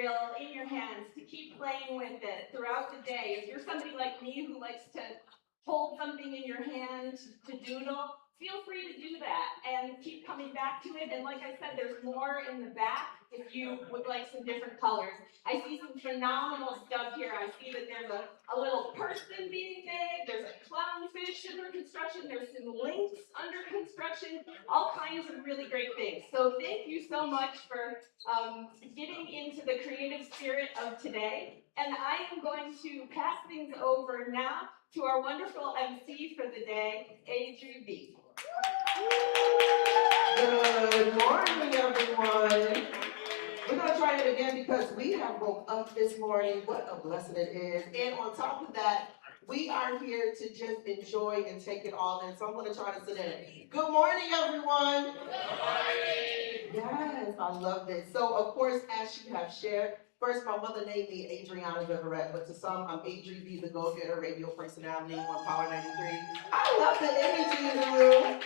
in your hands to keep playing with it throughout the day. If you're somebody like me who likes to hold something in your hand to doodle, feel free to do that and keep coming back to it. And like I said, there's more in the back if you would like some different colors. I see some phenomenal stuff here. I see that there's a little person being made, there's a clownfish under construction, there's some lynx under construction, all kinds of really great things. So thank you so much for getting into the creative spirit of today. And I am going to pass things over now to our wonderful MC for the day, Adri B. Good morning, everyone. We're going to try it again because we have woke up this morning. What a blessing it is. And on top of that, we are here to just enjoy and take it all in. So I'm going to try to sit in. Good morning, everyone. Good morning. Yes, I love this. So, of course, as you have shared, first, my mother named me Adriana Viverette, but to some, I'm Adri B, the go-getter radio personality on Power 93. I love the energy in the room.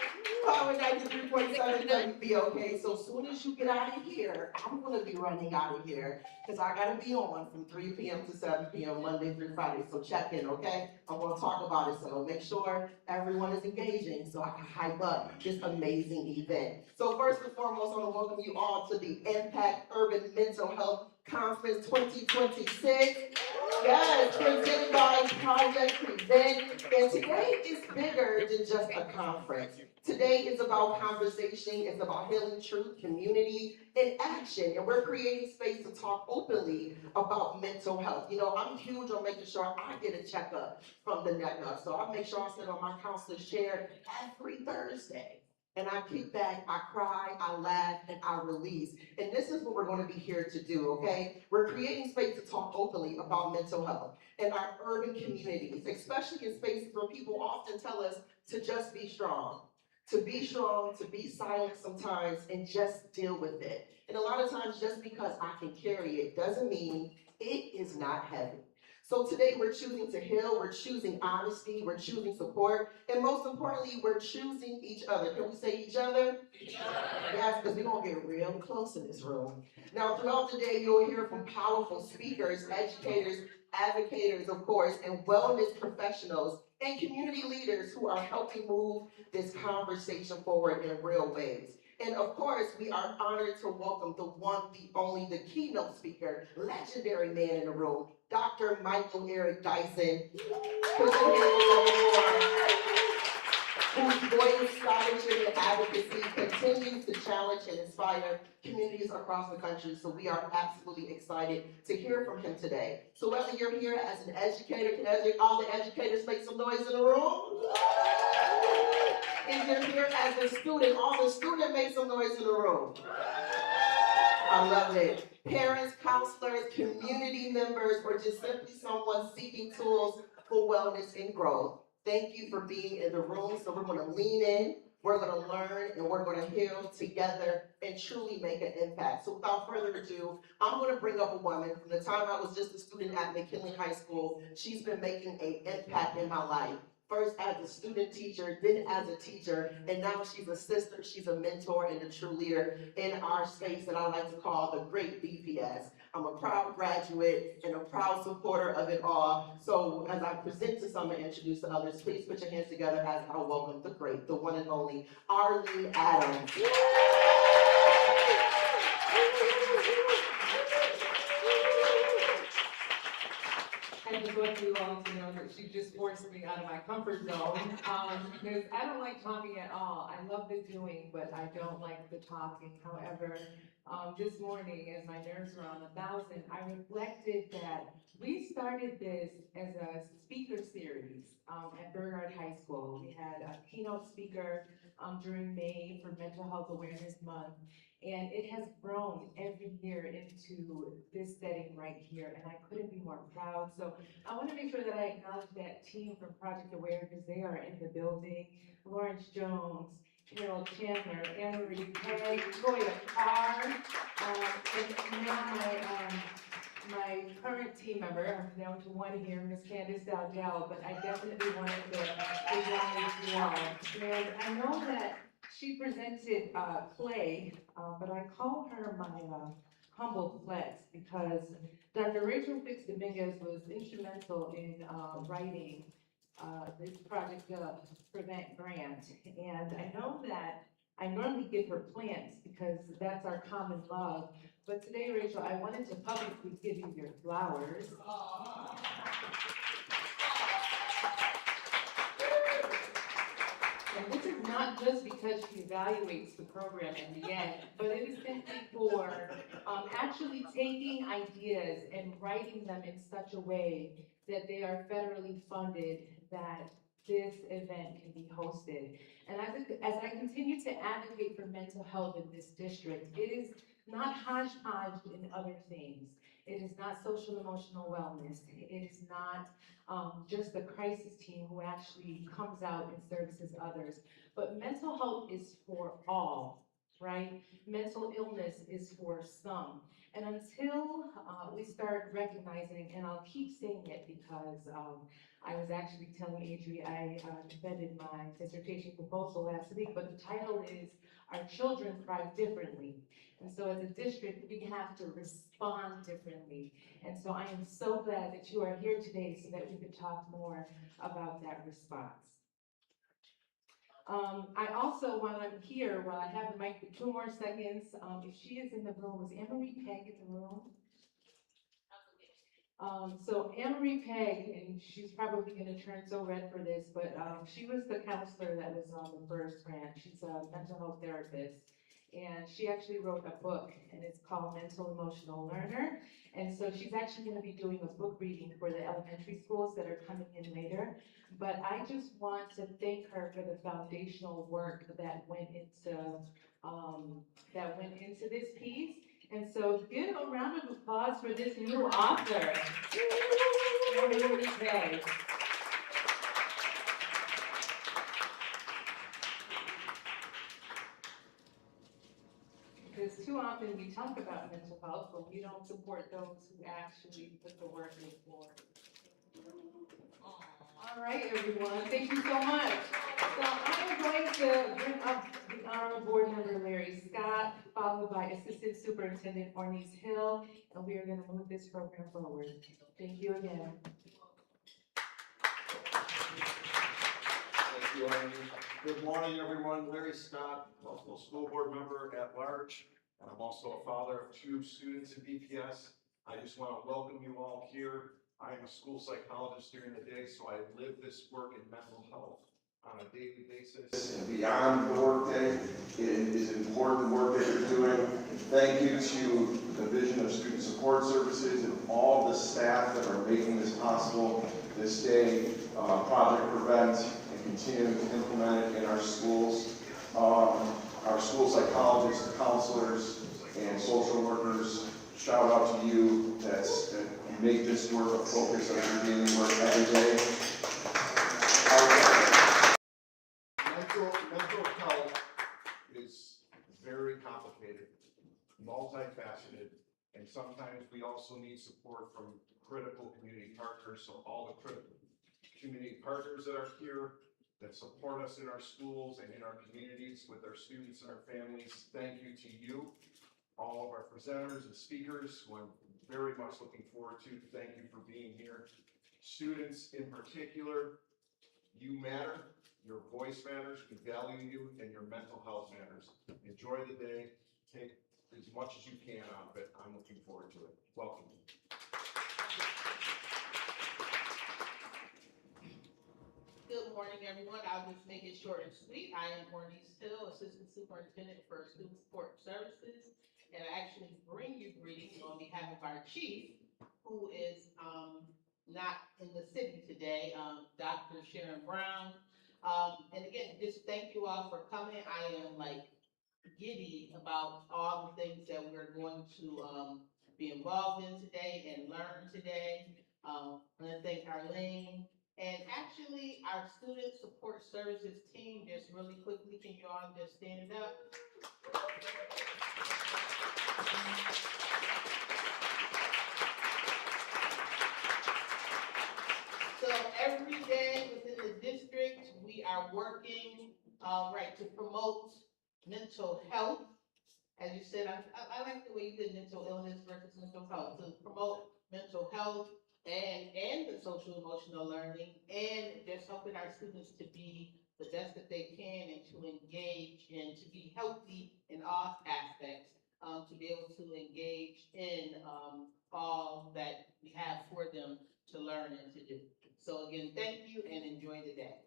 Power 93.7 WBOK. So as soon as you get out of here, I'm going to be running out of here because I got to be on from 3 p.m. to 7 p.m. Monday through Friday. So check in, okay? I'm going to talk about it. So make sure everyone is engaging so I can hype up this amazing event. So first and foremost, I want to welcome you all to the Impact Urban Mental Health Conference 2026. Yes, presented by Project Present. And today is bigger than just a conference. Today is about conversation, it's about healing truth, community, and action. And we're creating space to talk openly about mental health. You know, I'm huge on making sure I get a checkup from the neck up. So I make sure I sit on my counselor's chair every Thursday. And I kick back, I cry, I laugh, and I release. And this is what we're going to be here to do, okay? We're creating space to talk openly about mental health in our urban communities, especially in spaces where people often tell us to just be strong. To be strong, to be silent sometimes, and just deal with it. And a lot of times, just because I can carry it doesn't mean it is not heavy. So today we're choosing to heal, we're choosing honesty, we're choosing support, and most importantly, we're choosing each other. Can we say each other? Each other. Yes, because we're going to get real close in this room. Now, throughout the day, you'll hear from powerful speakers, educators, advocators, of course, and wellness professionals and community leaders who are helping move this conversation forward in real ways. And of course, we are honored to welcome the one, the only, the keynote speaker, legendary man in the room, Dr. Michael Eric Dyson. Put your hands whose voice, scholarship, and advocacy continues to challenge and inspire communities across the country. So we are absolutely excited to hear from him today. So whether you're here as an educator, can all the educators make some noise in the room? If you're here as a student, all the students make some noise in the room. I love it. Parents, counselors, community members, or just simply someone seeking tools for wellness and growth. Thank you for being in the room. So we're going to lean in, we're going to learn, and we're going to heal together and truly make an impact. So without further ado, I'm going to bring up a woman. From the time I was just a student at McKinley High School, she's been making an impact in my life. First as a student teacher, then as a teacher, and now she's a sister, she's a mentor, and a true leader in our space that I like to call the great BPS. I'm a proud graduate and a proud supporter of it all. So as I present to some and introduce to others, please put your hands together as I welcome the great, the one and only Arlene Adams. I just want you all to know that she just forced me out of my comfort zone because I don't like talking at all. I love the doing, but I don't like the talking. However, this morning, as my nerves were on 1,000, I reflected that we started this as a speaker series at Bernard High School. We had a keynote speaker during May for Mental Health Awareness Month. And it has grown every year into this setting right here, and I couldn't be more proud. So I want to make sure that I acknowledge that team from Project Aware because they are in the building. Lawrence Jones, Carol Chandler, Anna Marie Pegg, Toya Carr, and now my current team member, I'm down to one here, Miss Candace Dowdell, but I definitely wanted to acknowledge you all. And I know that she presented Clay, but I call her my humble flex because because Dr. Rachel Fix Dominguez was instrumental in writing this Project Prevent grant. And I know that I normally give her plants because that's our common love. But today, Rachel, I wanted to publicly give you your flowers. And this is not just because she evaluates the program in the end, but it is simply for actually taking ideas and writing them in such a way that they are federally funded, that this event can be hosted. And as I continue to advocate for mental health in this district, it is not hodgepodge in other things. It is not social emotional wellness. It is not just the crisis team who actually comes out and services others. But mental health is for all, right? Mental illness is for some. And until we start recognizing, and I'll keep saying it because I was actually telling Adri, I defended my dissertation proposal last week, but the title is Our Children Thrive Differently. And so as a district, we have to respond differently. And so I am so glad that you are here today so that we can talk more about that response. I also, while I'm here, while I have the mic for 2 more seconds, if she is in the room, is Anne-Marie Pegg in the room? So Anne-Marie Pegg, and she's probably gonna turn so red for this, but she was the counselor that was on the first grant. She's a mental health therapist. And she actually wrote a book, and it's called Mental Emotional Learner. And so she's actually gonna be doing a book reading for the elementary schools that are coming in later. But I just want to thank her for the foundational work that went into this piece. And so give a round of applause for this new author, Anne-Marie Pegg. Because too often we talk about mental health, but we don't support those who actually put the work in for it. All right, everyone, thank you so much. So I am going to bring up the honorable board member Larry Scott, followed by Assistant Superintendent Ornice Hill, and we are going to move this program forward. Thank you again. Thank you, Amy. Good morning, everyone. Larry Scott, also school board member at large, and I'm also a father of 2 students in DPS. I just want to welcome you all here. I am a school psychologist during the day, so I live this work in mental health on a daily basis. And beyond the workday, it is important work that you're doing. Thank you to the Division of Student Support Services and all the staff that are making this possible this day, Project Prevent, continuing to implement it in our schools. Our school psychologists, counselors, and social workers, shout out to you that make this work a focus of your daily work every day. Mental health is very complicated, multifaceted, and sometimes we also need support from critical community partners. So all the critical community partners that are here, that support us in our schools and in our communities with our students and our families, thank you to you, all of our presenters and speakers, who I'm very much looking forward to. Thank you for being here. Students in particular, you matter, your voice matters, we value you, and your mental health matters. Enjoy the day, take as much as you can out of it. I'm looking forward to it. Welcome. Good morning, everyone. I'll just make it short and sweet. I am Ornice Hill, Assistant Superintendent for Student Support Services, and I actually bring you greetings on behalf of our chief, who is not in the city today, Dr. Sharon Brown. And again, just thank you all for coming. I am like giddy about all the things that we're going to be involved in today and learn today. I want to thank Arlene. And actually, our student support services team, just really quickly, can you all just stand it up? So every day within the district, we are working, to promote mental health as you said, I like the way you did mental illness versus mental health, to promote mental health and the social emotional learning, and just helping our students to be the best that they can and to engage and to be healthy in all aspects, to be able to engage in all that we have for them to learn and to do. So again, thank you and enjoy the day.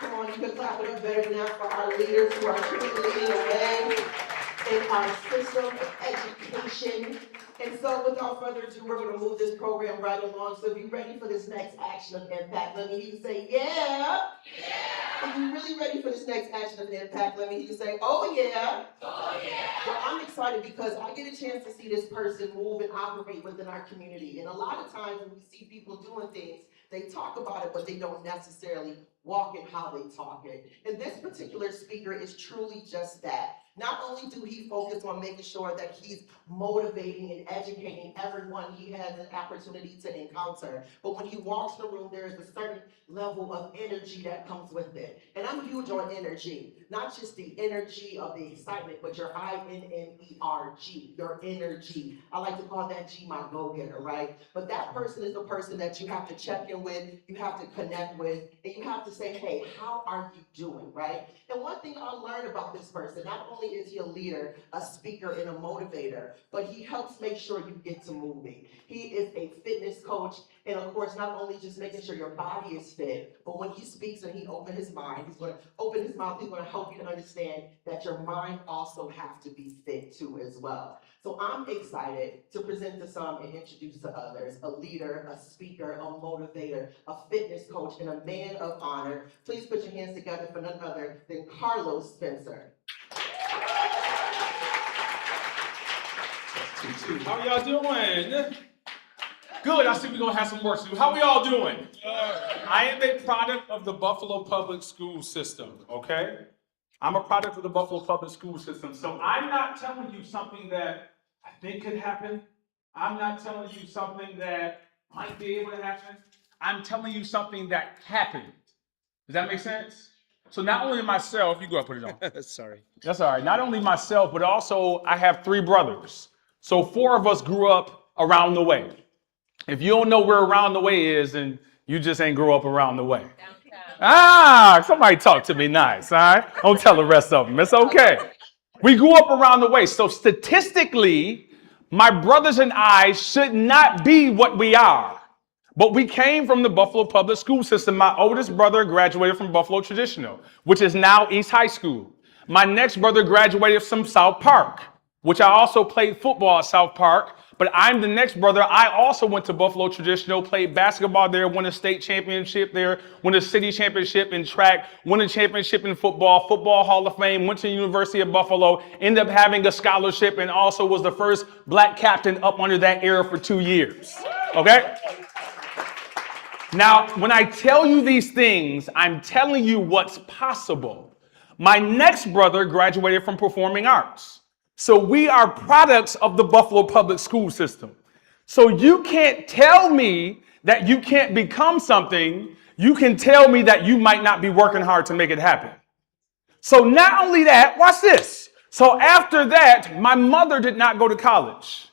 Come on, you can clap it up better than that for our leaders who are truly leading the way in our system of education. And so without further ado, we're gonna move this program right along. So if you're ready for this next action of impact, let me hear you say, yeah. If you're really ready for this next action of impact, let me hear you say, oh yeah. Well, I'm excited because I get a chance to see this person move and operate within our community. And a lot of times when we see people doing things, they talk about it, but they don't necessarily walk in how they talk it. And this particular speaker is truly just that. Not only do he focus on making sure that he's motivating and educating everyone he has an opportunity to encounter, but when he walks in the room, there is a certain level of energy that comes with it. And I'm huge on energy, not just the energy of the excitement, but your INNERG, your energy. I like to call that G my go-getter, right? But that person is the person that you have to check in with, you have to connect with, and you have to say, hey, how are you doing, right? And one thing I learned about this person, not only is he a leader, a speaker, and a motivator, but he helps make sure you get to moving. He is a fitness coach, and of course, not only just making sure your body is fit, but when he speaks and he opens his mind, he's going to open his mouth, he's going to help you to understand that your mind also has to be fit too as well. So I'm excited to present to some and introduce to others a leader, a speaker, a motivator, a fitness coach, and a man of honor. Please put your hands together for none other than Carlos Spencer. How y'all doing? Good, I see we're gonna have some work to do. How we all doing? I am a product of the Buffalo Public School System, okay? I'm a product of the Buffalo Public School System, so I'm not telling you something that I think could happen. I'm not telling you something that might be able to happen. I'm telling you something that happened. Does that make sense? So not only myself, you go ahead and put it on. Sorry. That's all right. Not only myself, but also I have 3 brothers. So 4 of us grew up around the way. If you don't know where around the way is, then you just ain't grow up around the way. Somebody talk to me nice, all right? Don't tell the rest of them. It's okay. We grew up around the way. So statistically, my brothers and I should not be what we are. But we came from the Buffalo Public School System. My oldest brother graduated from Buffalo Traditional, which is now East High School. My next brother graduated from South Park, which I also played football at South Park. But I'm the next brother. I also went to Buffalo Traditional, played basketball there, won a state championship there, won a city championship in track, won a championship in football, Football Hall of Fame, went to the University of Buffalo, ended up having a scholarship, and also was the first black captain up under that era for 2 years. Okay? Now, when I tell you these things, I'm telling you what's possible. My next brother graduated from performing arts. So we are products of the Buffalo Public School System. So you can't tell me that you can't become something. You can tell me that you might not be working hard to make it happen. So not only that, watch this. So after that, my mother did not go to college.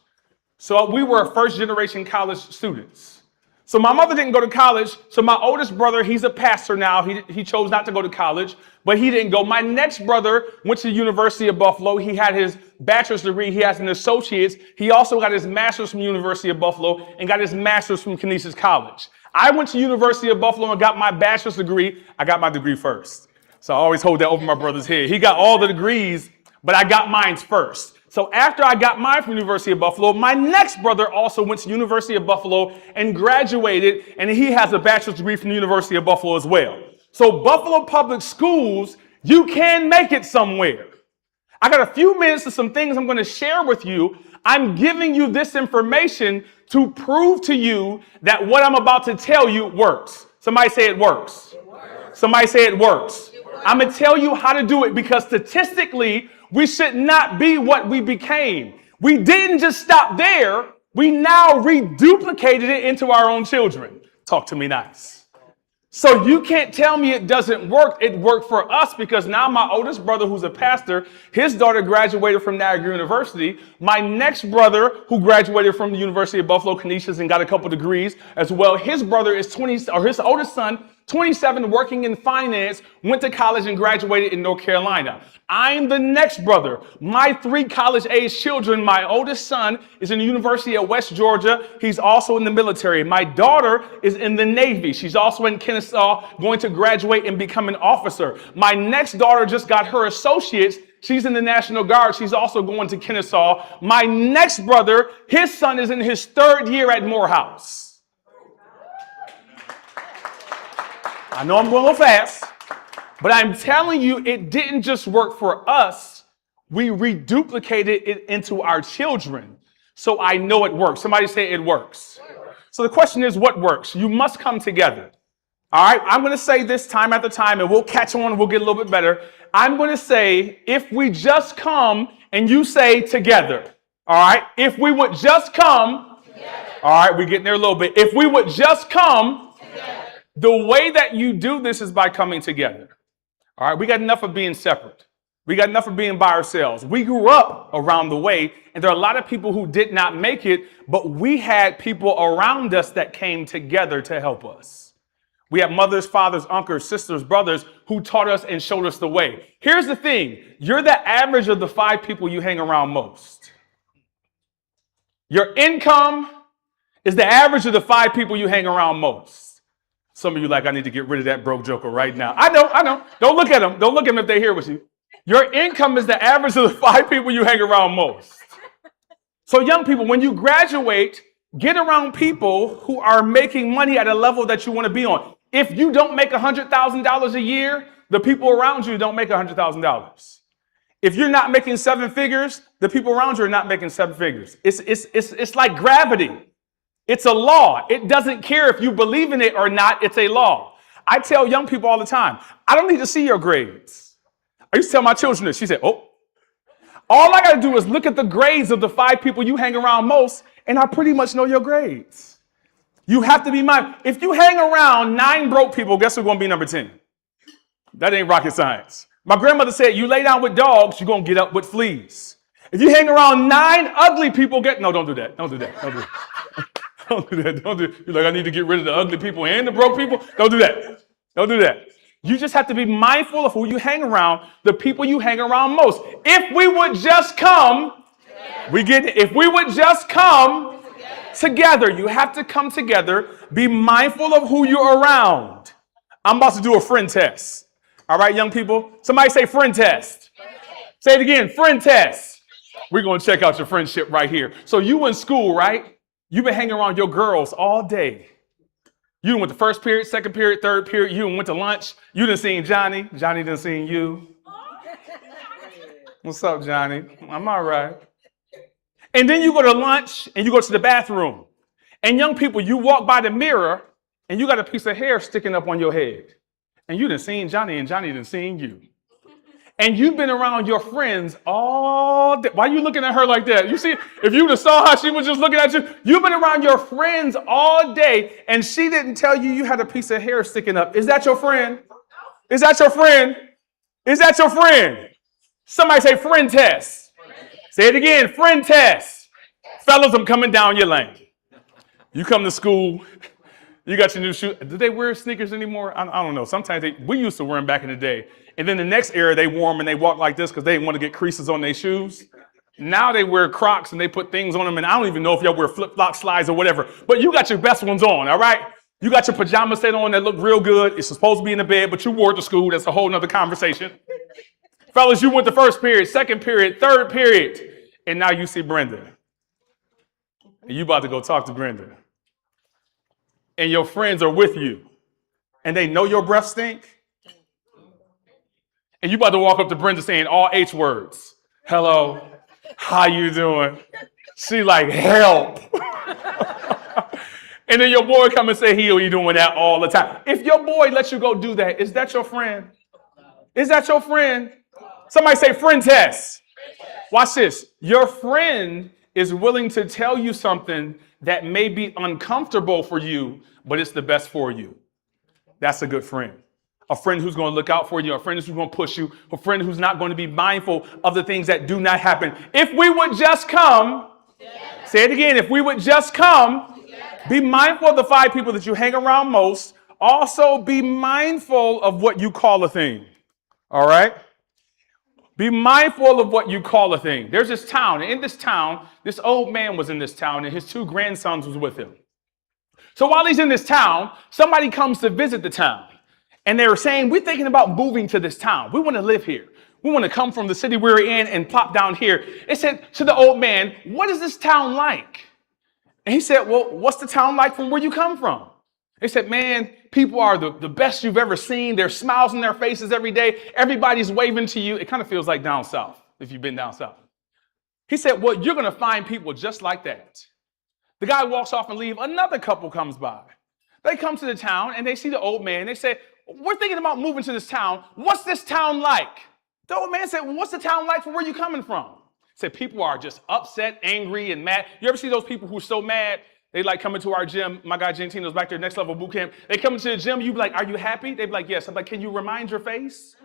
So we were first generation college students. So my mother didn't go to college. So my oldest brother, he's a pastor now. He chose not to go to college, but he didn't go. My next brother went to the University of Buffalo. He had his bachelor's degree. He has an associate's. He also got his master's from the University of Buffalo and got his master's from Canisius College. I went to the University of Buffalo and got my bachelor's degree. I got my degree first. So I always hold that over my brother's head. He got all the degrees, but I got mine first. So after I got mine from the University of Buffalo, my next brother also went to the University of Buffalo and graduated, and he has a bachelor's degree from the University of Buffalo as well. So Buffalo Public Schools, you can make it somewhere. I got a few minutes of some things I'm going to share with you. I'm giving you this information to prove to you that what I'm about to tell you works. Somebody say it works. Somebody say it works. I'm going to tell you how to do it because statistically, we should not be what we became. We didn't just stop there. We now reduplicated it into our own children. Talk to me nice. So you can't tell me it doesn't work. It worked for us because now my oldest brother, who's a pastor, his daughter graduated from Niagara University. My next brother, who graduated from the University of Buffalo Canisius and got a couple degrees as well, his brother is 20, or his oldest son, 27, working in finance, went to college and graduated in North Carolina. I'm the next brother. My 3 college-age children, my oldest son is in the University of West Georgia. He's also in the military. My daughter is in the Navy. She's also in Kennesaw, going to graduate and become an officer. My next daughter just got her associates. She's in the National Guard. She's also going to Kennesaw. My next brother, his son is in his 3rd year at Morehouse. I know I'm going a little fast. But I'm telling you, it didn't just work for us. We reduplicated it into our children. So I know it works. Somebody say it works. So the question is, what works? You must come together. All right, I'm going to say this time after time, and we'll catch on, we'll get a little bit better. I'm going to say, if we just come, and you say together. All right, if we would just come. Together. All right, we're getting there a little bit. If we would just come. Together. The way that you do this is by coming together. All right, we got enough of being separate. We got enough of being by ourselves. We grew up around the way, and there are a lot of people who did not make it, but we had people around us that came together to help us. We have mothers, fathers, uncles, sisters, brothers who taught us and showed us the way. Here's the thing. You're the average of the 5 people you hang around most. Your income is the average of the 5 people you hang around most. Some of you like, I need to get rid of that broke joker right now. I know. Don't look at them. Don't look at them if they're here with you. Your income is the average of the 5 people you hang around most. So young people, when you graduate, get around people who are making money at a level that you want to be on. If you don't make $100,000 a year, the people around you don't make $100,000. If you're not making 7 figures, the people around you are not making 7 figures. It's like gravity. It's a law. It doesn't care if you believe in it or not. It's a law. I tell young people all the time, I don't need to see your grades. I used to tell my children this. She said, oh, all I got to do is look at the grades of the 5 people you hang around most, and I pretty much know your grades. You have to be mindful. If you hang around 9 broke people, guess who's going to be number 10? That ain't rocket science. My grandmother said, you lay down with dogs, you're going to get up with fleas. If you hang around 9 ugly people, no, don't do that. Don't do that. Don't do that. Don't do that. Don't do it. You're like, I need to get rid of the ugly people and the broke people. Don't do that. Don't do that. You just have to be mindful of who you hang around, the people you hang around most. If we would just come, if we would just come together, you have to come together. Be mindful of who you're around. I'm about to do a friend test. All right, young people? Somebody say friend test. Say it again, friend test. We're going to check out your friendship right here. So you in school, right? You've been hanging around your girls all day. You went to first period, second period, third period. You went to lunch. You done seen Johnny. Johnny done seen you. What's up, Johnny? I'm all right. And then you go to lunch and you go to the bathroom. And young people, you walk by the mirror and you got a piece of hair sticking up on your head. And you done seen Johnny and Johnny done seen you. And you've been around your friends all day. Why are you looking at her like that? You see, if you would have saw how she was just looking at you, you've been around your friends all day, and she didn't tell you you had a piece of hair sticking up. Is that your friend? Is that your friend? Is that your friend? Somebody say friend test. Say it again, friend test. Fellas, I'm coming down your lane. You come to school, you got your new shoes. Do they wear sneakers anymore? I don't know. Sometimes we used to wear them back in the day. And then the next era, they wore them and they walk like this because they didn't want to get creases on their shoes. Now they wear Crocs and they put things on them. And I don't even know if y'all wear flip-flop slides or whatever. But you got your best ones on, all right? You got your pajama set on that look real good. It's supposed to be in the bed, but you wore it to school. That's a whole nother conversation. Fellas, you went to first period, second period, third period. And now you see Brenda. And you about to go talk to Brenda. And your friends are with you. And they know your breath stink. And you about to walk up to Brenda saying all H words. Hello, how you doing? She like, help. And then your boy come and say he doing that all the time. If your boy lets you go do that, is that your friend? Is that your friend? Somebody say friend test. Watch this. Your friend is willing to tell you something that may be uncomfortable for you, but it's the best for you. That's a good friend. A friend who's going to look out for you, a friend who's going to push you, a friend who's not going to be mindful of the things that do not happen. If we would just come, say it again, if we would just come, be mindful of the 5 people that you hang around most. Also be mindful of what you call a thing. All right? Be mindful of what you call a thing. There's this town, and in this town, this old man was in this town, and his 2 grandsons was with him. So while he's in this town, somebody comes to visit the town. And they were saying, we're thinking about moving to this town. We want to live here. We want to come from the city we're in and pop down here. They said to the old man, what is this town like? And he said, well, what's the town like from where you come from? They said, man, people are the best you've ever seen. There's smiles on their faces every day. Everybody's waving to you. It kind of feels like down south, if you've been down south. He said, well, you're going to find people just like that. The guy walks off and leaves. Another couple comes by. They come to the town, and they see the old man. They say, we're thinking about moving to this town. What's this town like? The old man said, well, what's the town like from where you coming from? He said, people are just upset, angry, and mad. You ever see those people who are so mad? They like coming to our gym. My guy Gentino's back there, Next Level Boot Camp. They come into the gym. You be like, are you happy? They be like, yes. I'm like, can you remind your face?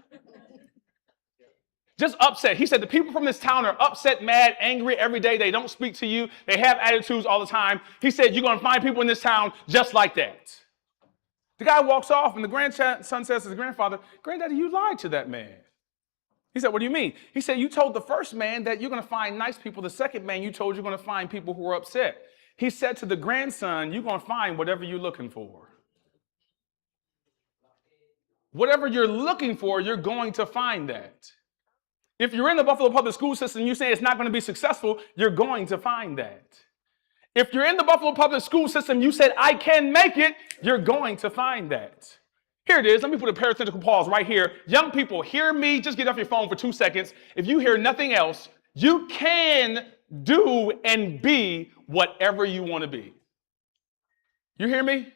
Just upset. He said the people from this town are upset, mad, angry every day. They don't speak to you. They have attitudes all the time. He said, you're going to find people in this town just like that. The guy walks off, and the grandson says to his grandfather, Granddaddy, you lied to that man. He said, what do you mean? He said, you told the first man that you're going to find nice people. The second man, you told you're going to find people who are upset. He said to the grandson, you're going to find whatever you're looking for. Whatever you're looking for, you're going to find that. If you're in the Buffalo Public School System, you say it's not going to be successful, you're going to find that. If you're in the Buffalo Public School System, you said, I can make it, you're going to find that. Here it is. Let me put a parenthetical pause right here. Young people, hear me. Just get off your phone for 2 seconds. If you hear nothing else, you can do and be whatever you want to be. You hear me?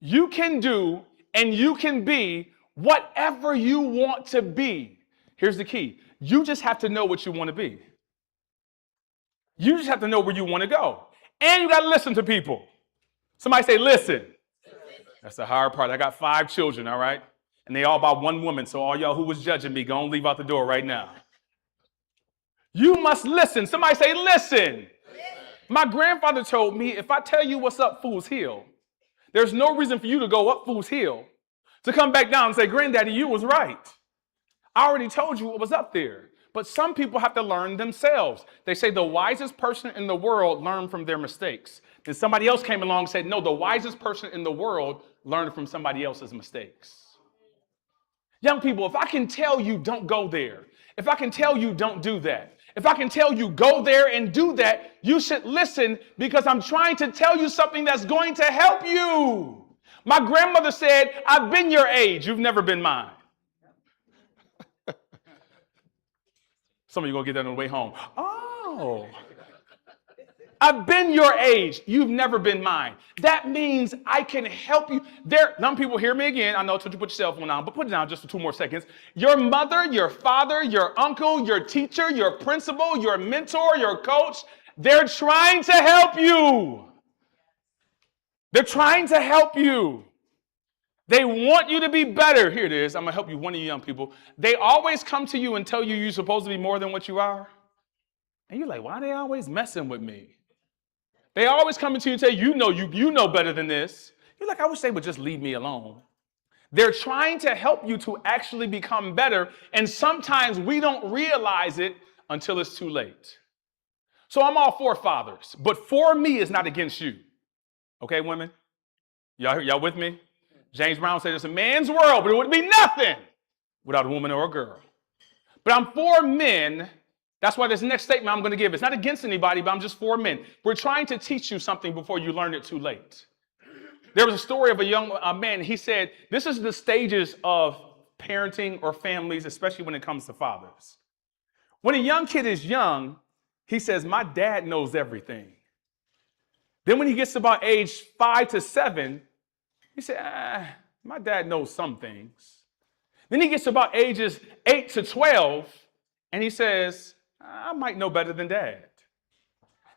You can do and you can be whatever you want to be. Here's the key. You just have to know what you want to be. You just have to know where you want to go. And you got to listen to people. Somebody say, listen. That's the hard part. I got 5 children, all right? And they all by one woman, so all y'all who was judging me, go and leave out the door right now. You must listen. Somebody say, listen. My grandfather told me, if I tell you what's up Fool's Hill, there's no reason for you to go up Fool's Hill to come back down and say, Granddaddy, you was right. I already told you what was up there. But some people have to learn themselves. They say the wisest person in the world learned from their mistakes. Then somebody else came along and said, no, the wisest person in the world learned from somebody else's mistakes. Young people, if I can tell you don't go there, if I can tell you don't do that, if I can tell you go there and do that, you should listen because I'm trying to tell you something that's going to help you. My grandmother said, I've been your age, you've never been mine. Some of you going to get that on the way home. Oh, I've been your age. You've never been mine. That means I can help you. Some people hear me again. I know I told you to put your cell phone on, but put it down just for 2 more seconds. Your mother, your father, your uncle, your teacher, your principal, your mentor, your coach, they're trying to help you. They're trying to help you. They want you to be better. Here it is. I'm going to help you, one of you young people. They always come to you and tell you you're supposed to be more than what you are. And you're like, why are they always messing with me? They always come to you and say, you know better than this. You're like, I wish they would just leave me alone. They're trying to help you to actually become better. And sometimes we don't realize it until it's too late. So I'm all for fathers. But for me is not against you. Okay, women? Y'all with me? James Brown said it's a man's world, but it would be nothing without a woman or a girl. But I'm for men. That's why this next statement I'm going to give, it's not against anybody, but I'm just for men. We're trying to teach you something before you learn it too late. There was a story of a young man. He said, this is the stages of parenting or families, especially when it comes to fathers. When a young kid is young, he says, my dad knows everything. Then when he gets to about age 5 to 7, he said, my dad knows some things. Then he gets to about ages 8 to 12, and he says, I might know better than dad.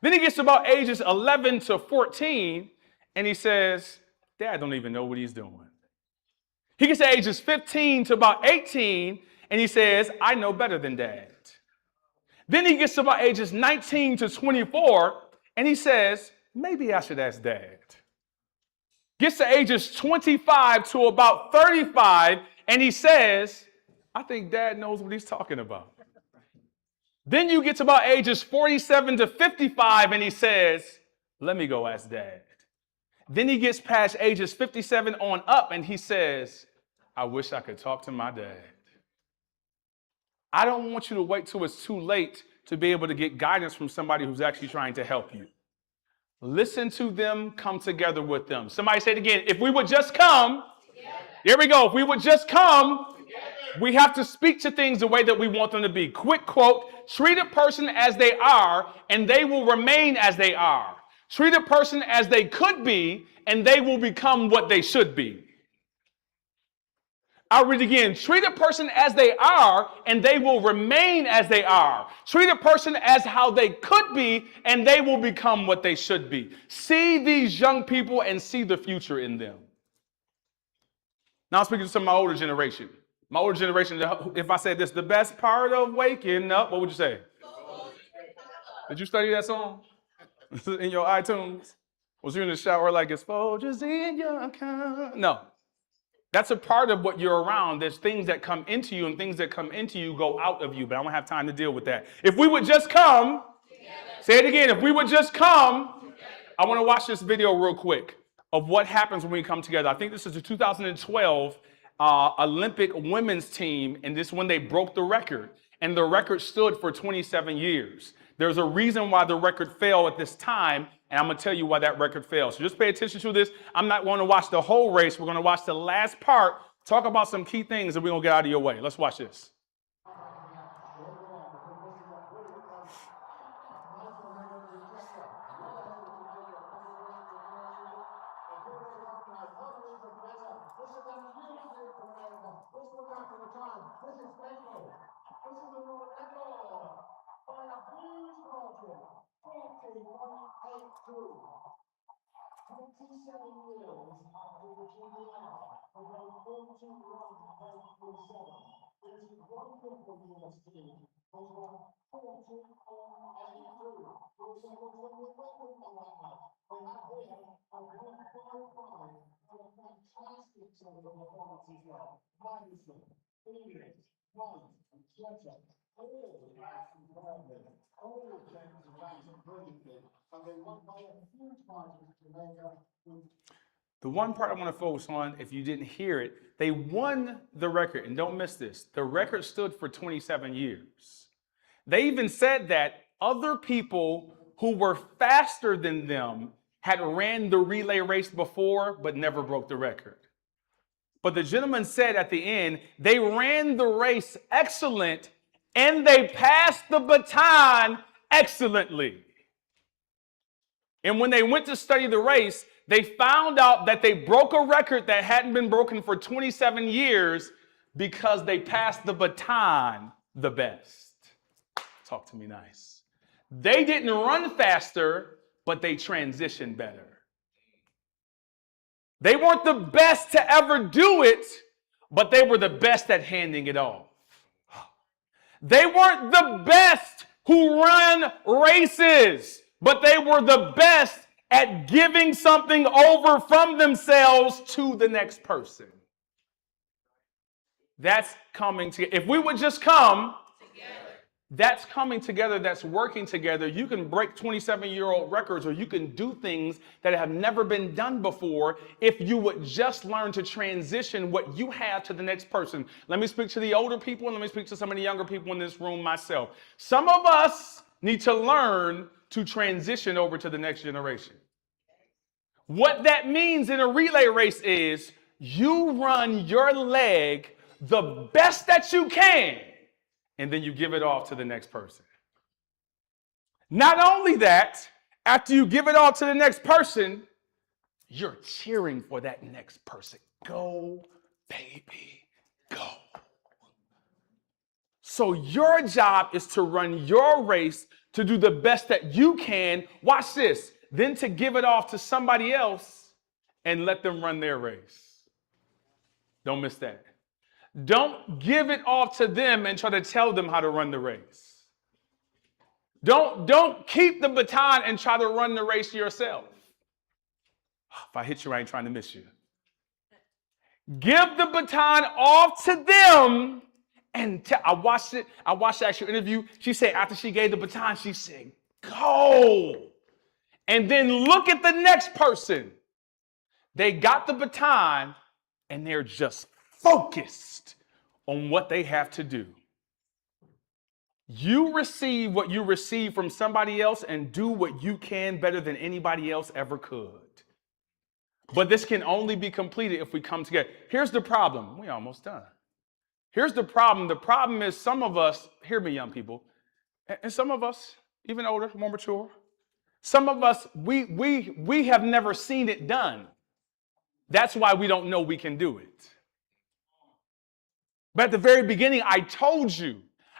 Then he gets to about ages 11 to 14, and he says, dad don't even know what he's doing. He gets to ages 15 to about 18, and he says, I know better than dad. Then he gets to about ages 19 to 24, and he says, maybe I should ask dad. Gets to ages 25 to about 35, and he says, I think dad knows what he's talking about. Then you get to about ages 47 to 55, and he says, let me go ask dad. Then he gets past ages 57 on up, and he says, I wish I could talk to my dad. I don't want you to wait till it's too late to be able to get guidance from somebody who's actually trying to help you. Listen to them, come together with them. Somebody say it again. If we would just come, here we go. If we would just come, we have to speak to things the way that we want them to be. Quick quote, treat a person as they are, and they will remain as they are. Treat a person as they could be, and they will become what they should be. I'll read again. Treat a person as they are, and they will remain as they are. Treat a person as how they could be, and they will become what they should be. See these young people and see the future in them. Now I'm speaking to some of my older generation. My older generation, if I said this, the best part of waking up, what would you say? Did you study that song? In your iTunes? Was you in the shower like it's Folgers in your account? No. That's a part of what you're around. There's things that come into you, and things that come into you go out of you, but I don't have time to deal with that. If we would just come, say it again, if we would just come, I want to watch this video real quick of what happens when we come together. I think this is the 2012 Olympic women's team, and this is when they broke the record, and the record stood for 27 years. There's a reason why the record fell at this time, and I'm going to tell you why that record fell. So just pay attention to this. I'm not going to watch the whole race. We're going to watch the last part, talk about some key things, and we're going to get out of your way. Let's watch this. The one part I want to focus on, if you didn't hear it, they won the record, and don't miss this. The record stood for 27 years. They even said that other people who were faster than them had ran the relay race before, but never broke the record. But the gentleman said at the end, they ran the race excellent, and they passed the baton excellently. And when they went to study the race, they found out that they broke a record that hadn't been broken for 27 years because they passed the baton the best. Talk to me nice. They didn't run faster, but they transitioned better. They weren't the best to ever do it, but they were the best at handing it off. They weren't the best who run races, but they were the best at giving something over from themselves to the next person. That's coming together. If we would just come together, that's coming together, that's working together. You can break 27-year-old records, or you can do things that have never been done before if you would just learn to transition what you have to the next person. Let me speak to the older people, and let me speak to some of the younger people in this room myself. Some of us need to learn to transition over to the next generation. What that means in a relay race is you run your leg the best that you can, and then you give it off to the next person. Not only that, after you give it all to the next person, you're cheering for that next person. Go, baby, go. So your job is to run your race, to do the best that you can. Watch this. Then to give it off to somebody else and let them run their race. Don't miss that. Don't give it all to them and try to tell them how to run the race. Don't keep the baton and try to run the race yourself. If I hit you, I ain't trying to miss you. Give the baton off to them. And I watched the actual interview. She said after she gave the baton, she said, go. And then look at the next person. They got the baton and they're just focused on what they have to do. You receive what you receive from somebody else and do what you can better than anybody else ever could. But this can only be completed if we come together. Here's the problem. We almost done. Here's the problem. The problem is some of us, hear me young people, and some of us, even older, more mature, some of us, we have never seen it done. That's why we don't know we can do it. But at the very beginning, I told you,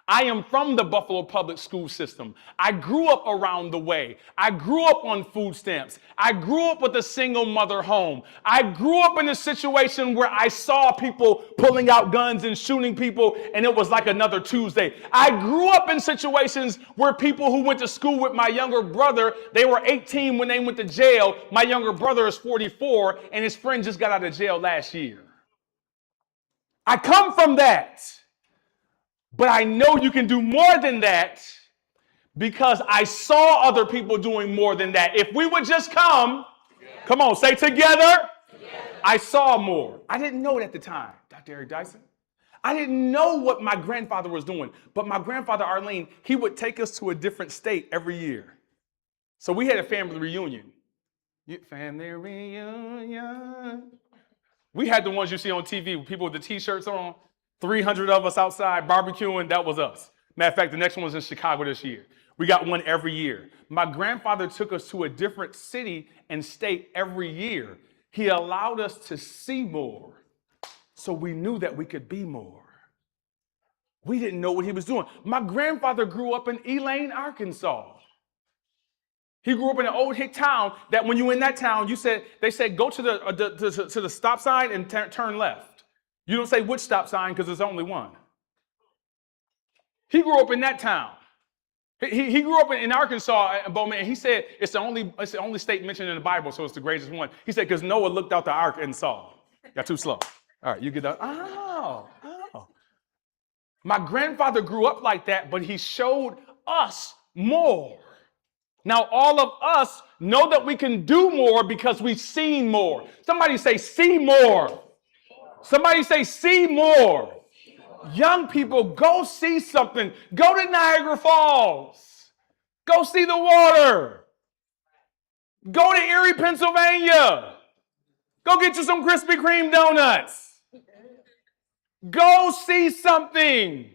I am from the Buffalo Public School System. I grew up around the way. I grew up on food stamps. I grew up with a single mother home. I grew up in a situation where I saw people pulling out guns and shooting people, and it was like another Tuesday. I grew up in situations where people who went to school with my younger brother, they were 18 when they went to jail. My younger brother is 44, and his friend just got out of jail last year. I come from that. But I know you can do more than that because I saw other people doing more than that. If we would just come on, say together. I saw more. I didn't know it at the time, Dr. Eric Dyson. I didn't know what my grandfather was doing. But my grandfather, Arlene, he would take us to a different state every year. So we had a family reunion. Family reunion. We had the ones you see on TV with people with the T-shirts on. 300 of us outside barbecuing, that was us. Matter of fact, the next one was in Chicago this year. We got one every year. My grandfather took us to a different city and state every year. He allowed us to see more, so we knew that we could be more. We didn't know what he was doing. My grandfather grew up in Elaine, Arkansas. He grew up in an old hick town that when you in that town, they said go to the stop sign and turn left. You don't say which stop sign because there's only one. He grew up in that town. He grew up in Arkansas, Bowman, and he said it's the only state mentioned in the Bible, so it's the greatest one. He said because Noah looked out the ark and saw. Got too slow. All right, you get that. Oh. My grandfather grew up like that, but he showed us more. Now, all of us know that we can do more because we've seen more. Somebody say, see more. Somebody say, see more. Young people, go see something. Go to Niagara Falls. Go see the water. Go to Erie, Pennsylvania. Go get you some Krispy Kreme donuts. Go see something.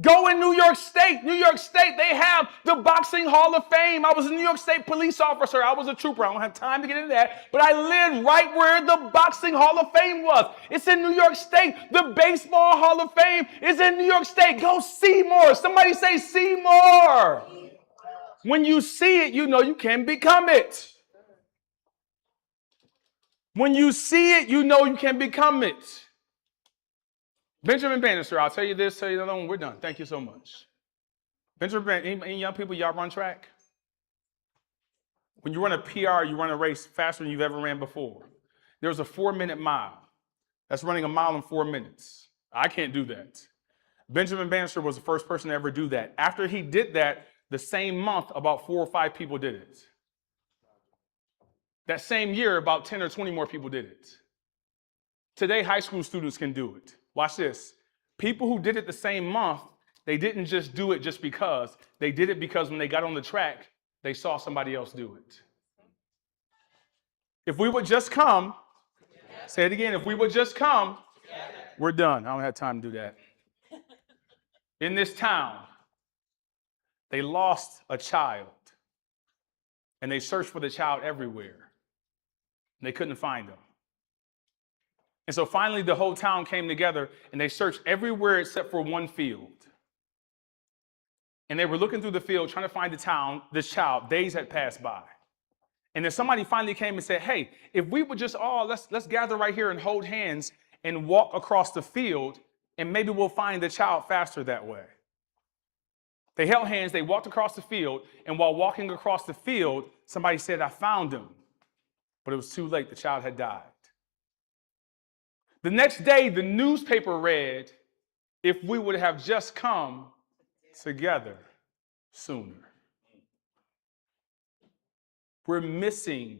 Go in New York State. New York State, they have the Boxing Hall of Fame. I was a New York State police officer. I was a trooper. I don't have time to get into that. But I lived right where the Boxing Hall of Fame was. It's in New York State. The Baseball Hall of Fame is in New York State. Go see more. Somebody say, see more. When you see it, you know you can become it. When you see it, you know you can become it. Benjamin Bannister, I'll tell you this, tell you another one, we're done. Thank you so much. Benjamin Bannister, any young people, y'all run track? When you run a PR, you run a race faster than you've ever ran before. There's a 4-minute mile. That's running a mile in 4 minutes. I can't do that. Benjamin Bannister was the first person to ever do that. After he did that, the same month, about 4 or 5 people did it. That same year, about 10 or 20 more people did it. Today, high school students can do it. Watch this. People who did it the same month, they didn't just do it just because. They did it because when they got on the track, they saw somebody else do it. If we would just come, say it again, if we would just come, we're done. I don't have time to do that. In this town, they lost a child, and they searched for the child everywhere, and they couldn't find him. And so finally, the whole town came together, and they searched everywhere except for one field. And they were looking through the field, trying to find this child. Days had passed by. And then somebody finally came and said, hey, if we would just all, let's gather right here and hold hands, and walk across the field, and maybe we'll find the child faster that way. They held hands, they walked across the field, and while walking across the field, somebody said, I found him. But it was too late, the child had died. The next day, the newspaper read, if we would have just come together sooner. We're missing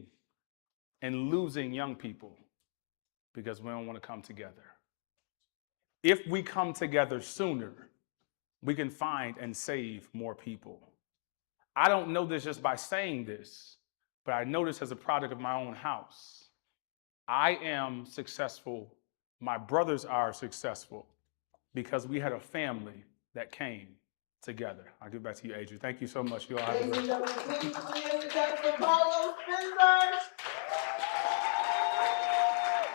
and losing young people because we don't want to come together. If we come together sooner, we can find and save more people. I don't know this just by saying this, but I know this as a product of my own house. I am successful. My brothers are successful because we had a family that came together. I'll give it back to you, Adrian. Thank you so much. You all have a Ladies great and gentlemen, please put your hands together for Carlos Spencer.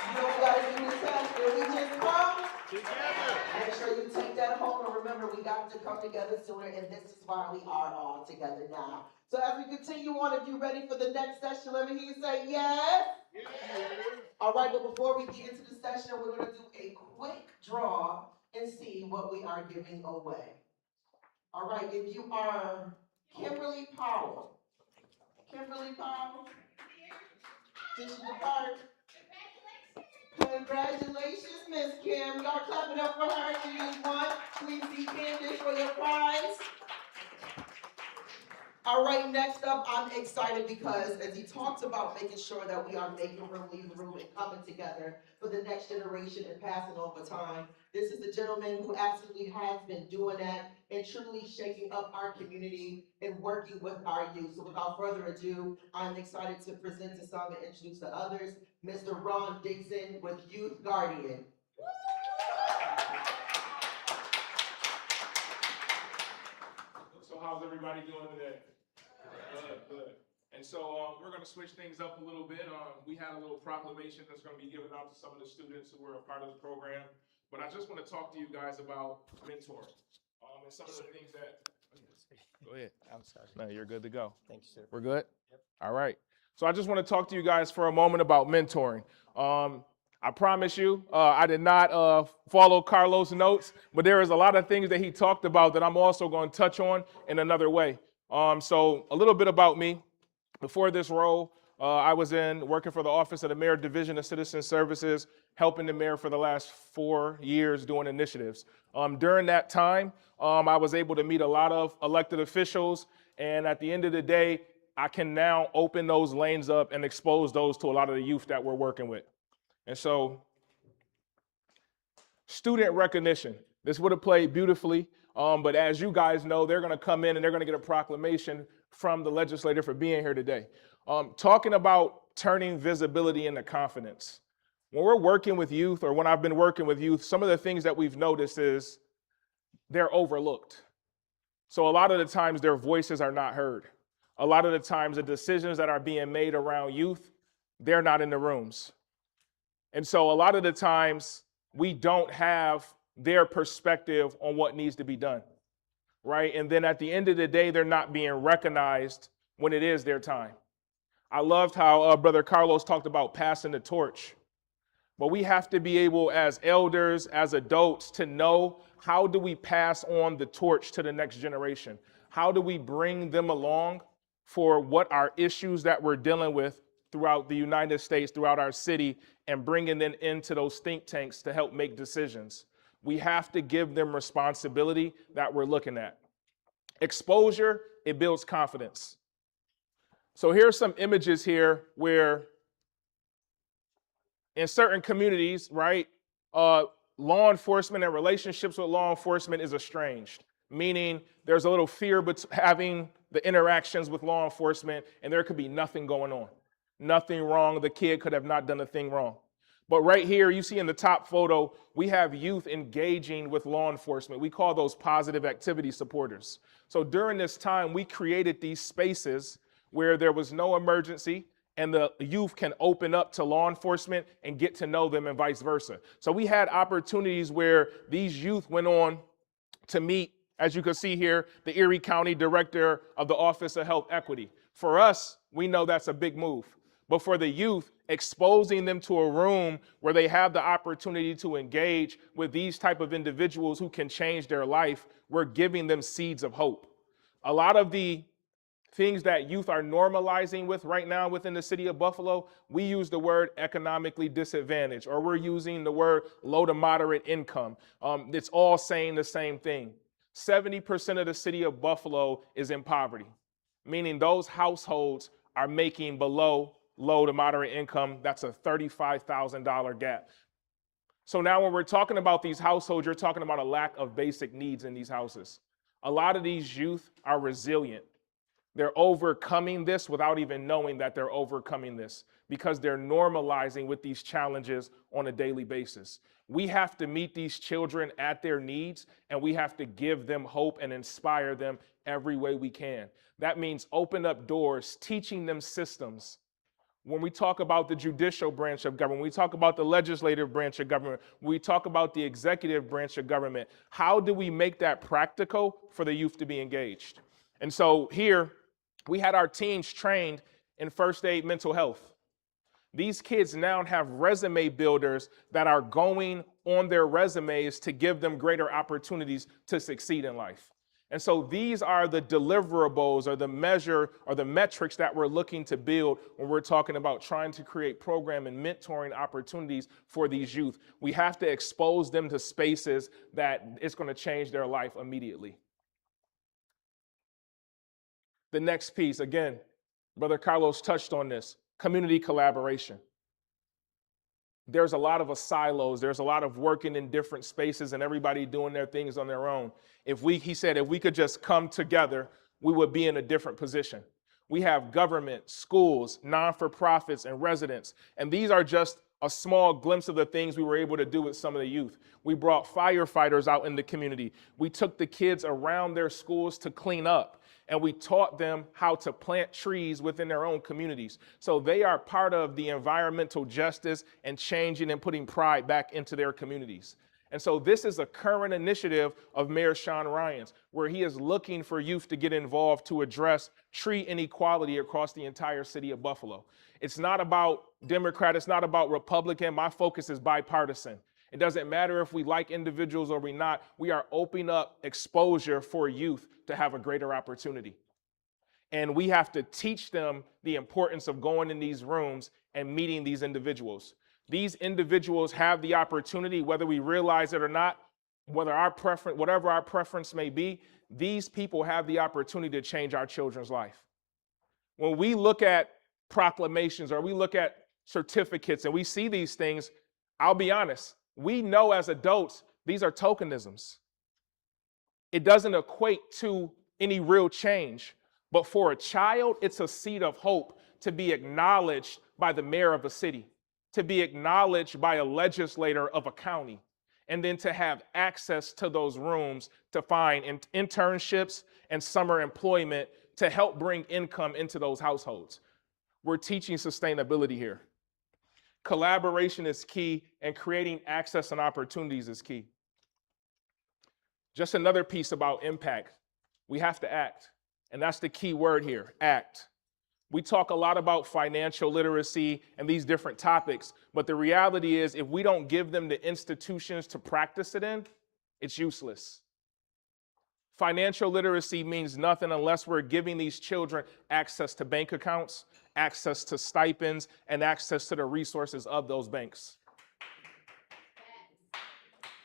You know what we gotta do this time, and we just come. Make sure you take that home, and remember, we got to come together sooner, and this is why we are all together now. So as we continue on, if you're ready for the next session, let me hear you say yes. All right, but before we get into the session, we're gonna do a quick draw and see what we are giving away. All right, if you are Kimberly Powell. Kimberly Powell. Did she depart? Congratulations, Miss Kim. Y'all clap it up for her. She is one. Please see Candace for your prize. All right, next up, I'm excited because as he talks about making sure that we are making room, leaving room, and coming together for the next generation and passing on baton. This is the gentleman who absolutely has been doing that and truly shaking up our community and working with our youth. So without further ado, I'm excited to present to some and introduce to others, Mr. Ron Dixon with Youth Guardian. So how's everybody doing today? Good. And so we're going to switch things up a little bit. We had a little proclamation that's going to be given out to some of the students who were a part of the program. But I just want to talk to you guys about mentoring and some of the things that. Go ahead. I'm sorry. No, you're good to go. Thank you, sir. We're good? Yep. All right. So I just want to talk to you guys for a moment about mentoring. I promise you, I did not follow Carlos' notes, but there is a lot of things that he talked about that I'm also going to touch on in another way. So a little bit about me. Before this role, I was working for the Office of the Mayor Division of Citizen Services, helping the mayor for the last 4 years doing initiatives. During that time, I was able to meet a lot of elected officials, and at the end of the day, I can now open those lanes up and expose those to a lot of the youth that we're working with. And so, student recognition. This would have played beautifully, but as you guys know, they're going to come in and they're going to get a proclamation from the legislator for being here today. Talking about turning visibility into confidence. When we're working with youth, or when I've been working with youth, some of the things that we've noticed is they're overlooked. So a lot of the times their voices are not heard. A lot of the times the decisions that are being made around youth, they're not in the rooms. And so a lot of the times we don't have their perspective on what needs to be done, right? And then at the end of the day, they're not being recognized when it is their time. I loved how Brother Carlos talked about passing the torch. But we have to be able, as elders, as adults, to know, how do we pass on the torch to the next generation? How do we bring them along for what our issues that we're dealing with throughout the United States, throughout our city, and bringing them into those think tanks to help make decisions? We have to give them responsibility that we're looking at. Exposure, it builds confidence. So here's some images here where in certain communities, right, law enforcement and relationships with law enforcement is estranged, meaning there's a little fear having the interactions with law enforcement, and there could be nothing going on, nothing wrong. The kid could have not done a thing wrong. But right here, you see in the top photo, we have youth engaging with law enforcement. We call those positive activity supporters. So during this time, we created these spaces where there was no emergency, and the youth can open up to law enforcement and get to know them and vice versa. So we had opportunities where these youth went on to meet, as you can see here, the Erie County Director of the Office of Health Equity. For us, we know that's a big move. But for the youth, exposing them to a room where they have the opportunity to engage with these type of individuals who can change their life, we're giving them seeds of hope. A lot of the things that youth are normalizing with right now within the city of Buffalo, we use the word economically disadvantaged, or we're using the word low to moderate income. It's all saying the same thing. 70% of the city of Buffalo is in poverty, meaning those households are making below low to moderate income. That's a $35,000 gap. So now when we're talking about these households, you're talking about a lack of basic needs in these houses. A lot of these youth are resilient. They're overcoming this without even knowing that they're overcoming this because they're normalizing with these challenges on a daily basis. We have to meet these children at their needs, and we have to give them hope and inspire them every way we can. That means open up doors, teaching them systems. When we talk about the judicial branch of government, when we talk about the legislative branch of government, when we talk about the executive branch of government, how do we make that practical for the youth to be engaged? And so here, we had our teams trained in first aid mental health. These kids now have resume builders that are going on their resumes to give them greater opportunities to succeed in life. And so these are the deliverables or the measure or the metrics that we're looking to build when we're talking about trying to create program and mentoring opportunities for these youth. We have to expose them to spaces that it's going to change their life immediately. The next piece, again, Brother Carlos touched on this, community collaboration. There's a lot of silos. There's a lot of working in different spaces and everybody doing their things on their own. He said, if we could just come together, we would be in a different position. We have government, schools, non-for-profits, and residents. And these are just a small glimpse of the things we were able to do with some of the youth. We brought firefighters out in the community. We took the kids around their schools to clean up. And we taught them how to plant trees within their own communities. So they are part of the environmental justice and changing and putting pride back into their communities. And so this is a current initiative of Mayor Sean Ryan's, where he is looking for youth to get involved to address tree inequality across the entire city of Buffalo. It's not about Democrat, it's not about Republican. My focus is bipartisan. It doesn't matter if we like individuals or we're not. We are opening up exposure for youth to have a greater opportunity. And we have to teach them the importance of going in these rooms and meeting these individuals. These individuals have the opportunity, whether we realize it or not, whatever our preference may be, these people have the opportunity to change our children's life. When we look at proclamations or we look at certificates and we see these things, I'll be honest, we know as adults, these are tokenisms. It doesn't equate to any real change. But for a child, it's a seed of hope to be acknowledged by the mayor of a city, to be acknowledged by a legislator of a county, and then to have access to those rooms to find internships and summer employment to help bring income into those households. We're teaching sustainability here. Collaboration is key, and creating access and opportunities is key. Just another piece about impact. We have to act. And that's the key word here, act. We talk a lot about financial literacy and these different topics, but the reality is if we don't give them the institutions to practice it in, it's useless. Financial literacy means nothing unless we're giving these children access to bank accounts, access to stipends, and access to the resources of those banks.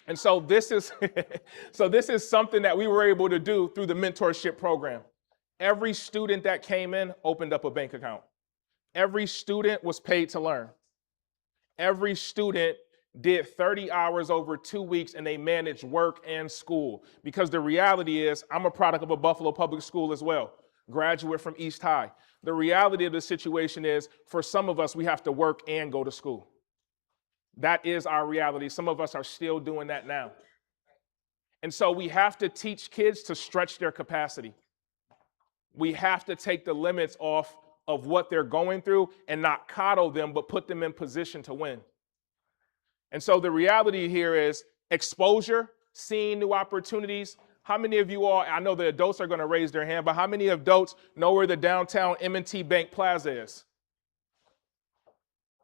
And so this is something that we were able to do through the mentorship program. Every student that came in opened up a bank account. Every student was paid to learn. Every student did 30 hours over 2 weeks, and they managed work and school. Because the reality is, I'm a product of a Buffalo public school as well, graduate from East High. The reality of the situation is, for some of us, we have to work and go to school. That is our reality. Some of us are still doing that now. And so we have to teach kids to stretch their capacity. We have to take the limits off of what they're going through and not coddle them, but put them in position to win. And so the reality here is exposure, seeing new opportunities. How many of you all, I know the adults are going to raise their hand, but how many adults know where the downtown M&T Bank Plaza is?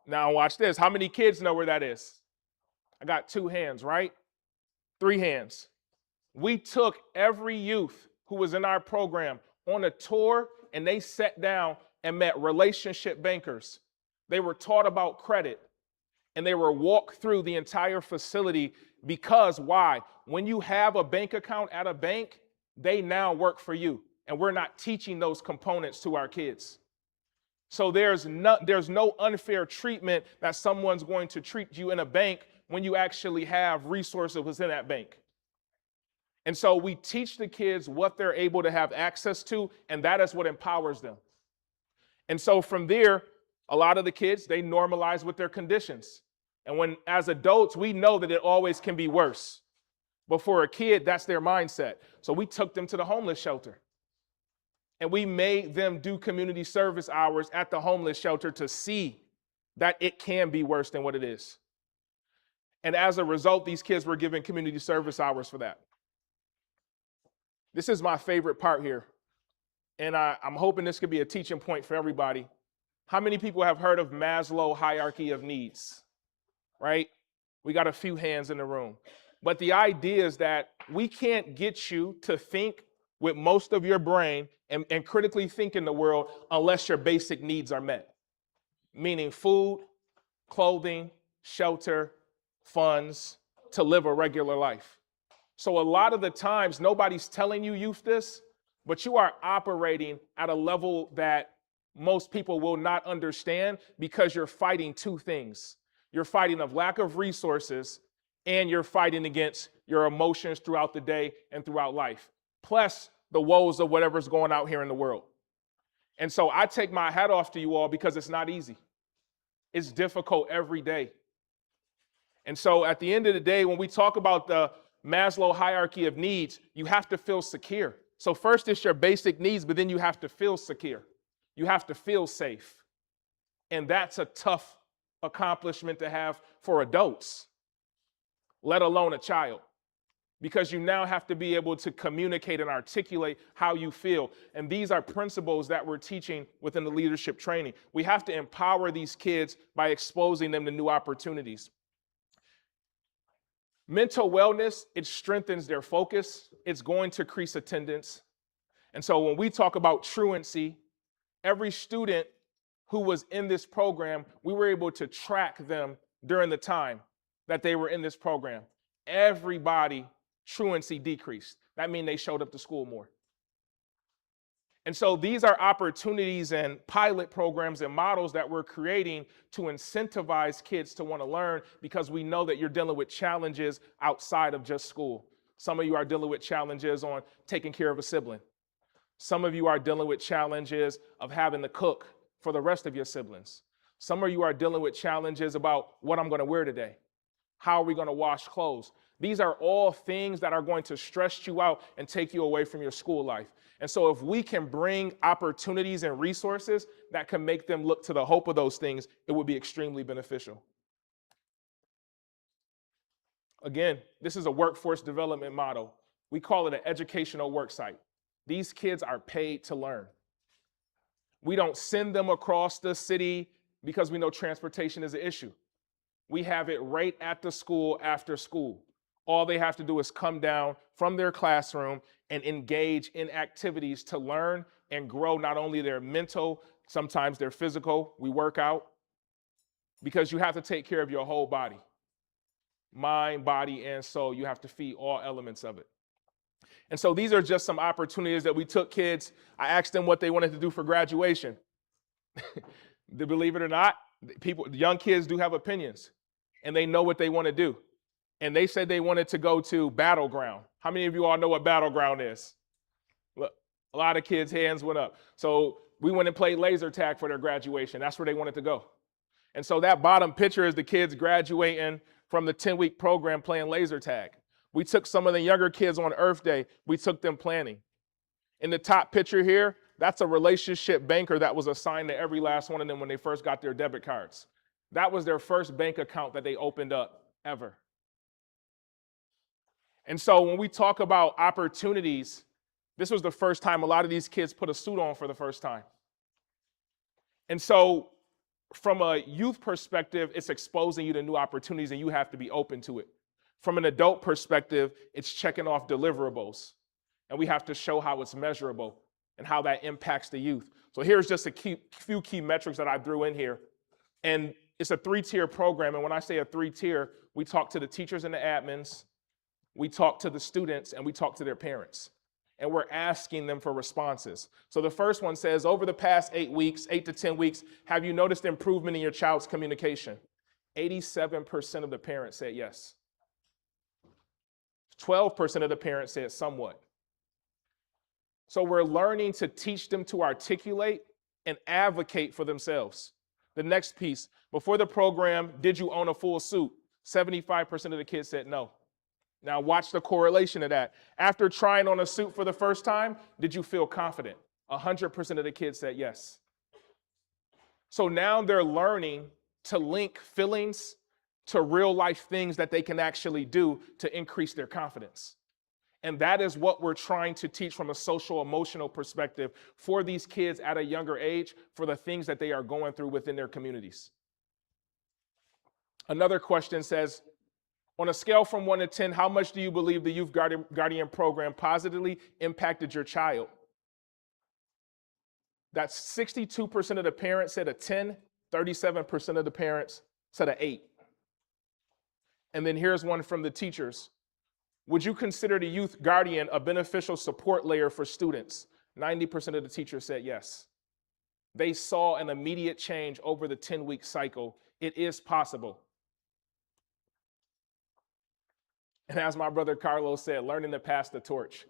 Now watch this. How many kids know where that is? I got 2 hands, right? 3 hands. We took every youth who was in our program on a tour, and they sat down and met relationship bankers. They were taught about credit, and they were walked through the entire facility because why? When you have a bank account at a bank, they now work for you, and we're not teaching those components to our kids. So there's no unfair treatment that someone's going to treat you in a bank when you actually have resources within that bank. And so we teach the kids what they're able to have access to, and that is what empowers them. And so from there, a lot of the kids, they normalize with their conditions. And when, as adults, we know that it always can be worse. But for a kid, that's their mindset. So we took them to the homeless shelter. And we made them do community service hours at the homeless shelter to see that it can be worse than what it is. And as a result, these kids were given community service hours for that. This is my favorite part here. And I'm hoping this could be a teaching point for everybody. How many people have heard of Maslow hierarchy of needs? Right? We got a few hands in the room. But the idea is that we can't get you to think with most of your brain and critically think in the world unless your basic needs are met. Meaning food, clothing, shelter, funds to live a regular life. So a lot of the times, nobody's telling you, youth, this, but you are operating at a level that most people will not understand because you're fighting 2 things. You're fighting of lack of resources, and you're fighting against your emotions throughout the day and throughout life, plus the woes of whatever's going out here in the world. And so I take my hat off to you all because it's not easy. It's difficult every day. And so at the end of the day, when we talk about the Maslow hierarchy of needs, you have to feel secure. So first it's your basic needs, but then you have to feel secure. You have to feel safe. And that's a tough accomplishment to have for adults, let alone a child, because you now have to be able to communicate and articulate how you feel. And these are principles that we're teaching within the leadership training. We have to empower these kids by exposing them to new opportunities. Mental wellness, it strengthens their focus. It's going to increase attendance. And so when we talk about truancy, every student who was in this program, we were able to track them during the time that they were in this program. Everybody, truancy decreased. That means they showed up to school more. And so these are opportunities and pilot programs and models that we're creating to incentivize kids to want to learn, because we know that you're dealing with challenges outside of just school. Some of you are dealing with challenges on taking care of a sibling. Some of you are dealing with challenges of having to cook for the rest of your siblings. Some of you are dealing with challenges about what I'm going to wear today. How are we going to wash clothes? These are all things that are going to stress you out and take you away from your school life. And so if we can bring opportunities and resources that can make them look to the hope of those things, it would be extremely beneficial. Again, this is a workforce development model. We call it an educational work site. These kids are paid to learn. We don't send them across the city because we know transportation is an issue. We have it right at the school after school. All they have to do is come down from their classroom and engage in activities to learn and grow not only their mental, sometimes their physical. We work out, because you have to take care of your whole body. Mind, body, and soul. You have to feed all elements of it. And so these are just some opportunities that we took kids. I asked them what they wanted to do for graduation. Believe it or not, young kids do have opinions, and they know what they want to do. And they said they wanted to go to Battleground. How many of you all know what Battleground is? Look, a lot of kids' hands went up. So we went and played laser tag for their graduation. That's where they wanted to go. And so that bottom picture is the kids graduating from the 10-week program playing laser tag. We took some of the younger kids on Earth Day. We took them planning. In the top picture here, that's a relationship banker that was assigned to every last one of them when they first got their debit cards. That was their first bank account that they opened up ever. And so when we talk about opportunities, this was the first time a lot of these kids put a suit on for the first time. And so From a youth perspective, it's exposing you to new opportunities and you have to be open to it. From an adult perspective, it's checking off deliverables. And we have to show how it's measurable and how that impacts the youth. So here's just few key metrics that I threw in here. And it's a 3-tier program. And when I say a 3-tier, we talk to the teachers and the admins, we talk to the students, and we talk to their parents. And we're asking them for responses. So the first one says, over the past 8 weeks, 8 to 10 weeks, have you noticed improvement in your child's communication? 87% of the parents said yes. 12% of the parents said somewhat. So we're learning to teach them to articulate and advocate for themselves. The next piece, before the program, did you own a full suit? 75% of the kids said no. Now watch the correlation of that. After trying on a suit for the first time, did you feel confident? 100% of the kids said yes. So now they're learning to link feelings to real life things that they can actually do to increase their confidence. And that is what we're trying to teach from a social emotional perspective for these kids at a younger age for the things that they are going through within their communities. Another question says, on a scale from 1 to 10, how much do you believe the Youth Guardian program positively impacted your child? That's 62% of the parents said a 10, 37% of the parents said an 8. And then here's one from the teachers. Would you consider the Youth Guardian a beneficial support layer for students? 90% of the teachers said yes. They saw an immediate change over the 10-week cycle. It is possible. And as my brother Carlos said, learning to pass the torch.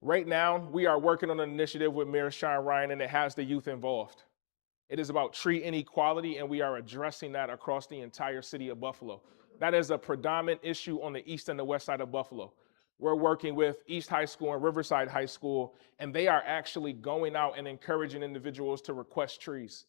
Right now, we are working on an initiative with Mayor Sean Ryan, and it has the youth involved. It is about tree inequality, and we are addressing that across the entire city of Buffalo. That is a predominant issue on the east and the west side of Buffalo. We're working with East High School and Riverside High School, and they are actually going out and encouraging individuals to request trees.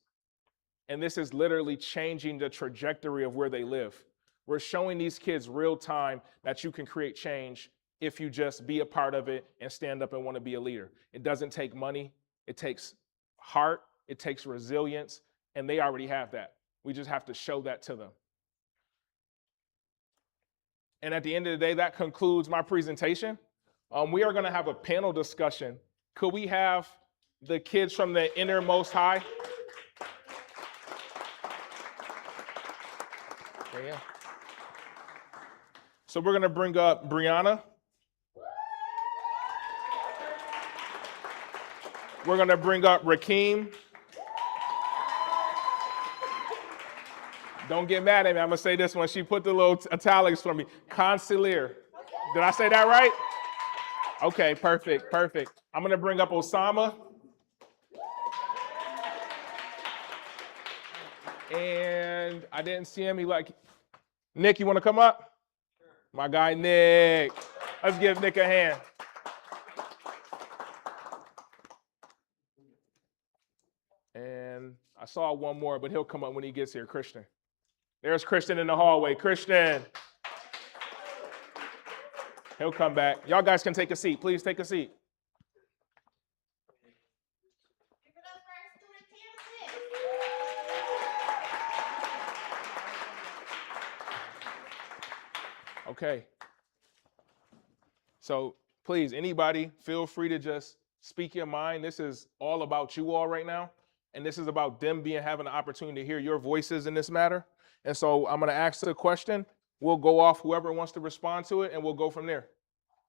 And this is literally changing the trajectory of where they live. We're showing these kids real time that you can create change if you just be a part of it and stand up and want to be a leader. It doesn't take money. It takes heart. It takes resilience. And they already have that. We just have to show that to them. And at the end of the day, that concludes my presentation. We are going to have a panel discussion. Could we have the kids from the innermost high? Yeah. So we're going to bring up Brianna. We're going to bring up Rakeem. Don't get mad at me. I'm going to say this one. She put the little italics for me. Consigliere. Did I say that right? Okay, perfect, perfect. I'm going to bring up Osama. And I didn't see him. Nick, you want to come up? My guy, Nick. Let's give Nick a hand. And I saw one more, but he'll come up when he gets here, Christian. There's Christian in the hallway. Christian. He'll come back. Y'all guys can take a seat. Please take a seat. Okay. So please, anybody, feel free to just speak your mind. This is all about you all right now. And this is about them having the opportunity to hear your voices in this matter. And so I'm going to ask the question. We'll go off whoever wants to respond to it, and we'll go from there.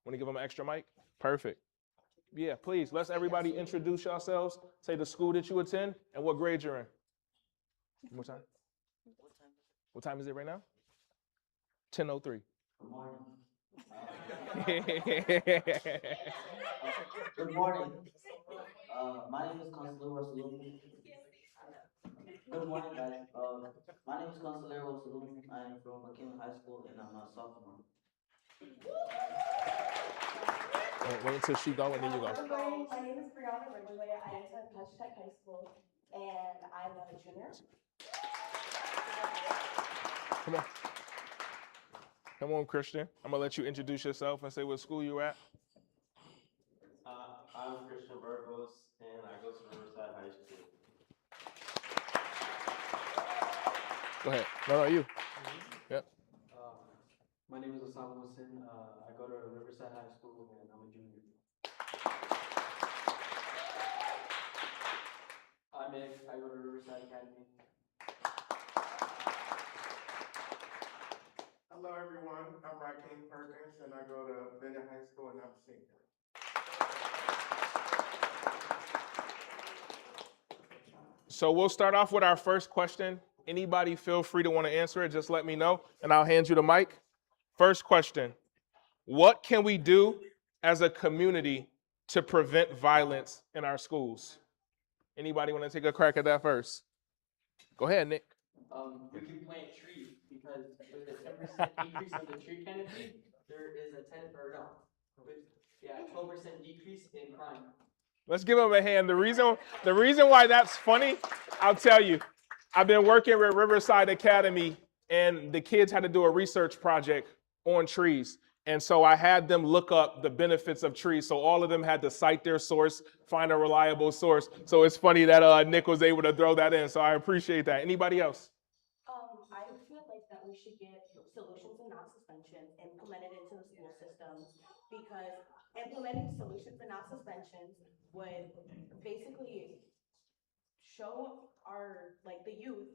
Want to give them an extra mic? Perfect. Yeah, please, let's everybody introduce yourselves. Say the school that you attend and what grade you're in. What time? What time is it right now? 10:03. Good morning. Good morning. My name is Consuelo Barcelona. Good morning, guys. My name is Consuelo Barcelona. I am from McKinley High School, and I'm a sophomore. Wait until she go, and then you go. Good morning. My name is Brianna Ridgeway. I attend Tech High School, and I'm a junior. Come on. Come on, Christian. I'm going to let you introduce yourself and say what school you're at. I'm Christian Burgos, and I go to Riverside High School. Go ahead. No, you. Yep. My name is Osama Hussein. I go to Riverside High School and I'm a junior. I'm Nick. I go to Riverside Academy. Hello, everyone. I'm Rakeem Perkins, and I go to Bennett High School, and I'm a senior. So we'll start off with our first question. Anybody feel free to want to answer it, just let me know, and I'll hand you the mic. First question. What can we do as a community to prevent violence in our schools? Anybody want to take a crack at that first? Go ahead, Nick. We can plant trees because with the 10% increase of the tree canopy, there is a 12% decrease in crime. Let's give them a hand. The reason why that's funny, I'll tell you. I've been working with Riverside Academy, and the kids had to do a research project on trees. And so I had them look up the benefits of trees. So all of them had to cite their source, find a reliable source. So it's funny that Nick was able to throw that in. So I appreciate that. Anybody else? I feel like that we should get solutions and not suspensions implemented into the school systems, because implementing solutions and not suspensions would basically show our, like, the youth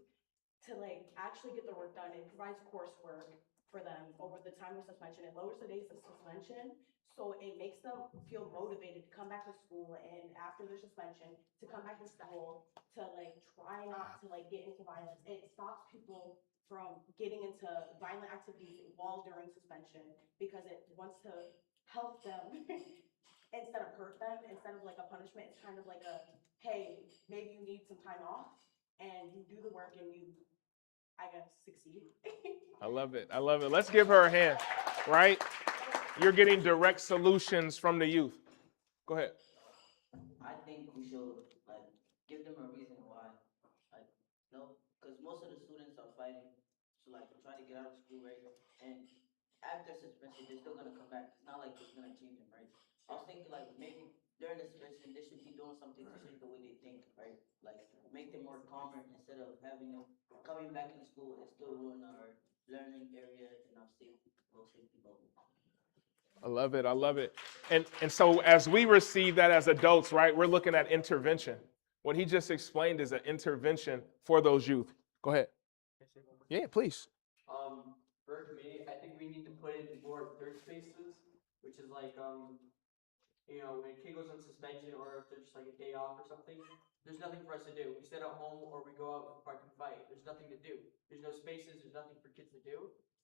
to like actually get the work done. It provides coursework for them over the time of suspension. It lowers the days of suspension, so it makes them feel motivated to come back to school, and after their suspension to come back to school to like try not to like get into violence. It stops people from getting into violent activities while during suspension, because it wants to help them instead of hurt them. Instead of like a punishment, it's kind of like a, hey, maybe you need some time off, and you do the work and you, I guess, succeed. I love it. I love it. Let's give her a hand, right? You're getting direct solutions from the youth. Go ahead. I think we should like give them a reason why. Like, no, because most of the students are fighting to like try to get out of school, right? And after suspension, they're still gonna come back. It's not like it's gonna change them, right? I was thinking like maybe during the suspension, they should be doing something to change the way they think, right? Like make them more calmer instead of having them coming back into school and still ruin our learning area and our safety, low safety level. I love it. I love it. And so as we receive that as adults, right, we're looking at intervention. What he just explained is an intervention for those youth. Go ahead. Yeah, please. For a committee, I think we need to put in more third spaces, which is like, when a kid goes on suspension or if they're just like a day off or something, there's nothing for us to do. We sit at home or we go out in the park and fight. There's nothing to do. There's no spaces, there's nothing for kids to do.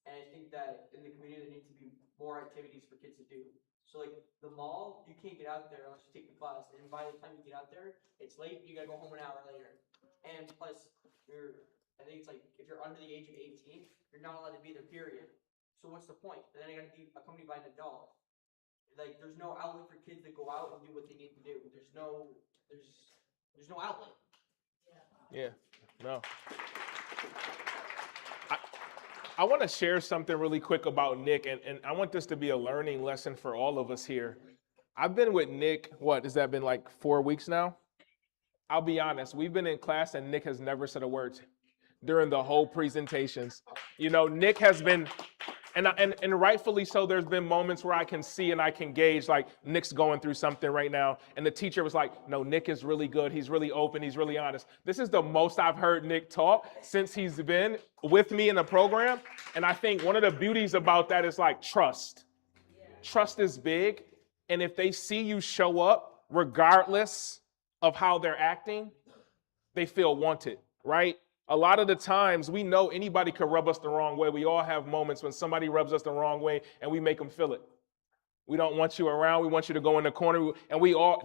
And I think that in the community, there needs to be more activities for kids to do. So like the mall, you can't get out there unless you take the bus. And by the time you get out there, it's late, you gotta go home an hour later. And plus, I think it's like, if you're under the age of 18, you're not allowed to be there, period. So what's the point? And then I gotta be accompanied by an adult. Like, there's no outlet for kids to go out and do what they need to do. There's no outlet. Yeah, no. I want to share something really quick about Nick, and I want this to be a learning lesson for all of us here. I've been with Nick, has that been like 4 weeks now? I'll be honest, we've been in class and Nick has never said a word during the whole presentations. Nick has been, and rightfully so, there's been moments where I can see and I can gauge, like, Nick's going through something right now. And the teacher was like, no, Nick is really good. He's really open. He's really honest. This is the most I've heard Nick talk since he's been with me in the program. And I think one of the beauties about that is like trust. Trust is big. And if they see you show up, regardless of how they're acting, they feel wanted, right? A lot of the times we know anybody could rub us the wrong way. We all have moments when somebody rubs us the wrong way and we make them feel it. We don't want you around. We want you to go in the corner. And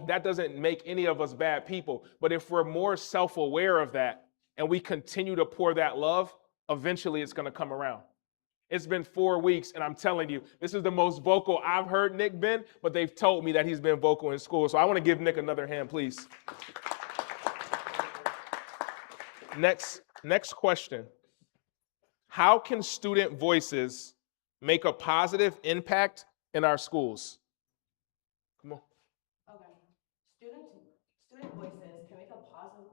that doesn't make any of us bad people. But if we're more self-aware of that and we continue to pour that love, eventually it's going to come around. It's been 4 weeks, and I'm telling you, this is the most vocal I've heard Nick been, but they've told me that he's been vocal in school. So I want to give Nick another hand, please. Next question. How can student voices make a positive impact in our schools? Come on. Okay. Student voices can make a positive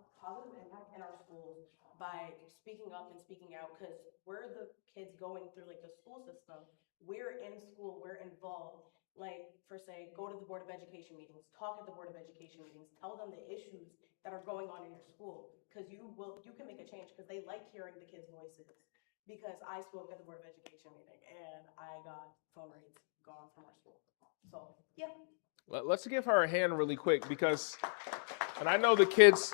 impact in our schools by speaking up and speaking out, because we're the kids going through like the school system. We're in school, we're involved. Like, for say, go to the Board of Education meetings, talk at the Board of Education meetings, tell them the issues that are going on in your school, because you can make a change, because they like hearing the kids' voices. Because I spoke at the Board of Education meeting and I got phone rates gone from our school. So, yeah. Let's give her a hand really quick because, and I know the kids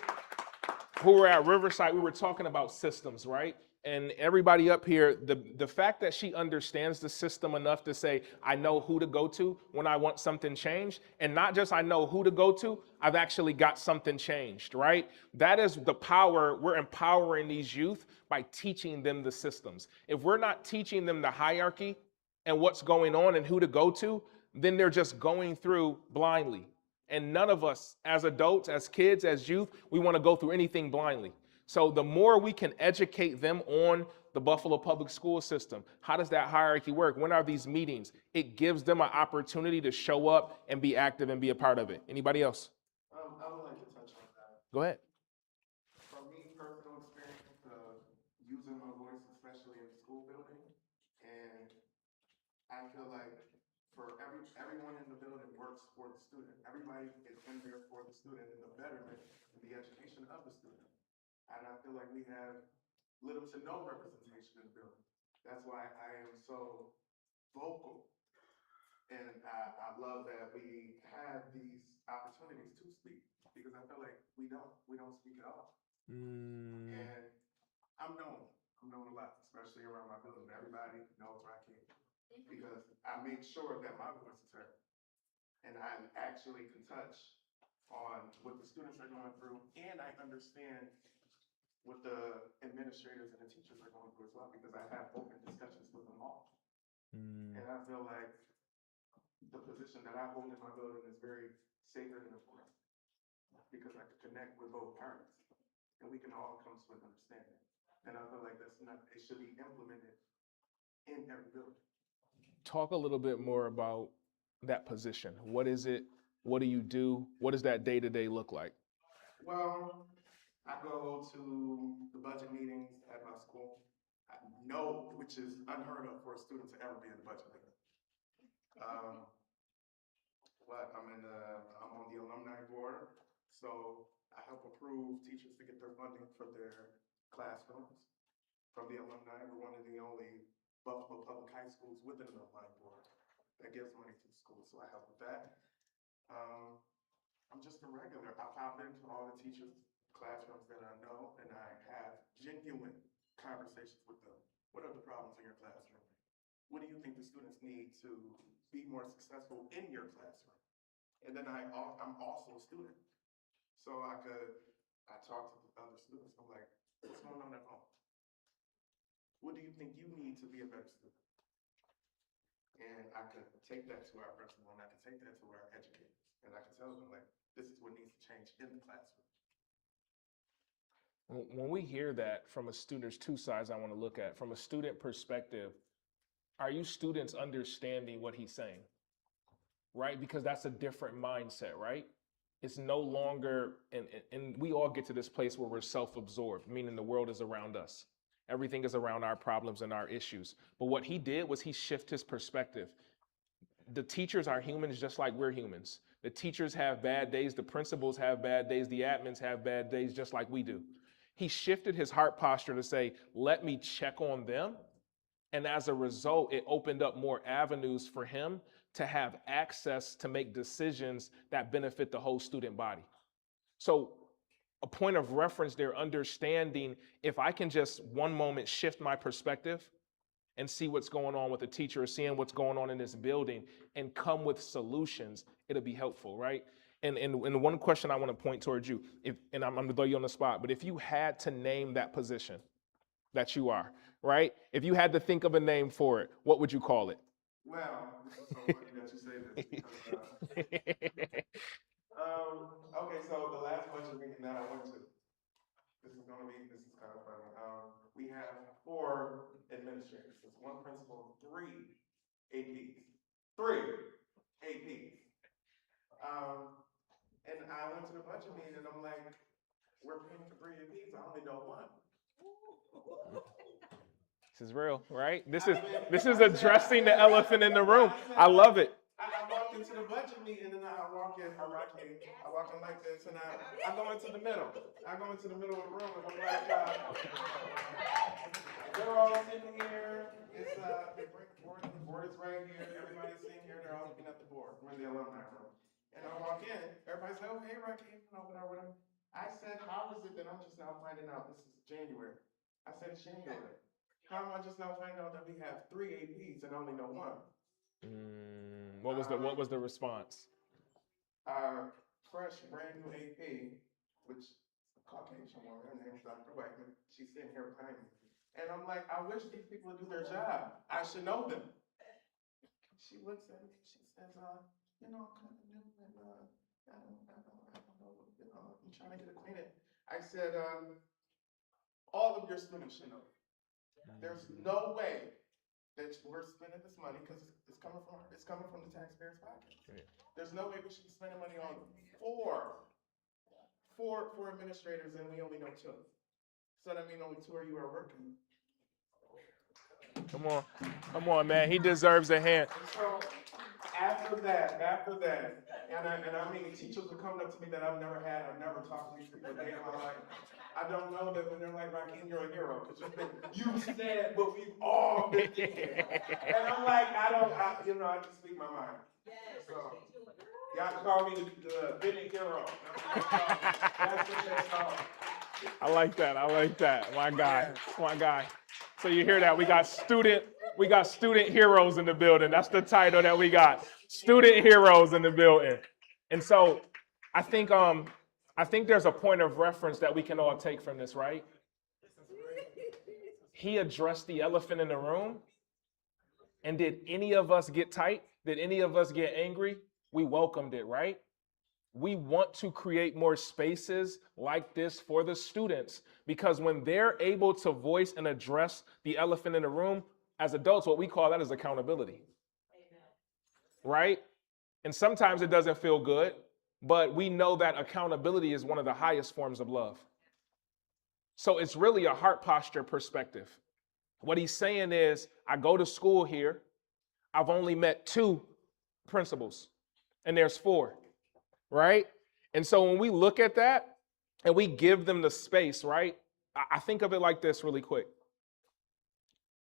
who were at Riverside, we were talking about systems, right? And everybody up here, the fact that she understands the system enough to say, I know who to go to when I want something changed, and not just I know who to go to, I've actually got something changed, right? That is the power. We're empowering these youth by teaching them the systems. If we're not teaching them the hierarchy and what's going on and who to go to, then they're just going through blindly. And none of us as adults, as kids, as youth, we want to go through anything blindly. So the more we can educate them on the Buffalo public school system, how does that hierarchy work? When are these meetings? It gives them an opportunity to show up and be active and be a part of it. Anybody else? I would like to touch on that. Go ahead. From me, personal experience, using my voice, especially in the school building, and I feel like for everyone in the building works for the student. Everybody is in there for the student and the betterment and the education of the student. And I feel like we have little to no representation in the building. That's why I am so vocal. And I love that we have these opportunities to speak because I feel like we don't speak at all. And I'm known a lot, especially around my building. Everybody knows where I came because I make sure that my voice is heard. And I actually can touch on what the students are going through, and I understand what the administrators and the teachers are going through as well, because I have open discussions with them all. And I feel like the position that I hold in my building is very sacred and important because I can connect with both parties and we can all come to an understanding. And I feel like it should be implemented in every building. Talk a little bit more about that position. What is it? What do you do? What does that day-to-day look like? Well, I go to the budget meetings at my school. I know, which is unheard of for a student to ever be in the budget meeting. But I'm on the alumni board, so I help approve teachers to get their funding for their classrooms from the alumni. We're one of the only Buffalo public high schools with an alumni board that gives money to the school, so I help with that. Um, I'm just a regular. I pop into all the teachers' classrooms that I know, and I have genuine conversations with them. What are the problems in your classroom? What do you think the students need to be more successful in your classroom? And then I'm also a student, so I talk to the other students. I'm like, what's going on at home? What do you think you need to be a better student? And I could take that to our principal, and I could take that to our educators, and I could tell them like, this is what needs to change in the classroom. When we hear that from a student, there's two sides I want to look at. From a student perspective, are you students understanding what he's saying? Right? Because that's a different mindset, right? It's no longer, and we all get to this place where we're self-absorbed, meaning the world is around us. Everything is around our problems and our issues. But what he did was he shifted his perspective. The teachers are humans just like we're humans. The teachers have bad days, the principals have bad days, the admins have bad days just like we do. He shifted his heart posture to say, let me check on them. And as a result, it opened up more avenues for him to have access to make decisions that benefit the whole student body. So a point of reference there, understanding if I can just one moment shift my perspective and see what's going on with the teacher or seeing what's going on in this building and come with solutions, it'll be helpful, right? And one question I want to point towards you, and I'm going to throw you on the spot, but if you had to name that position that you are, right? If you had to think of a name for it, what would you call it? Well, this is so funny that you say this because, okay, so the last budget meeting that I went to, this is kind of funny. We have 4 administrators. It's 1 principal, 3 APs. 3 APs. And I went to the budget meeting and I'm like, we're paying for 3 APs. I only know 1. This is real, right? This is addressing the elephant in the room. I love it. I walked into the budget meeting and I walk in like this and I go into the middle. I go into the middle of the room and I'm like, they're all sitting here. It's they bring the board is right here. Everybody's sitting here. They're all looking at the board. We're in the alumni room. And I walk in. Everybody's like, oh hey Rakim, whatever. I said, how is it that I'm just now finding out this is January? I said it's January. How am I just now finding out that we have 3 APs and only know 1? What was the response? Our fresh brand new AP, which is a Caucasian woman, her name's Dr. Whiteman, she's sitting here behind me. And I'm like, I wish these people would do their job. I should know them. She looks at me, she says, I'm kind of new and I don't know, I'm trying to get acquainted. I said, all of your students should know. There's no way that we're spending this money because it's coming from the taxpayers' pockets. Right. There's no way we should be spending money on four administrators and we only know 2. So that means only 2 of you are working. Come on, man. He deserves a hand. And so after that, and I mean teachers are coming up to me that I've never talked to these people a day in my life. I don't know that when they're like, Rakim, you're a hero because you said what we've all been thinking. And I'm like, I just speak my mind. So y'all call me the Benny hero. That's what they call me. I like that. My guy. So you hear that? We got student heroes in the building. That's the title that we got. Student heroes in the building. And so I think there's a point of reference that we can all take from this, right? He addressed the elephant in the room. And did any of us get tight? Did any of us get angry? We welcomed it, right? We want to create more spaces like this for the students because when they're able to voice and address the elephant in the room, as adults, what we call that is accountability. Right? And sometimes it doesn't feel good, but we know that accountability is one of the highest forms of love. So it's really a heart posture perspective. What he's saying is, I go to school here, I've only met 2 principals, and there's 4. Right? And so when we look at that and we give them the space, right? I think of it like this really quick.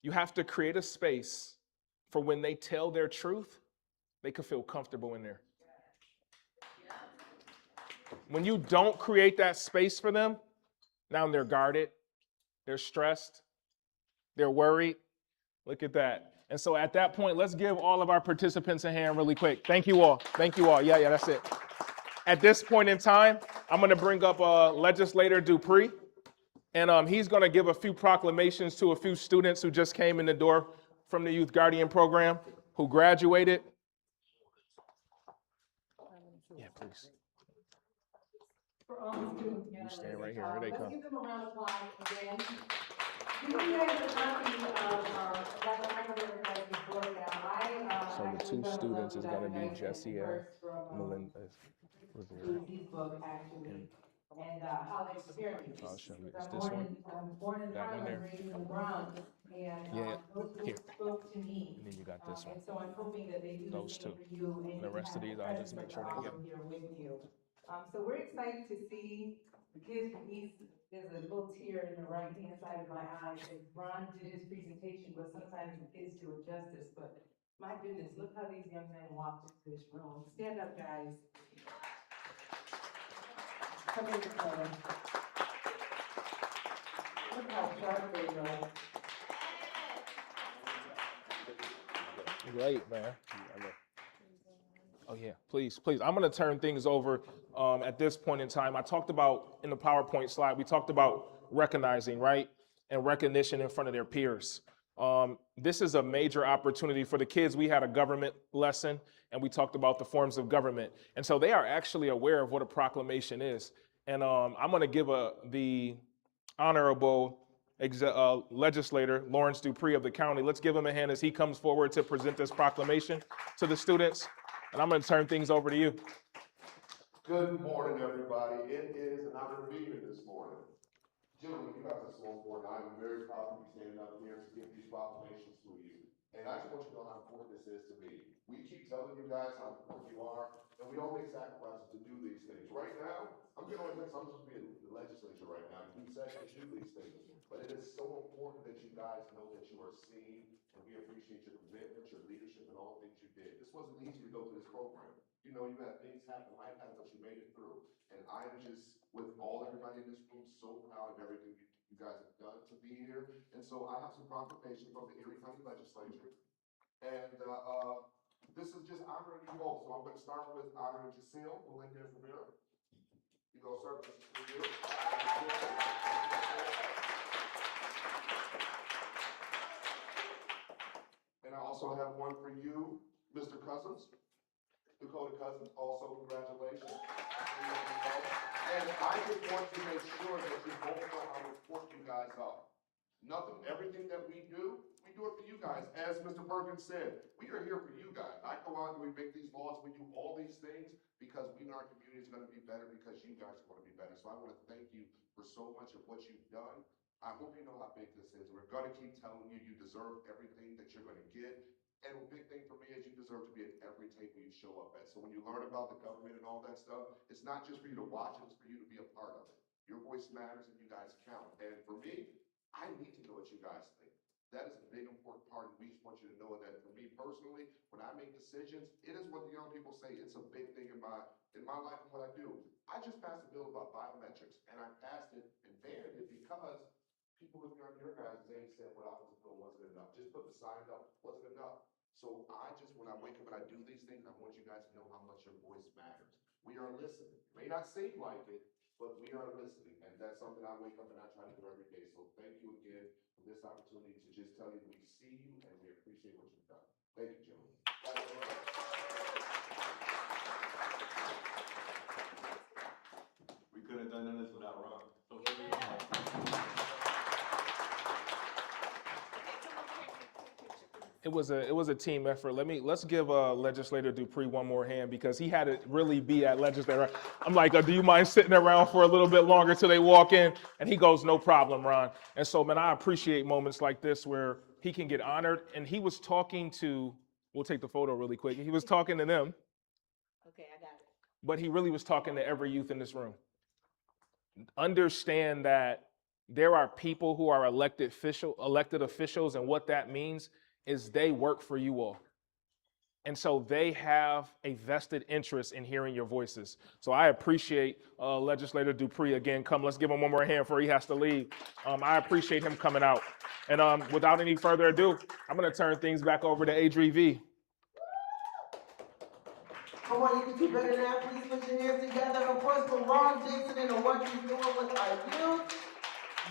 You have to create a space for when they tell their truth, they can feel comfortable in there. When you don't create that space for them, now they're guarded, they're stressed, they're worried. Look at that. And so at that point, let's give all of our participants a hand really quick. Thank you all. Yeah, that's it. At this point in time, I'm going to bring up Legislator Dupree, and he's going to give a few proclamations to a few students who just came in the door from the Youth Guardian Program, who graduated. Yeah, please. For all the students, You stand right here. Here they come. Let's give them a round of applause again. You guys are copy of that microphone that before now. So the 2 students is going to be Jessie and Melinda. His book actually, and how they experienced. I'll show you. It's this one. I'm born in That one Harlem, there. raised in the Bronx, and Yeah. those Here. books spoke to me. And then you got this one. And so I'm hoping that they do the Those same 2. for you. And The rest of these, I'll just make sure they get them here with you. So we're excited to see the kids from East. There's a little tear in the right-hand side of my eye. As Ron did his presentation, but sometimes the kids do it justice. But my goodness, look how these young men walked into this room. Stand up, guys. Come in, Claire. Look how sharp they are. Great, man. Oh, yeah, please. I'm going to turn things over at this point in time. I talked about, in the PowerPoint slide, we talked about recognizing, right? And recognition in front of their peers. This is a major opportunity for the kids. We had a government lesson, and we talked about the forms of government. And so they are actually aware of what a proclamation is. And I'm going to give the honorable legislator, Lawrence Dupree of the county. Let's give him a hand as he comes forward to present this proclamation to the students. And I'm going to turn things over to you. Good morning, everybody. It is an honor to be here this morning. Gentlemen, you guys are so important. I'm very proud to be standing up here to give these proclamations to you. And I just want you to know how important this is to me. We keep telling you guys how important you are, and we all make sacrifices to do these things. Right now, I'm just supposed to be in the legislature right now to do sessions, do these things. But it is so important that you guys know that you are seen, and we appreciate your commitment, your leadership, and all the things you did. This wasn't easy to go through this program. You know, you had things happen, life happened, but you made it through. And I am just, with everybody in this room, so proud of everything you guys have done to be here. And so I have some proclamation from the Erie County Legislature. And this is just honoring you all. So I'm going to start with honoring Giselle, Melinda, and Ramiro. You go, sir. And I also have one for you, Mr. Cousins, Dakota Cousins. Also, congratulations. And I just want to make sure that you both know how important you guys are. Everything that we do it for you guys. As Mr. Perkins said, we are here for you guys. I go out and we make these laws, we do all these things because we know our community is going to be better because you guys are going to be better. So I want to thank you for so much of what you've done. I hope you know how big this is. We're going to keep telling you you deserve everything that you're going to get. And a big thing for me is you deserve to be at every table you show up at. So when you learn about the government and all that stuff, it's not just for you to watch it, it's for you to be a part of it. Your voice matters and you guys count. And for me, I need to know what you guys think. That is a big important part, and we just want you to know that for me personally, when I make decisions, it is what the young people say, it's a big thing in my life and what I do. I just passed a bill about biometrics, and I passed it and banned it because people in your guys' age said what I was doing wasn't enough. Just put the sign up, wasn't enough. So when I wake up and I do these things, I want you guys to know how much your voice matters. We are listening. It may not seem like it, but we are listening, and that's something I wake up and I try to do every day. So thank you again for this opportunity to just tell you we see you and we appreciate what you've done. Thank you, gentlemen. We couldn't have done this without Ron. So It was a team effort. Let's give Legislator Dupree one more hand because he had to really be at Legislator. I'm like, do you mind sitting around for a little bit longer till they walk in? And he goes, no problem, Ron. And so, man, I appreciate moments like this where he can get honored. And he was talking to, we'll take the photo really quick. He was talking to them. Okay, I got it. But he really was talking to every youth in this room. Understand that there are people who are elected officials, and what that means is they work for you all. And so they have a vested interest in hearing your voices. So I appreciate Legislator Dupree again. Come, let's give him one more hand before he has to leave. I appreciate him coming out. And without any further ado, I'm going to turn things back over to Adri V. Come on, you can do better than that. Please put your hands together. Of course, for Ron Jason and what he's doing with our youth.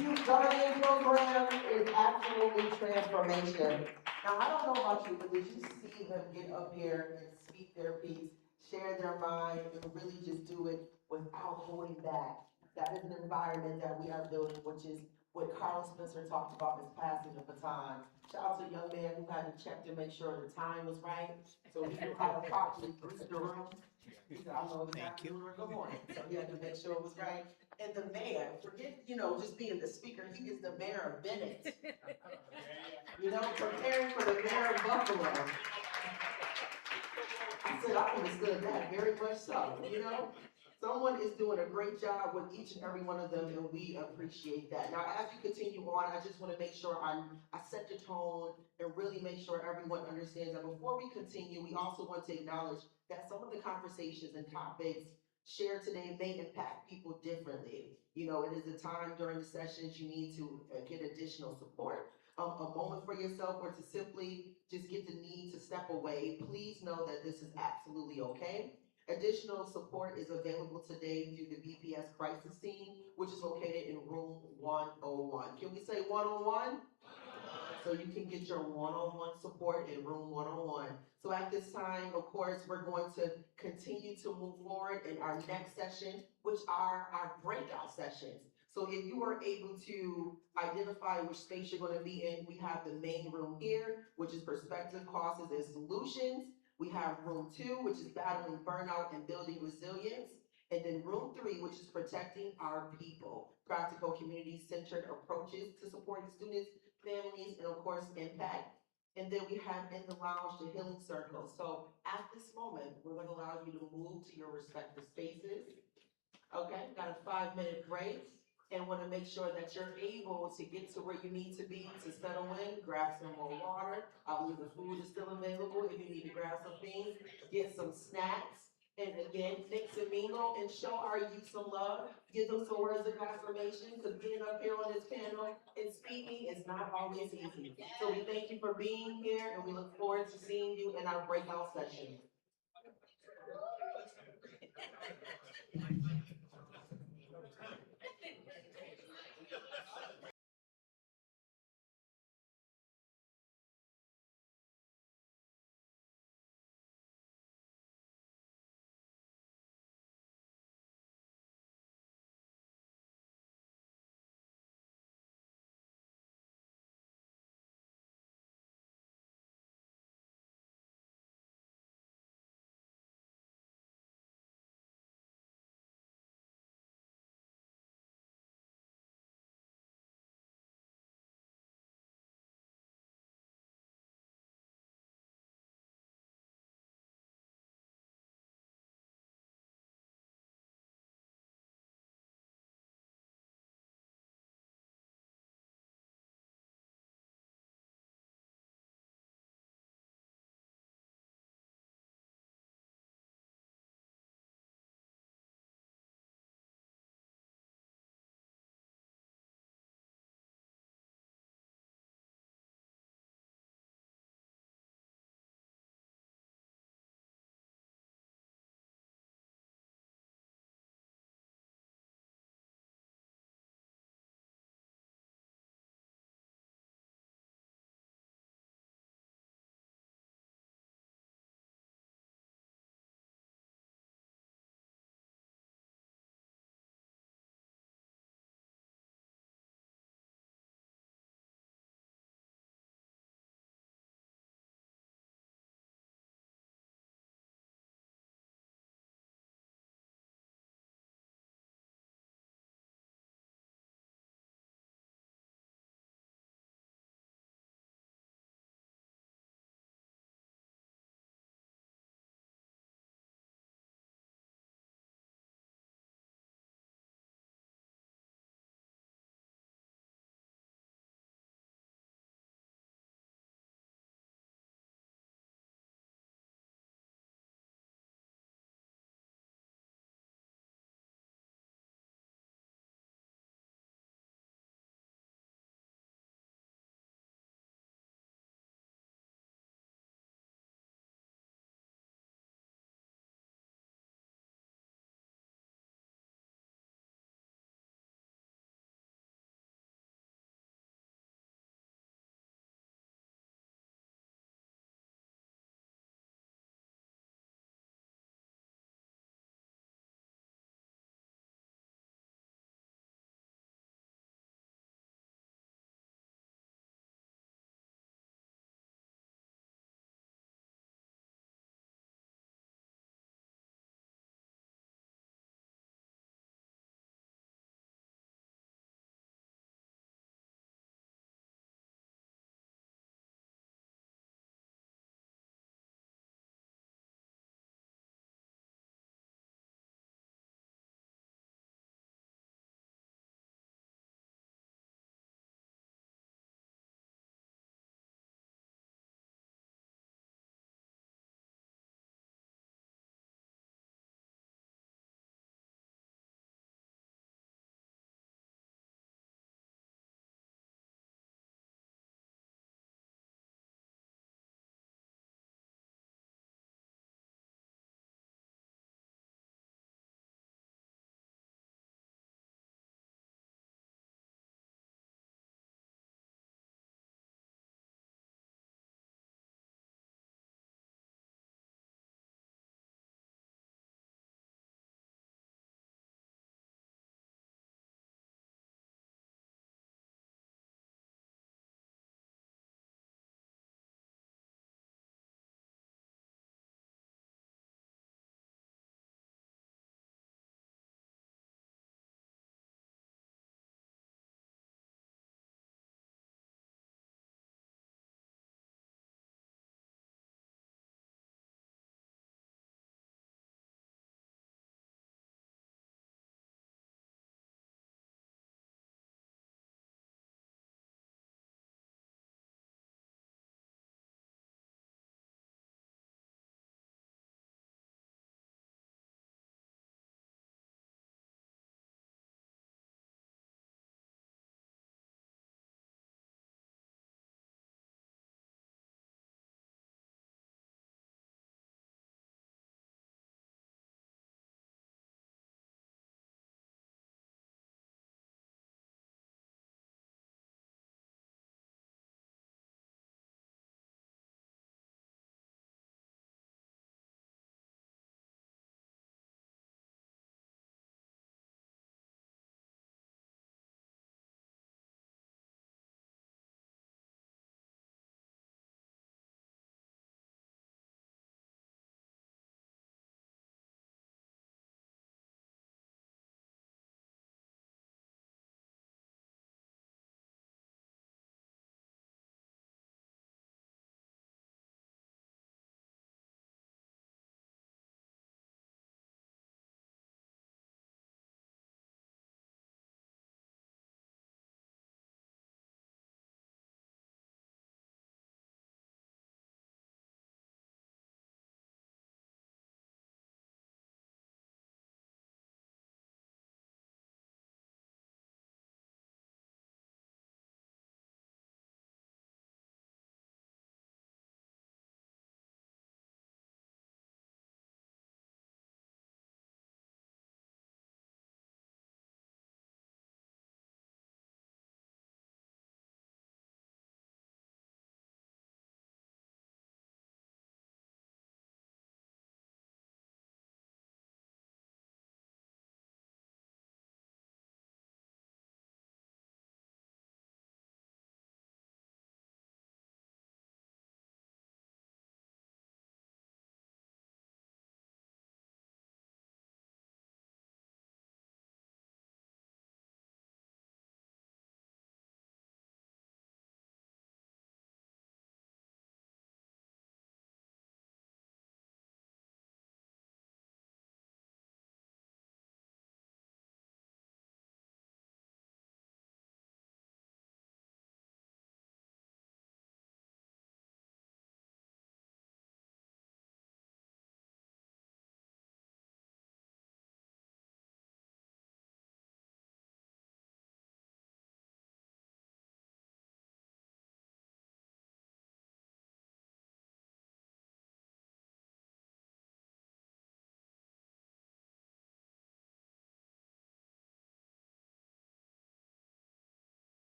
Youth Guardian Program is absolutely transformation. Now, I don't know about you, but did you see them get up here and speak their piece, share their mind, and really just do it without holding back? That is an environment that we are building, which is what Carl Spencer talked about as passing the baton. Shout out to a young man who had to check to make sure the time was right, so he knew how to properly grease the room. He said, I know exactly where we're going, so he had to make sure it was right. And the mayor, forget, just being the speaker, he is the mayor of Bennett. Preparing for the mayor of Buffalo. I said, I understood that very much so, Someone is doing a great job with each and every one of them, and we appreciate that. Now, as we continue on, I just want to make sure I set the tone and really make sure everyone understands that before we continue, we also want to acknowledge that some of the conversations and topics shared today may impact people differently. It is a time during the sessions you need to get additional support, a moment for yourself, or to simply just get the need to step away. Please know that this is absolutely okay. Additional support is available today through the BPS crisis team, which is located in room 101. Can we say 101? So you can get your one-on-one support in room 101. So at this time, of course, we're going to continue to move forward in our next session, which are our breakout sessions. So if you are able to identify which space you're going to be in, we have the main room here, which is perspective, causes, and solutions. We have room 2, which is battling burnout and building resilience. And then room 3, which is protecting our people, practical community-centered approaches to supporting students, families, and of course, impact. And then we have in the lounge the healing circle. So at this moment, we're gonna allow you to move to your respective spaces. Okay, got a 5-minute break, and want to make sure that you're able to get to where you need to be to settle in, grab some more water. I believe the food is still available. If you need to grab some things, get some snacks. And again, mix and mingle and show our youth some love. Give them some words of affirmation, because being up here on this panel and speaking is not always easy. So we thank you for being here, and we look forward to seeing you in our breakout session.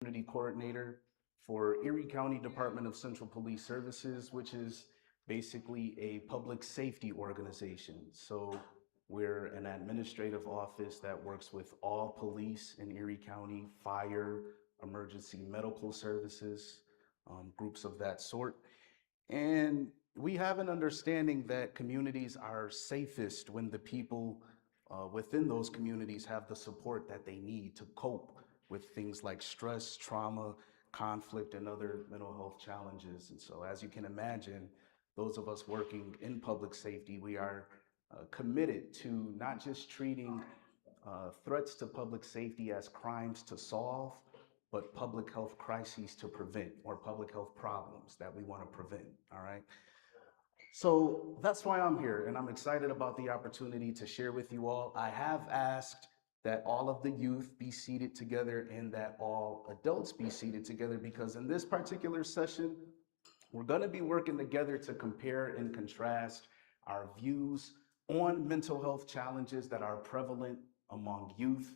Community Coordinator for Erie County Department of Central Police Services, which is basically a public safety organization. So we're an administrative office that works with all police in Erie County, fire, emergency medical services, groups of that sort. And we have an understanding that communities are safest when the people within those communities have the support that they need to cope with things like stress, trauma, conflict, and other mental health challenges. And so, as you can imagine, those of us working in public safety, we are committed to not just treating threats to public safety as crimes to solve, but public health crises to prevent, or public health problems that we want to prevent, all right? So that's why I'm here, and I'm excited about the opportunity to share with you all. I have asked that all of the youth be seated together and that all adults be seated together, because in this particular session, we're going to be working together to compare and contrast our views on mental health challenges that are prevalent among youth.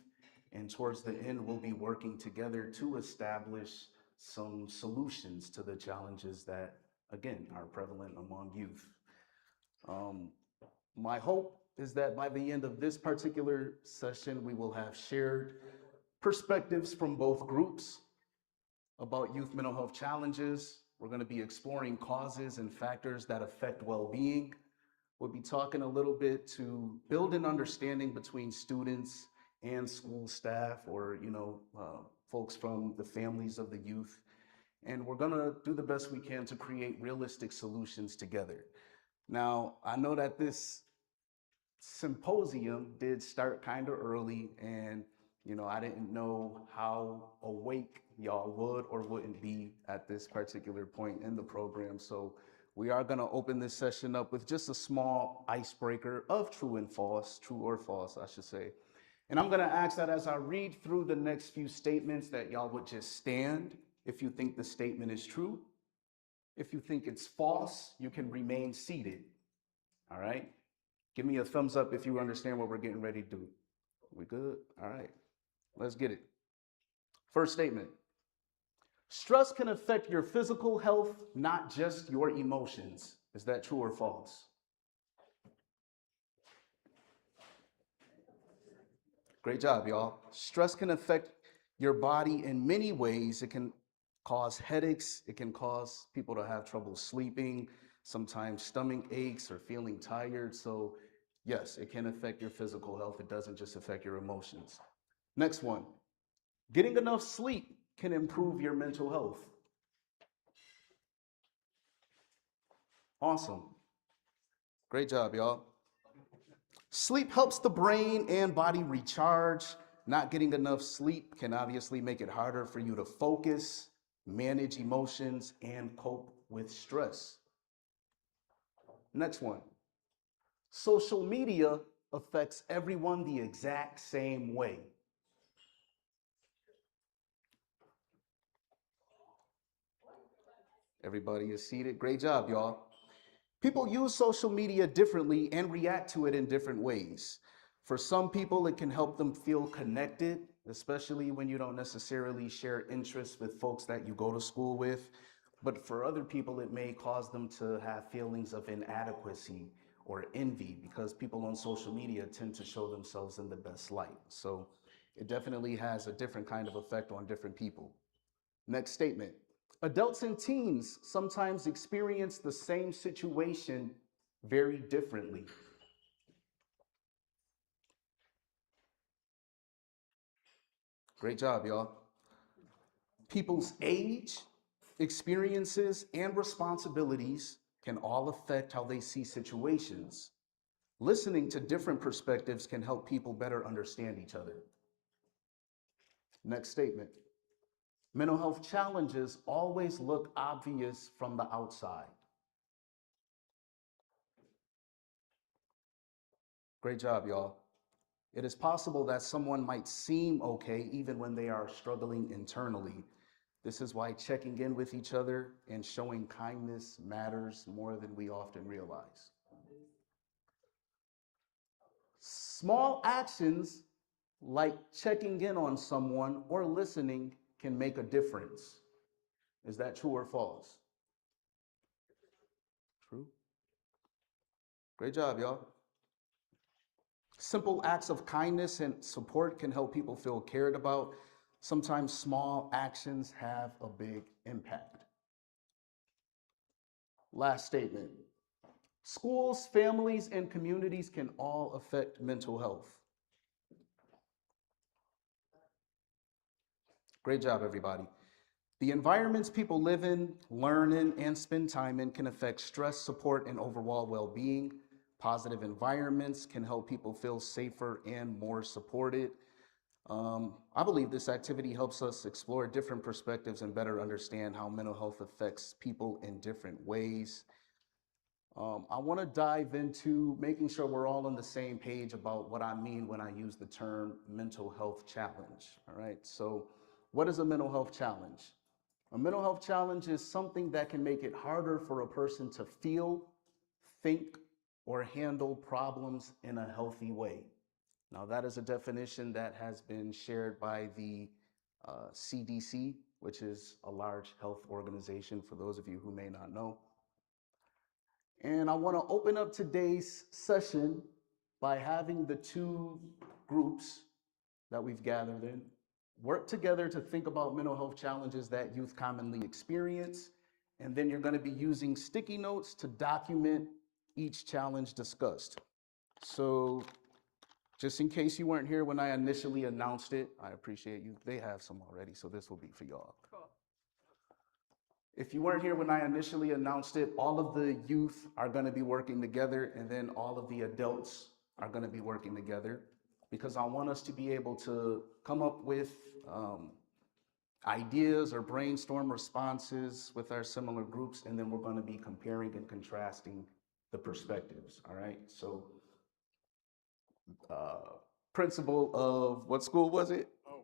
And towards the end, we'll be working together to establish some solutions to the challenges that, again, are prevalent among youth. My hope is that by the end of this particular session, we will have shared perspectives from both groups about youth mental health challenges. We're going to be exploring causes and factors that affect well-being. We'll be talking a little bit to build an understanding between students and school staff, or folks from the families of the youth. And we're going to do the best we can to create realistic solutions together. Now, I know that this symposium did start kind of early, and I didn't know how awake y'all would or wouldn't be at this particular point in the program. So we are going to open this session up with just a small icebreaker of true or false, I should say. And I'm going to ask that as I read through the next few statements, that y'all would just stand if you think the statement is true. If you think it's false, you can remain seated. All right? Give me a thumbs up if you understand what we're getting ready to do. We good? All right. Let's get it. First statement. Stress can affect your physical health, not just your emotions. Is that true or false? Great job, y'all. Stress can affect your body in many ways. It can cause headaches. It can cause people to have trouble sleeping, sometimes stomach aches or feeling tired. So yes, it can affect your physical health. It doesn't just affect your emotions. Next one. Getting enough sleep can improve your mental health. Awesome. Great job, y'all. Sleep helps the brain and body recharge. Not getting enough sleep can obviously make it harder for you to focus, manage emotions, and cope with stress. Next one. Social media affects everyone the exact same way. Everybody is seated. Great job, y'all. People use social media differently and react to it in different ways. For some people, it can help them feel connected, especially when you don't necessarily share interests with folks that you go to school with. But for other people, it may cause them to have feelings of inadequacy or envy, because people on social media tend to show themselves in the best light. So it definitely has a different kind of effect on different people. Next statement. Adults and teens sometimes experience the same situation very differently. Great job, y'all. People's age, experiences, and responsibilities can all affect how they see situations. Listening to different perspectives can help people better understand each other. Next statement. Mental health challenges always look obvious from the outside. Great job, y'all. It is possible that someone might seem okay even when they are struggling internally. This is why checking in with each other and showing kindness matters more than we often realize. Small actions like checking in on someone or listening can make a difference. Is that true or false? True. Great job, y'all. Simple acts of kindness and support can help people feel cared about. Sometimes small actions have a big impact. Last statement. Schools, families, and communities can all affect mental health. Great job, everybody. The environments people live in, learn in, and spend time in can affect stress, support, and overall well-being. Positive environments can help people feel safer and more supported. I believe this activity helps us explore different perspectives and better understand how mental health affects people in different ways. I want to dive into making sure we're all on the same page about what I mean when I use the term mental health challenge. All right, so what is a mental health challenge? A mental health challenge is something that can make it harder for a person to feel, think, or handle problems in a healthy way. Now, that is a definition that has been shared by the CDC, which is a large health organization for those of you who may not know. And I want to open up today's session by having the two groups that we've gathered in work together to think about mental health challenges that youth commonly experience. And then you're going to be using sticky notes to document each challenge discussed. So just in case you weren't here when I initially announced it, I appreciate you. They have some already, so this will be for y'all. Cool. If you weren't here when I initially announced it, all of the youth are going to be working together, and then all of the adults are going to be working together, because I want us to be able to come up with ideas or brainstorm responses with our similar groups, and then we're going to be comparing and contrasting the perspectives, all right? So, principal of, what school was it? Oh,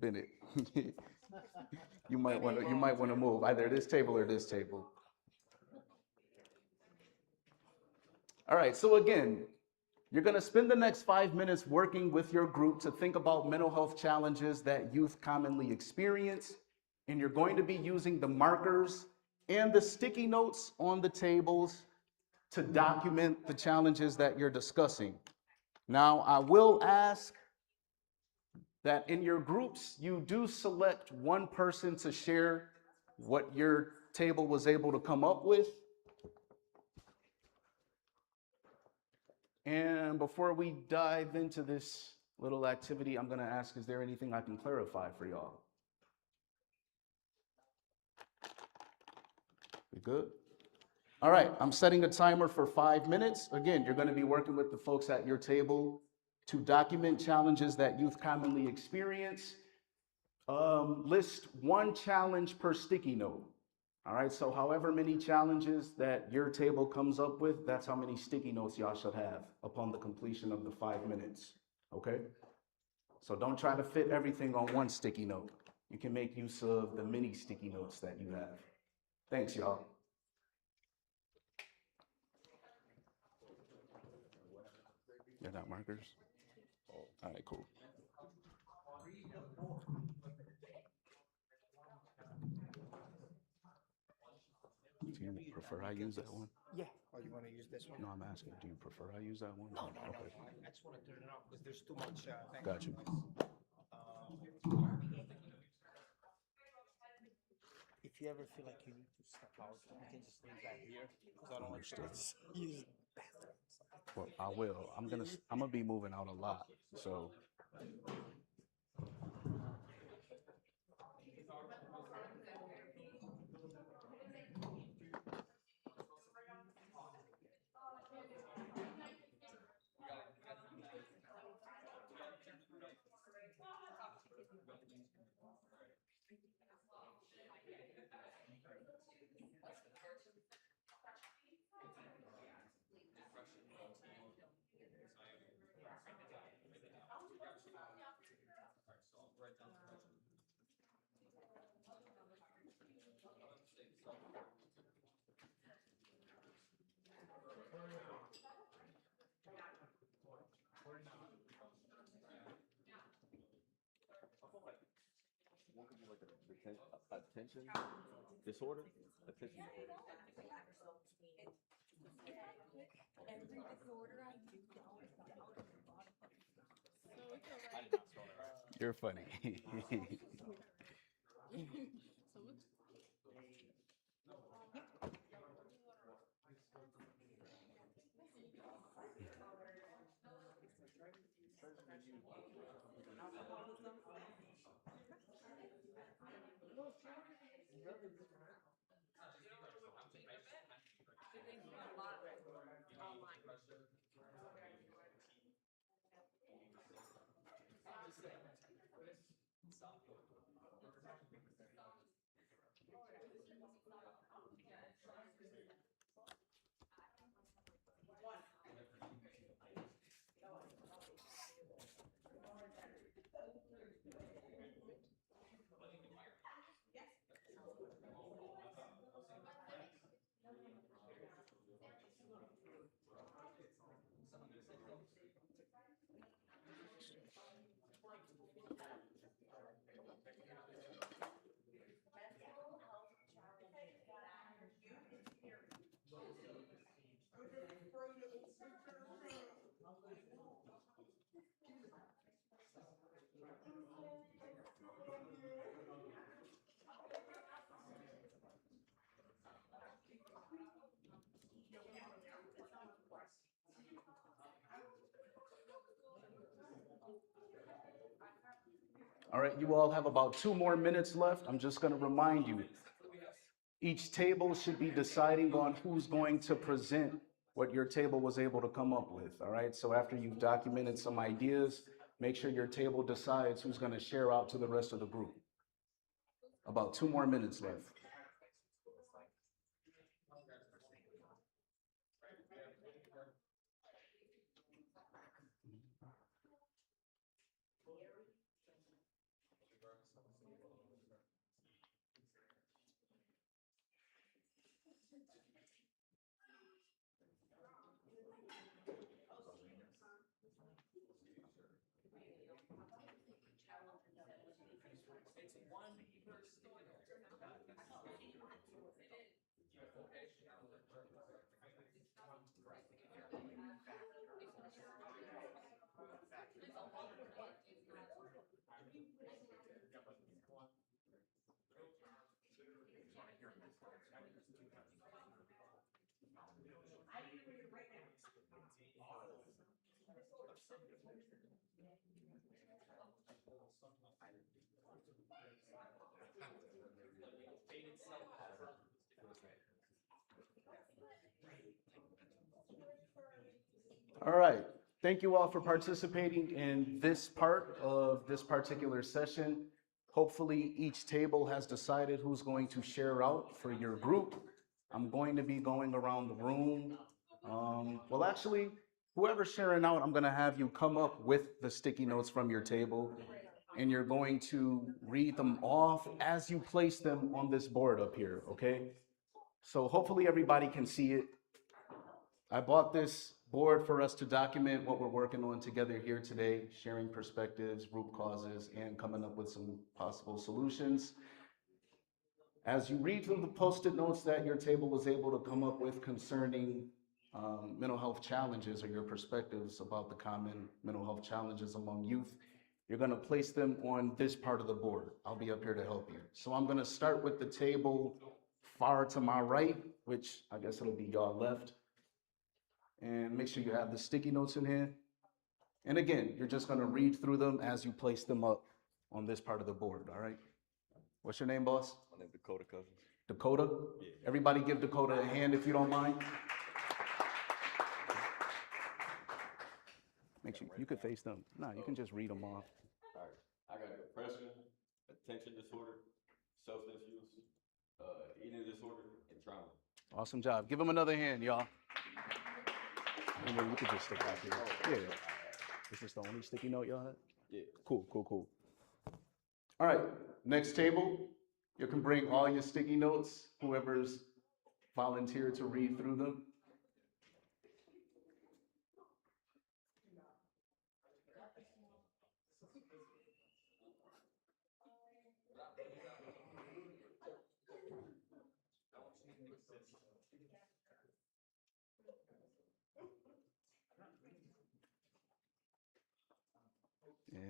Bennett. Bennett. You might want to move either this table or this table. All right, so again, you're going to spend the next 5 minutes working with your group to think about mental health challenges that youth commonly experience, and you're going to be using the markers and the sticky notes on the tables to document the challenges that you're discussing. Now, I will ask that in your groups, you do select one person to share what your table was able to come up with. And before we dive into this little activity, I'm going to ask, is there anything I can clarify for y'all? We good? All right, I'm setting a timer for 5 minutes. Again, you're going to be working with the folks at your table to document challenges that youth commonly experience. List one challenge per sticky note. All right, so however many challenges that your table comes up with, that's how many sticky notes y'all should have upon the completion of the 5 minutes, okay? So don't try to fit everything on one sticky note. You can make use of the mini sticky notes that you have. Thanks, y'all. You're not markers? Oh, all right, cool. Do you prefer I use that one? Yeah. Oh, you want to use this one? No, I'm asking, do you prefer I use that one? No, no, Okay. no. I just want to turn it off because there's too much Got you. If you ever feel like you need to step out, you can just leave that here because I don't like to Understood. use bathrooms. Well, I will. I'm gonna be moving out a lot, so. attention disorder? Attention disorder. Every disorder I do, You're funny. All right, you all have about 2 more minutes left. I'm just going to remind you, each table should be deciding on who's going to present what your table was able to come up with, all right? So after you've documented some ideas, make sure your table decides who's going to share out to the rest of the group. About 2 more minutes left. All right. Thank you all for participating in this part of this particular session. Hopefully, each table has decided who's going to share out for your group. I'm going to be going around the room. Well, actually, whoever's sharing out, I'm going to have you come up with the sticky notes from your table, and you're going to read them off as you place them on this board up here, okay? So hopefully everybody can see it. I bought this board for us to document what we're working on together here today, sharing perspectives, root causes, and coming up with some possible solutions. As you read through the Post-it notes that your table was able to come up with concerning mental health challenges or your perspectives about the common mental health challenges among youth, you're going to place them on this part of the board. I'll be up here to help you. So I'm going to start with the table far to my right, which I guess it'll be y'all left. And make sure you have the sticky notes in here. And again, you're just going to read through them as you place them up on this part of the board, all right? What's your name, boss? My name's Dakota Cousins. Dakota? Yeah. Everybody give Dakota a hand if you don't mind. Make sure you could face them. No, you can just read them off. All right. I got depression, attention disorder, substance use, eating disorder, and trauma. Awesome job. Give them another hand, y'all. And then you could just stick right here. Yeah. Is this the only sticky note y'all had? Yeah. Cool, cool, cool. All right, next table. You can bring all your sticky notes, whoever's volunteered to read through them.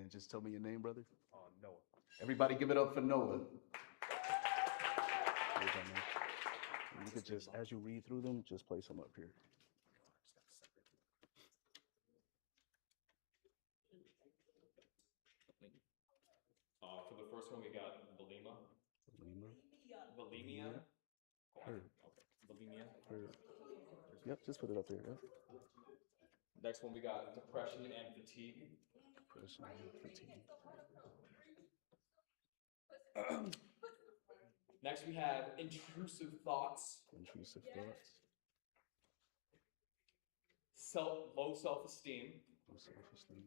And just tell me your name, brother. Noah. Everybody give it up for Noah. You could just, as you read through them, just place them up here. For the first one, we got bulimia. Bulimia. Heard. Bulimia. Heard. Yep, just put it up there. Yep. Next one, we got depression and fatigue. Depression and fatigue. Next, we have intrusive thoughts. Intrusive thoughts. Low self-esteem. Low self-esteem.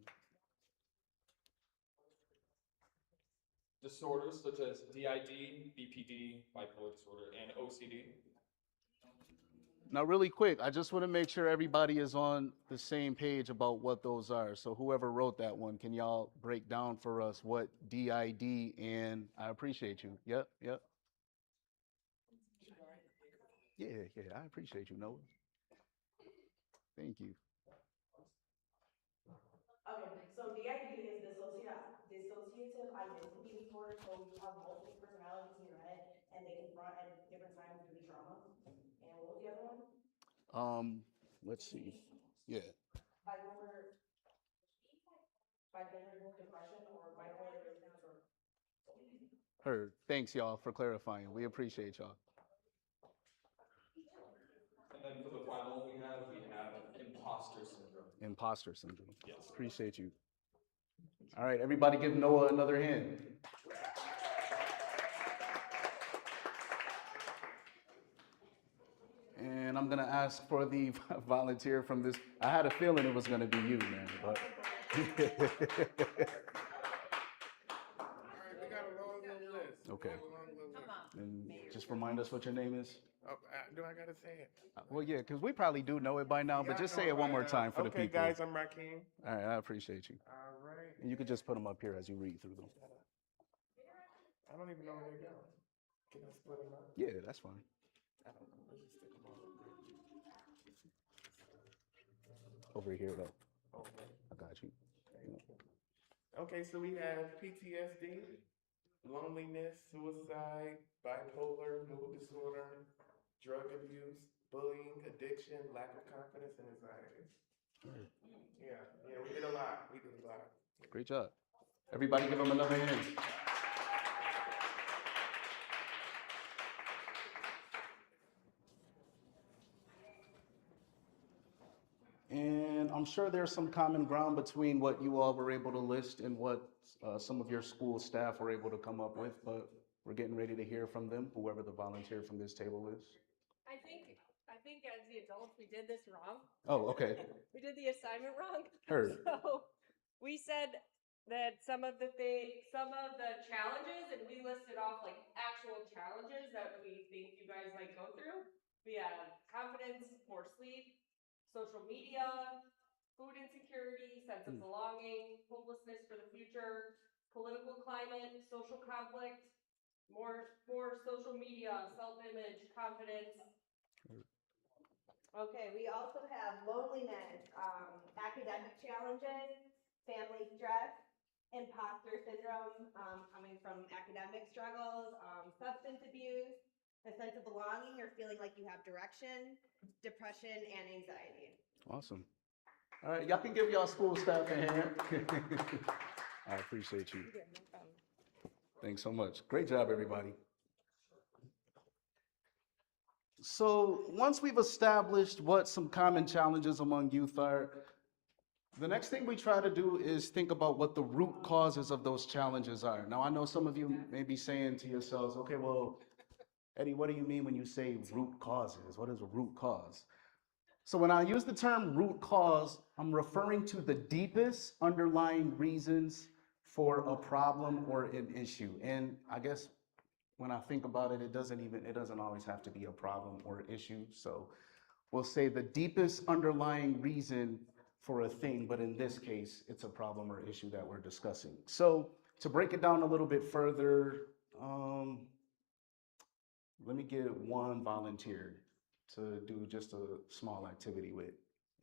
Disorders such as DID, BPD, bipolar disorder, and OCD. Now, really quick, I just want to make sure everybody is on the same page about what those are. So whoever wrote that one, can y'all break down for us what DID and I appreciate you. Yep, yep. Yeah, I appreciate you, Noah. Thank you. Okay, so DID is dissociative identity disorder, so you have multiple personalities in your head and they confront at different times due to trauma. And what was the other one? Let's see. Yeah. Bipolar depression or bipolar disorder. Heard. Thanks, y'all, for clarifying. We appreciate y'all. And then for the final one we have imposter syndrome. Imposter syndrome. Yes. Appreciate you. All right, everybody give Noah another hand. And I'm gonna ask for the volunteer from this. I had a feeling it was gonna be you, man. But All right, we got a long little list. Okay. We got a long little list. And just remind us what your name is. Oh, do I gotta say it? Well, yeah, because we probably do know it by now, but Yeah, just I know say it one by more now. time for the Okay, people. guys, I'm Rakeem. All right, I appreciate you. All right. And you could just put them up here as you read through them. I don't even know where they go. Can I split them up? Yeah, that's fine. I don't know. Let's just stick them all up there. Over here, though. Okay. I got you. Okay, so we have PTSD, loneliness, suicide, bipolar, mood disorder, drug abuse, bullying, addiction, lack of confidence, and anxiety. Yeah, we did a lot. We did a lot. Great job. Everybody give them another hand. And I'm sure there's some common ground between what you all were able to list and what some of your school staff were able to come up with, but we're getting ready to hear from them, whoever the volunteer from this table is. I think as the adults, we did this wrong. Oh, okay. We did the assignment wrong. Heard. So we said that some of the challenges, and we listed off like actual challenges that we think you guys might go through. We have confidence, poor sleep, social media, food insecurity, sense of belonging, hopelessness for the future, political climate, social conflict, more social media, self-image, confidence. Okay, we also have loneliness, academic challenges, family stress, imposter syndrome, coming from academic struggles, substance abuse, a sense of belonging or feeling like you have direction, depression, and anxiety. Awesome. All right, y'all can give y'all school staff a hand. I appreciate you. Yeah, no problem. Thanks so much. Great job, everybody. So once we've established what some common challenges among youth are, the next thing we try to do is think about what the root causes of those challenges are. Now, I know some of you may be saying to yourselves, okay, well, Eddie, what do you mean when you say root causes? What is a root cause? So when I use the term root cause, I'm referring to the deepest underlying reasons for a problem or an issue. And I guess when I think about it, it doesn't always have to be a problem or issue. So we'll say the deepest underlying reason for a thing, but in this case, it's a problem or issue that we're discussing. So to break it down a little bit further, let me get one volunteer to do just a small activity with.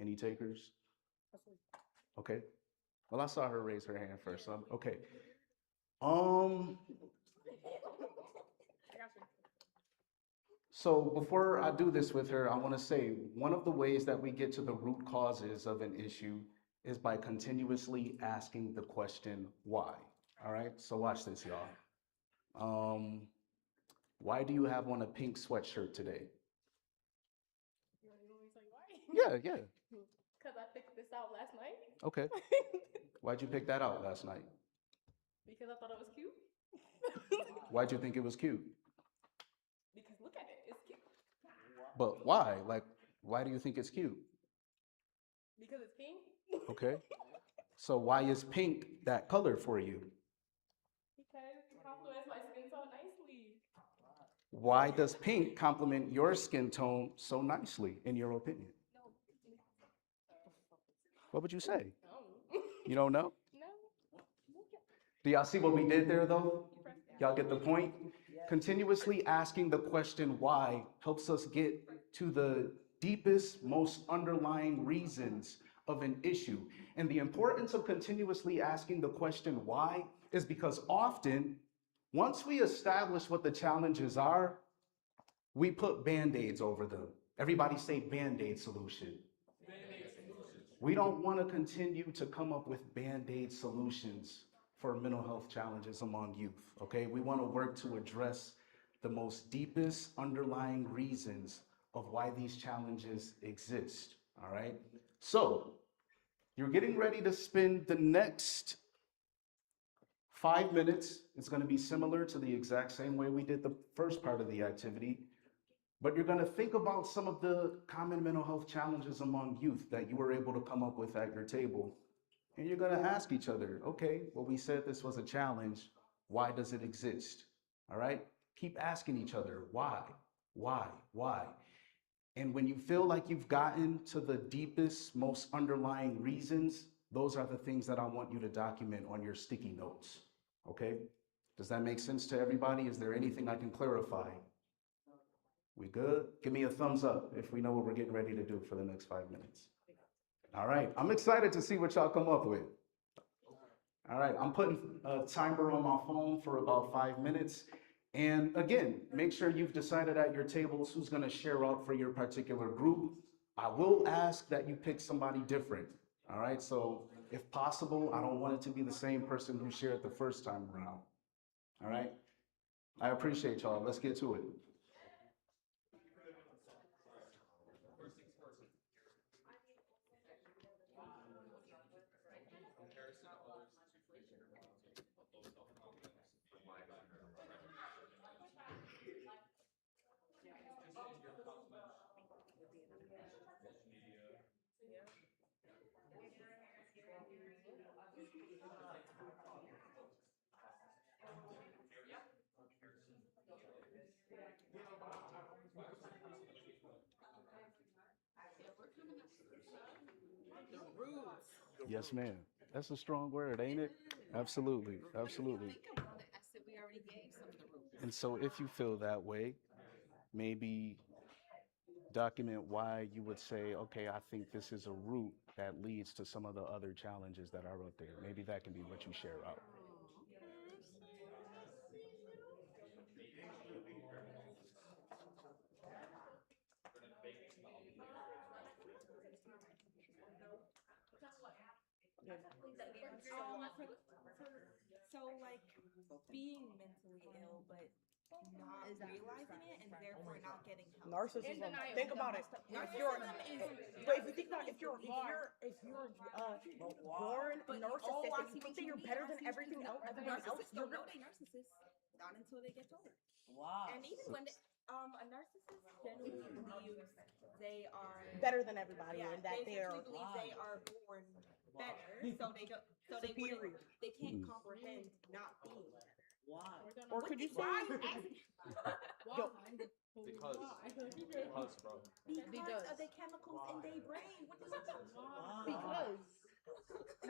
Any takers? Okay. Well, I saw her raise her hand first. So okay. Um. So before I do this with her, I want to say one of the ways that we get to the root causes of an issue is by continuously asking the question why. All right. So watch this, y'all. Um. Why do you have on a pink sweatshirt today? You want me to tell you why? Yeah, yeah. Because I picked this out last night. Okay. Why'd you pick that out last night? Because I thought it was cute. Why'd you think it was cute? Because look at it, it's cute. But why? Like, why do you think it's cute? Because it's pink. Okay. So why is pink that color for you? Because it complements my skin so nicely. Why does pink complement your skin tone so nicely, in your opinion? No. What would you say? No. You don't know? No. Do y'all see what we did there, though? Y'all get the point? Continuously asking the question why helps us get to the deepest, most underlying reasons of an issue. And the importance of continuously asking the question why is because often, once we establish what the challenges are, we put Band-Aids over them. Everybody say Band-Aid solution. We don't want to continue to come up with Band-Aid solutions for mental health challenges among youth, okay? We want to work to address the most deepest underlying reasons of why these challenges exist, all right? So, you're getting ready to spend the next 5 minutes. It's going to be similar to the exact same way we did the first part of the activity, but you're going to think about some of the common mental health challenges among youth that you were able to come up with at your table. And you're going to ask each other, okay, well, we said this was a challenge. Why does it exist? All right? Keep asking each other, why? Why? And when you feel like you've gotten to the deepest, most underlying reasons, those are the things that I want you to document on your sticky notes. Okay? Does that make sense to everybody? Is there anything I can clarify? We good? Give me a thumbs up if we know what we're getting ready to do for the next 5 minutes. All right, I'm excited to see what y'all come up with. All right, I'm putting a timer on my phone for about 5 minutes. And again, make sure you've decided at your tables who's gonna share out for your particular group. I will ask that you pick somebody different. All right, so if possible, I don't want it to be the same person who shared the first time around. All right, I appreciate y'all. Let's get to it. Yes, ma'am. That's a strong word, ain't it? Absolutely, absolutely. And so if you feel that way, maybe document why you would say, okay, I think this is a route that leads to some of the other challenges that are out there. Maybe that can be what you share out. So like being mentally ill, but not realizing it and therefore not getting help. Narcissism. Think about it. If you're, but if you think about it, if you're born narcissistic, you think that you're better than everything else, everyone else. You're gonna. Narcissists, not until they get told. Wow. And even when a narcissist genuinely believes they are Better than everybody, yeah, and that they they're essentially believe they are born better, so they don't, so superior. they can't comprehend not being better. Why? Or could you say? Why are you asking? Yo, Because, bro. Because of the chemicals in their brain. What the because.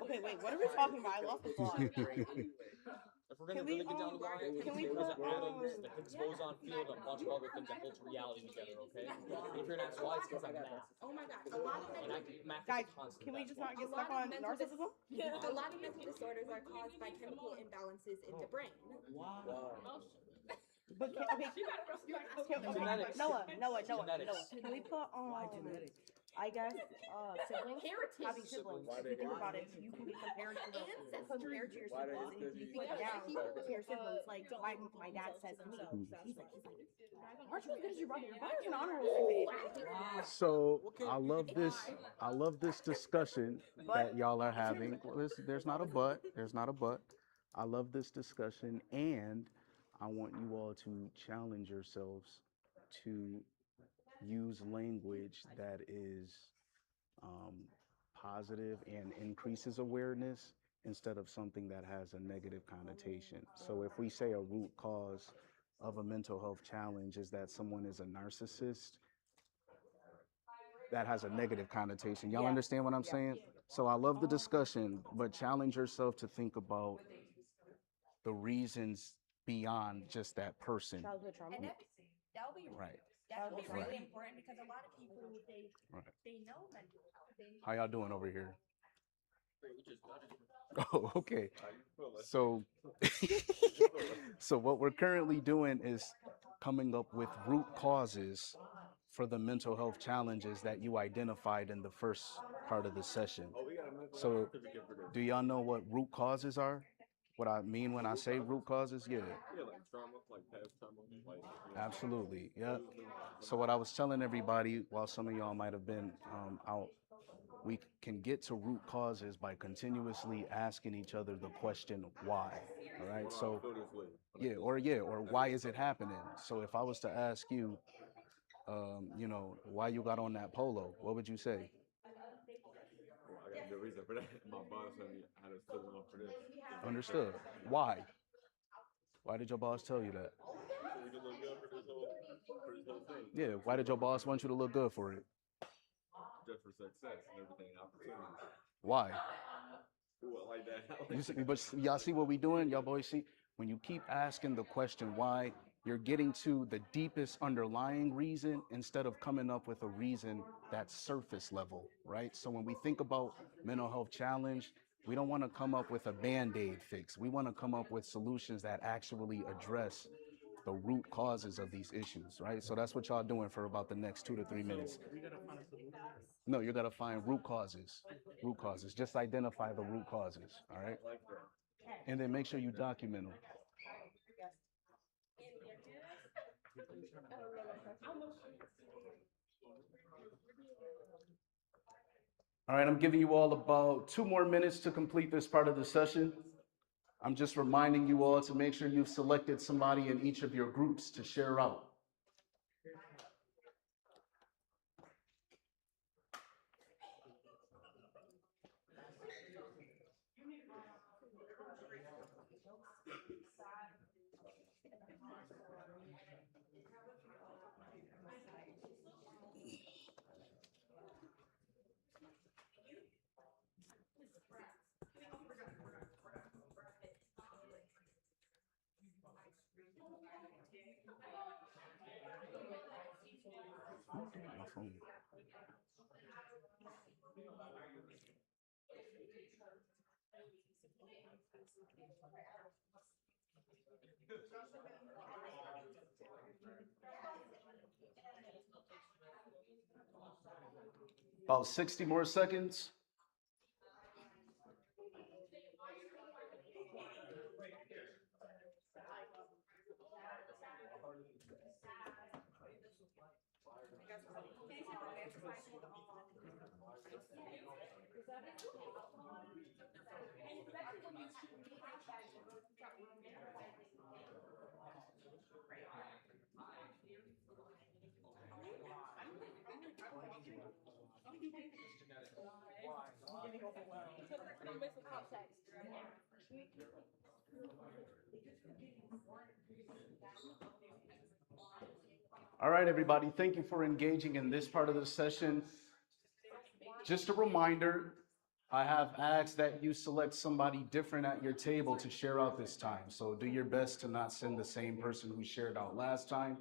Okay, wait. What are we talking about? I lost the thought. If we're gonna really get down to why, can we because put, of atoms, the Higgs boson field, and a bunch of other things that hold reality together, okay? And if you're gonna ask why, it's because of math. Oh my god. A lot of and mental, math Guys, is constant. can we just not get a lot stuck of on mental narcissism? a lot of mental disorders are caused by chemical imbalances in the brain. Wow. But can, okay, Genetics. Noah, Genetics. can we put I guess siblings Heritage. having siblings. Why If you they think got about it, you can be compared to Ancestry. your Why they siblings, and study- you put down to your siblings. Like my dad says to me, he's like, aren't you as good as your brother? Your brother's an honor roll. So I love this. I love this discussion that y'all are having. Well, there's not a but. There's not a but. I love this discussion, and I want you all to challenge yourselves to use language that is positive and increases awareness instead of something that has a negative connotation. So if we say a root cause of a mental health challenge is that someone is a narcissist, that has a negative connotation. Y'all understand what I'm saying? So I love the discussion, but challenge yourself to think about the reasons beyond just that person. Childhood trauma. That'll be Right. really important because a lot of people they know mental health. How y'all doing over here? Oh, okay. So, so what we're currently doing is coming up with root causes for the mental health challenges that you identified in the first part of the session. So, do y'all know what root causes are? What I mean when I say root causes? Yeah. Yeah, like trauma, like past trauma, like. Absolutely. Yeah. So what I was telling everybody, while some of y'all might have been out, we can get to root causes by continuously asking each other the question why. All right. So or why is it happening? So if I was to ask you, why you got on that polo, what would you say? Well, I got a good reason for that. My boss told me I had to sit on for this. Understood. Why? Why did your boss tell you that? So we can look good for this whole thing. Yeah. Why did your boss want you to look good for it? Just for success and everything, opportunities. Why? Ooh, I like that. You see, but y'all see what we doing? Y'all boys see? When you keep asking the question why, you're getting to the deepest underlying reason instead of coming up with a reason that's surface level, right? So when we think about mental health challenge, we don't want to come up with a Band-Aid fix. We want to come up with solutions that actually address the root causes of these issues, right? So that's what y'all doing for about the next 2 to 3 minutes. No, you're gonna find root causes. Root causes. Just identify the root causes, all right? And then make sure you document them. All right, I'm giving you all about 2 more minutes to complete this part of the session. I'm just reminding you all to make sure you've selected somebody in each of your groups to share out. My phone. About 60 more seconds. All right, everybody, thank you for engaging in this part of the session. Just a reminder, I have asked that you select somebody different at your table to share out this time. So do your best to not send the same person who shared out last time.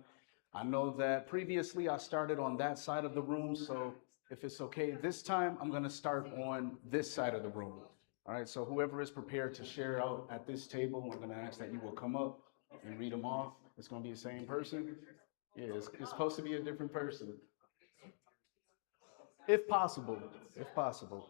I know that previously I started on that side of the room, so if it's okay, this time I'm gonna start on this side of the room. All right, so whoever is prepared to share out at this table, I'm gonna ask that you will come up and read them off. It's gonna be the same person. Yeah, it's supposed to be a different person. If possible, if possible.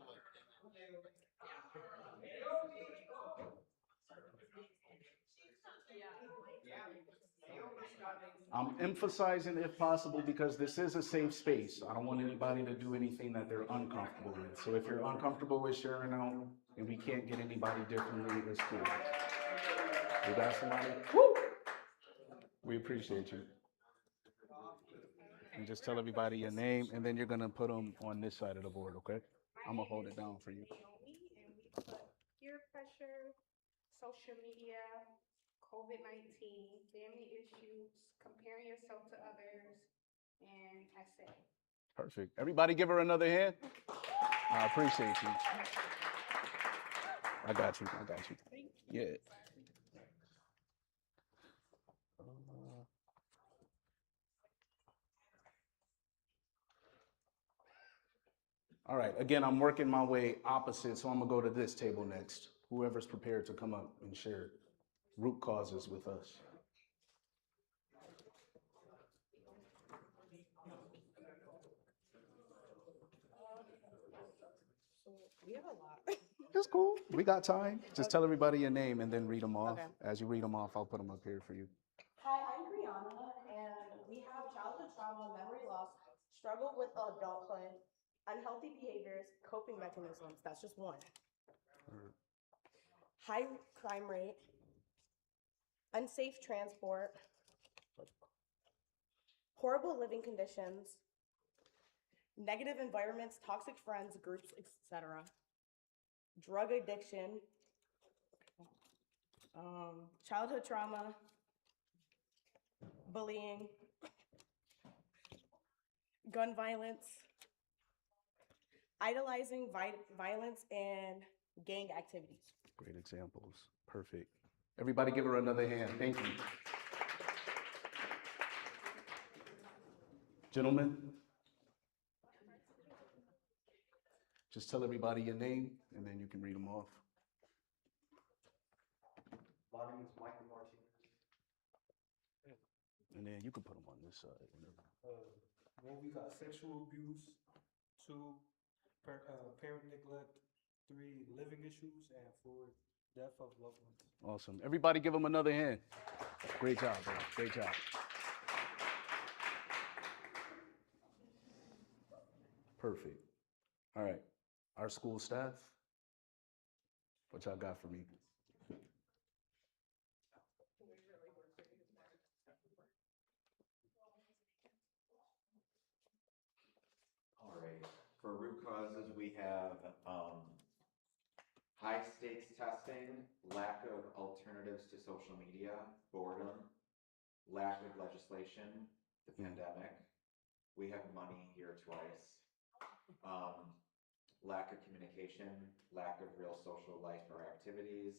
I'm emphasizing if possible because this is a safe space. I don't want anybody to do anything that they're uncomfortable with. So if you're uncomfortable with sharing out and we can't get anybody differently, it's cool. We got somebody? Woo! We appreciate you. And just tell everybody your name and then you're gonna put them on this side of the board, okay? I'm gonna hold it down for you. Naomi, and we put peer pressure, social media, COVID-19, family issues, comparing yourself to others, and essay. Perfect. Everybody give her another hand. I appreciate you. I got you. I got you. Yeah. All right, again, I'm working my way opposite, so I'm gonna go to this table next. Whoever's prepared to come up and share root causes with us. We have a lot. That's cool. We got time. Just tell everybody your name and then read them off. Okay. As you read them off, I'll put them up here for you. Hi, I'm Brianna, and we have childhood trauma, memory loss, struggle with adulthood, unhealthy behaviors, coping mechanisms. That's just one. High crime rate, unsafe transport, horrible living conditions, negative environments, toxic friends, groups, etc. Drug addiction, childhood trauma, bullying, gun violence, idolizing violence, and gang activities. Great examples. Perfect. Everybody give her another hand. Thank you. Gentlemen, just tell everybody your name and then you can read them off. My name is Michael Martinez. And then you can put them on this side. One, we got sexual abuse. Two, parent neglect. Three, living issues. And four, death of loved ones. Awesome. Everybody give them another hand. Great job, bro. Great job. Perfect. All right. Our school staff, what y'all got for me? All right. For root causes, we have high stakes testing, lack of alternatives to social media, boredom, lack of legislation, the pandemic. We have money here twice. Lack of communication, lack of real social life or activities.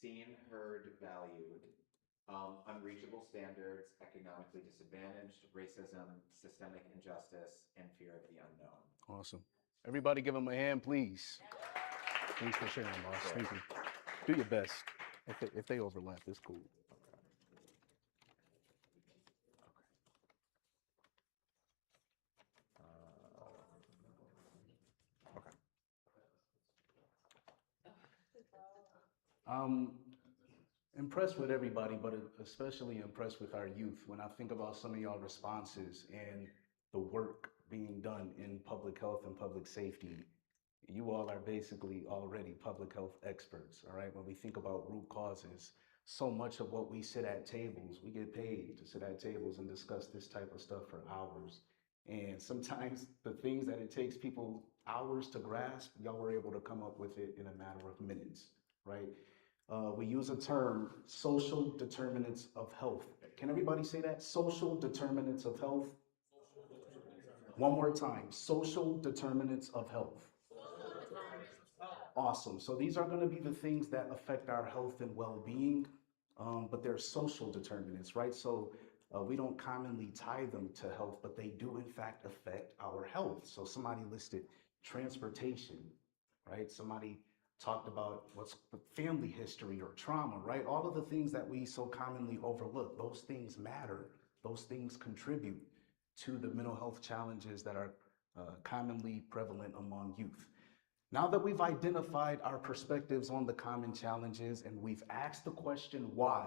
Seen, heard, valued. Unreachable standards, economically disadvantaged, racism, systemic injustice, and fear of the unknown. Awesome. Everybody give them a hand, please. Thanks for sharing, boss. Thank you. Do your best. If they overlap, it's cool. I'm impressed with everybody, but especially impressed with our youth. When I think about some of y'all responses and the work being done in public health and public safety, you all are basically already public health experts, all right? When we think about root causes, so much of what we sit at tables, we get paid to sit at tables and discuss this type of stuff for hours. And sometimes the things that it takes people hours to grasp, y'all were able to come up with it in a matter of minutes, right? We use a term, social determinants of health. Can everybody say that? Social determinants of health? One more time, social determinants of health. Awesome. So these are going to be the things that affect our health and well-being, but they're social determinants, right? So we don't commonly tie them to health, but they do in fact fact affect our health. So somebody listed transportation, right? Somebody talked about what's family history or trauma, right? All of the things that we so commonly overlook, those things matter. Those things contribute to the mental health challenges that are commonly prevalent among youth. Now that we've identified our perspectives on the common challenges and we've asked the question why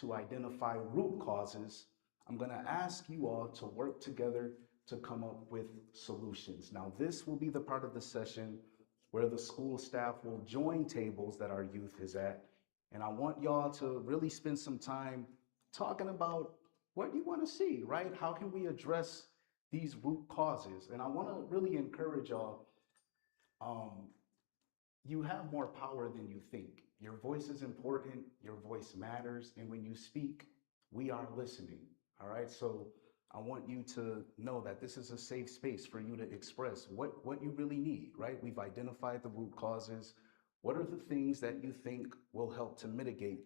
to identify root causes, I'm going to ask you all to work together to come up with solutions. Now, this will be the part of the session where the school staff will join tables that our youth is at. And I want y'all to really spend some time talking about what you want to see, right? How can we address these root causes? And I want to really encourage y'all, you have more power than you think. Your voice is important, your voice matters, and when you speak, we are listening, all right? So I want you to know that this is a safe space for you to express what you really need, right? We've identified the root causes. What are the things that you think will help to mitigate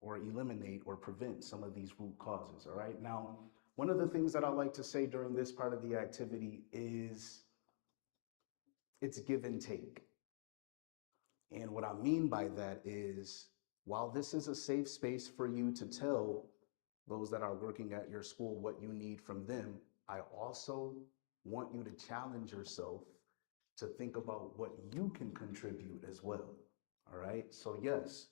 or eliminate or prevent some of these root causes, all right? Now, one of the things that I like to say during this part of the activity is it's give and take. And what I mean by that is, while this is a safe space for you to tell those that are working at your school what you need from them, I also want you to challenge yourself to think about what you can contribute as well, all right? So yes,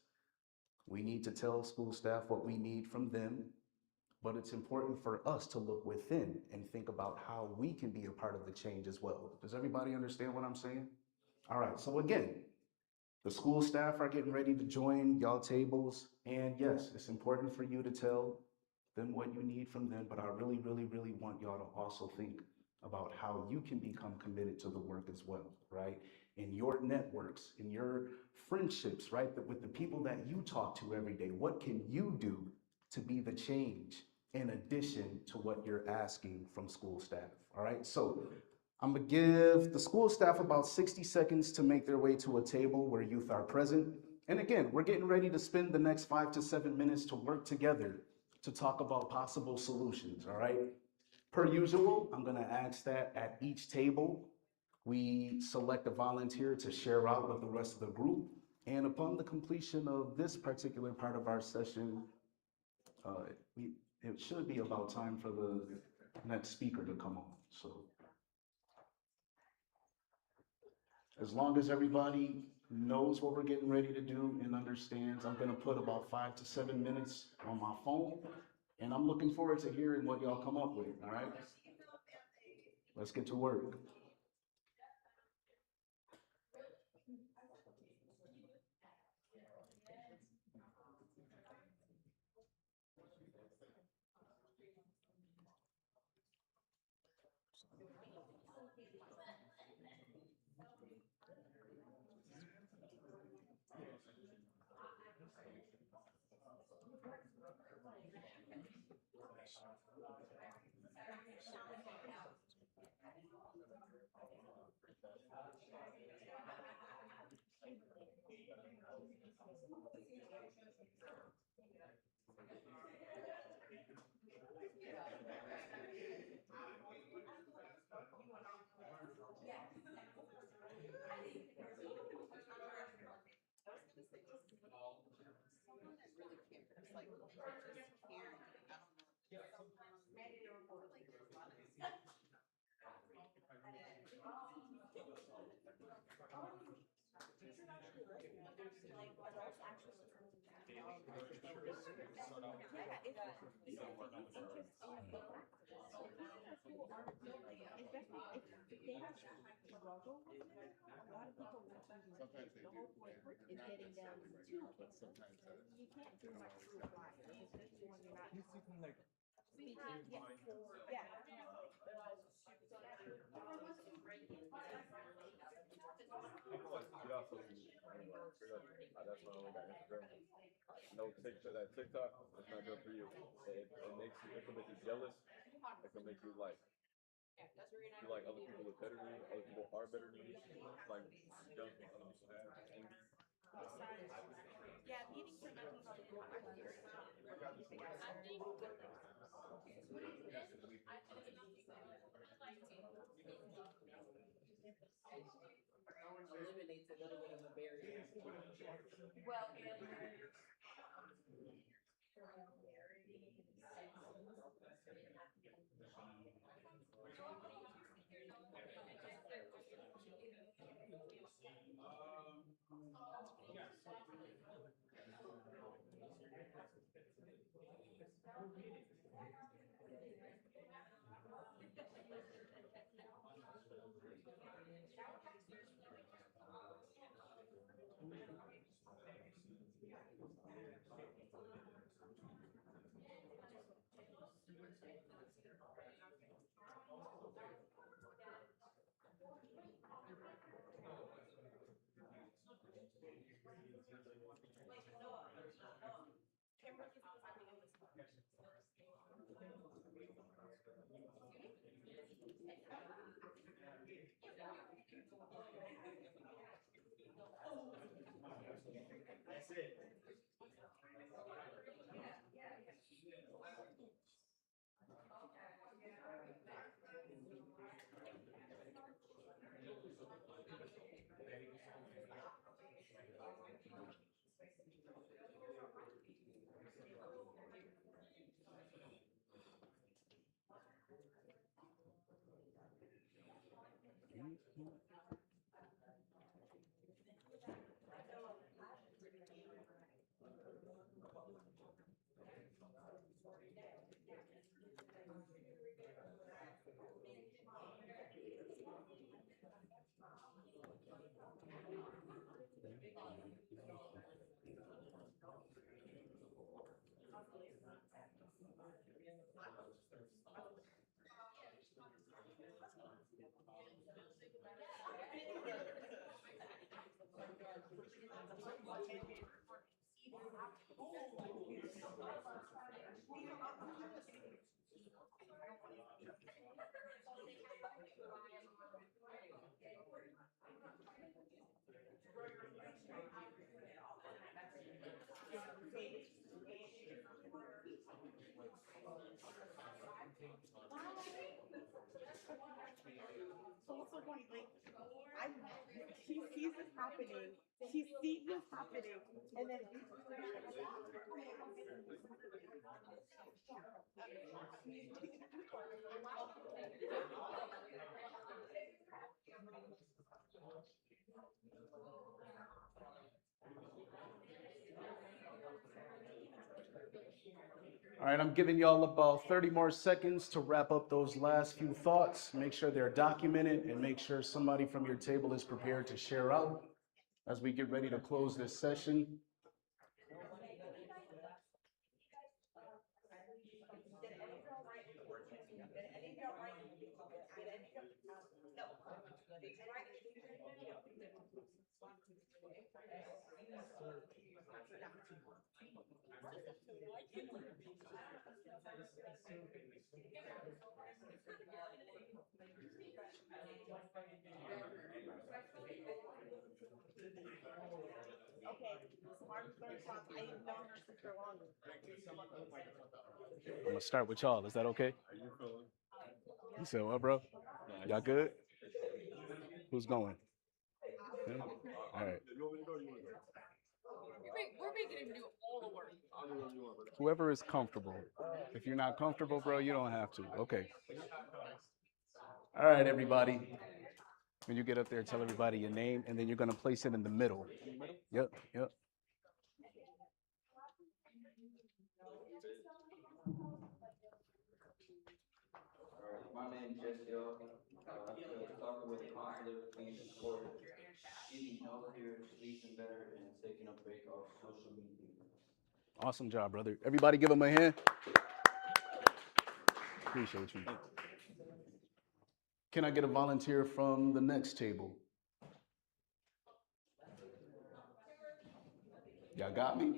we need to tell school staff what we need from them, but it's important for us to look within and think about how we can be a part of the change as well. Does everybody understand what I'm saying? All right, so again, the school staff are getting ready to join y'all tables. And yes, it's important for you to tell them what you need from them, but I really, really, really want y'all to also think about how you can become committed to the work as well, right? In your networks, in your friendships, right? With the people that you talk to every day, what can you do to be the change in addition to what you're asking from school staff, all right? So I'm gonna give the school staff about 60 seconds to make their way to a table where youth are present. And again, we're getting ready to spend the next 5 to 7 minutes to work together to talk about possible solutions, all right? Per usual, I'm gonna ask that at each table, we select a volunteer to share out with the rest of the group. And upon the completion of this particular part of our session, it should be about time for the next speaker to come on, so. As long as everybody knows what we're getting ready to do and understands, I'm gonna put about 5 to 7 minutes on my phone, and I'm looking forward to hearing what y'all come up with, all right? Let's get to work. That's why I only got Instagram. No TikTok, that TikTok, it's not good for you. It makes you, it can make you jealous. It can make you like, feel like other people are better than you. Other people are better than you. Like, jealous of what other people have, angry. Yeah, meeting for mental health providers. eliminates a little bit of a barrier. Well, and So what's so funny? Like, she sees this happening. She sees this happening, and then All right, I'm giving y'all about 30 more seconds to wrap up those last few thoughts. Make sure they're documented and make sure somebody from your table is prepared to share out as we get ready to close this session. I'm gonna start with y'all. Is that okay? You said what, bro? Y'all good? Who's going? Yeah? All right. we're making him do all the work. Whoever is comfortable. If you're not comfortable, bro, you don't have to. Okay. All right, everybody. When you get up there, tell everybody your name, and then you're gonna place it in the middle. Yep, yep. My name's Jesse. I feel soccer with confidence, being supported, eating healthier, sleeping better, and taking a break off social media. Awesome job, brother. Everybody give him a hand. Appreciate you. Can I get a volunteer from the next table? Y'all got me?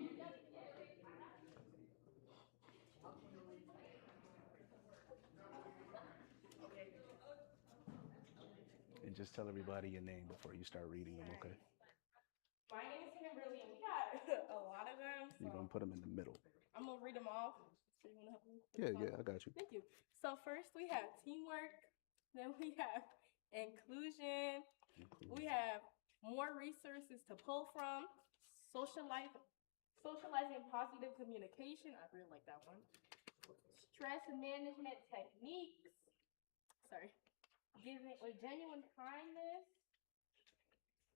And just tell everybody your name before you start reading them, okay? My name is Kimberly, and we got a lot of them. You're gonna put them in the middle. I'm gonna read them off. So you wanna help me? Yeah, I got you. Thank you. So first we have teamwork, then we have inclusion, We have more resources to pull from, socializing positive communication. I really like that one. Stress management techniques. Sorry. Giving with genuine kindness.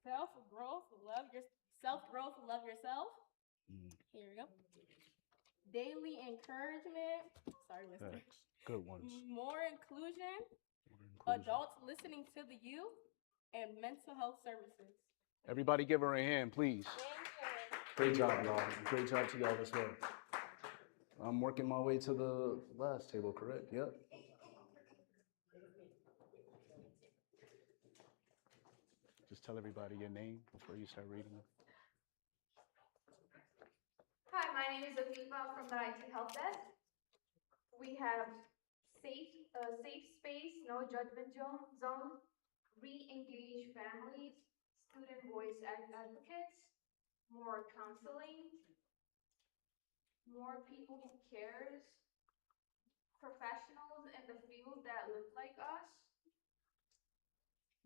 Self-growth, love yourself. Here we go. Daily encouragement. Sorry, mister. Thanks. Good ones. More inclusion. Adults listening to the youth, and mental health services. Everybody give her a hand, please. Great job, y'all. Great job to y'all as well. I'm working my way to the last table, correct? Yep. Just tell everybody your name before you start reading them. Hi, my name is Afifa from the IT Help Desk. We have safe space, no judgment zone, re-engage families, student voice advocates, more counseling, more people who cares, professionals in the field that look like us,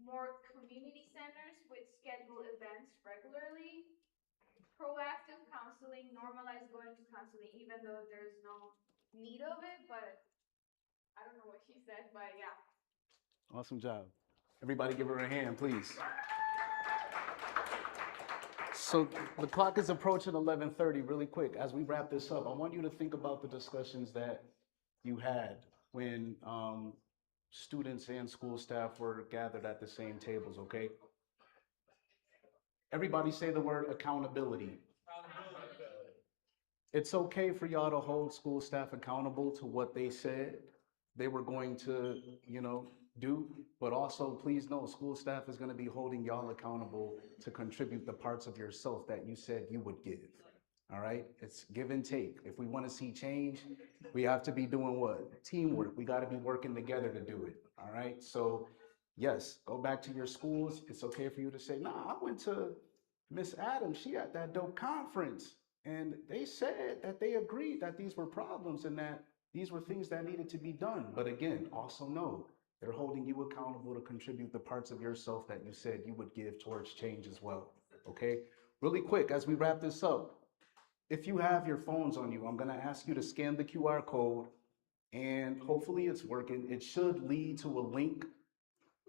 more community centers with scheduled events regularly, proactive counseling, normalize going to counseling even though there's no need of it, but I don't know what she said, but yeah. Awesome job. Everybody give her a hand, please. So the clock is approaching 11:30 really quick. As we wrap this up, I want you to think about the discussions that you had when students and school staff were gathered at the same tables, okay? Everybody say the word accountability. It's okay for y'all to hold school staff accountable to what they said they were going to, do, but also please know school staff is going to be holding y'all accountable to contribute the parts of yourself that you said you would give. All right? It's give and take. If we want to see change, we have to be doing what? Teamwork. We got to be working together to do it. All right? So yes, go back to your schools. It's okay for you to say, nah, I went to Miss Adams. She at that dope conference. And they said that they agreed that these were problems and that these were things that needed to be done. But again, also know they're holding you accountable to contribute the parts of yourself that you said you would give towards change as well. Okay? Really quick, as we wrap this up, if you have your phones on you, I'm going to ask you to scan the QR code and hopefully it's working. It should lead to a link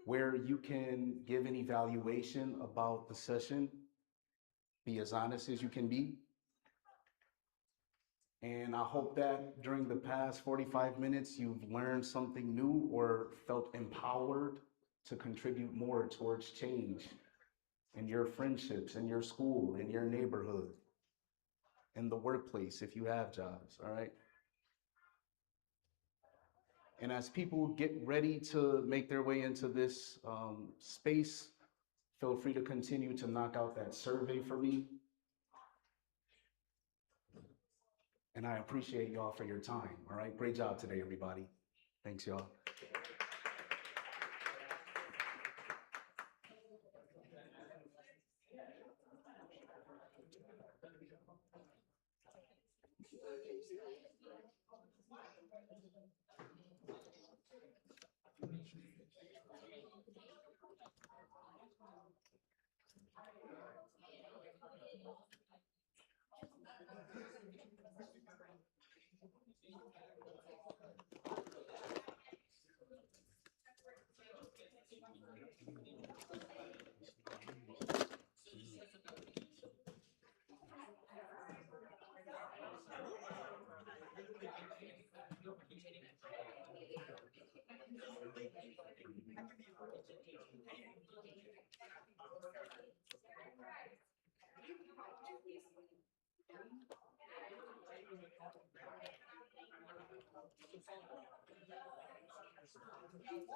where you can give an evaluation about the session. Be as honest as you can be. And I hope that during the past 45 minutes, you've learned something new or felt empowered to contribute more towards change in your friendships, in your school, in your neighborhood, in the workplace, if you have jobs, all right? And as people get ready to make their way into this space, feel free to continue to knock out that survey for me. And I appreciate y'all for your time, all right? Great job today, everybody. Thanks, y'all.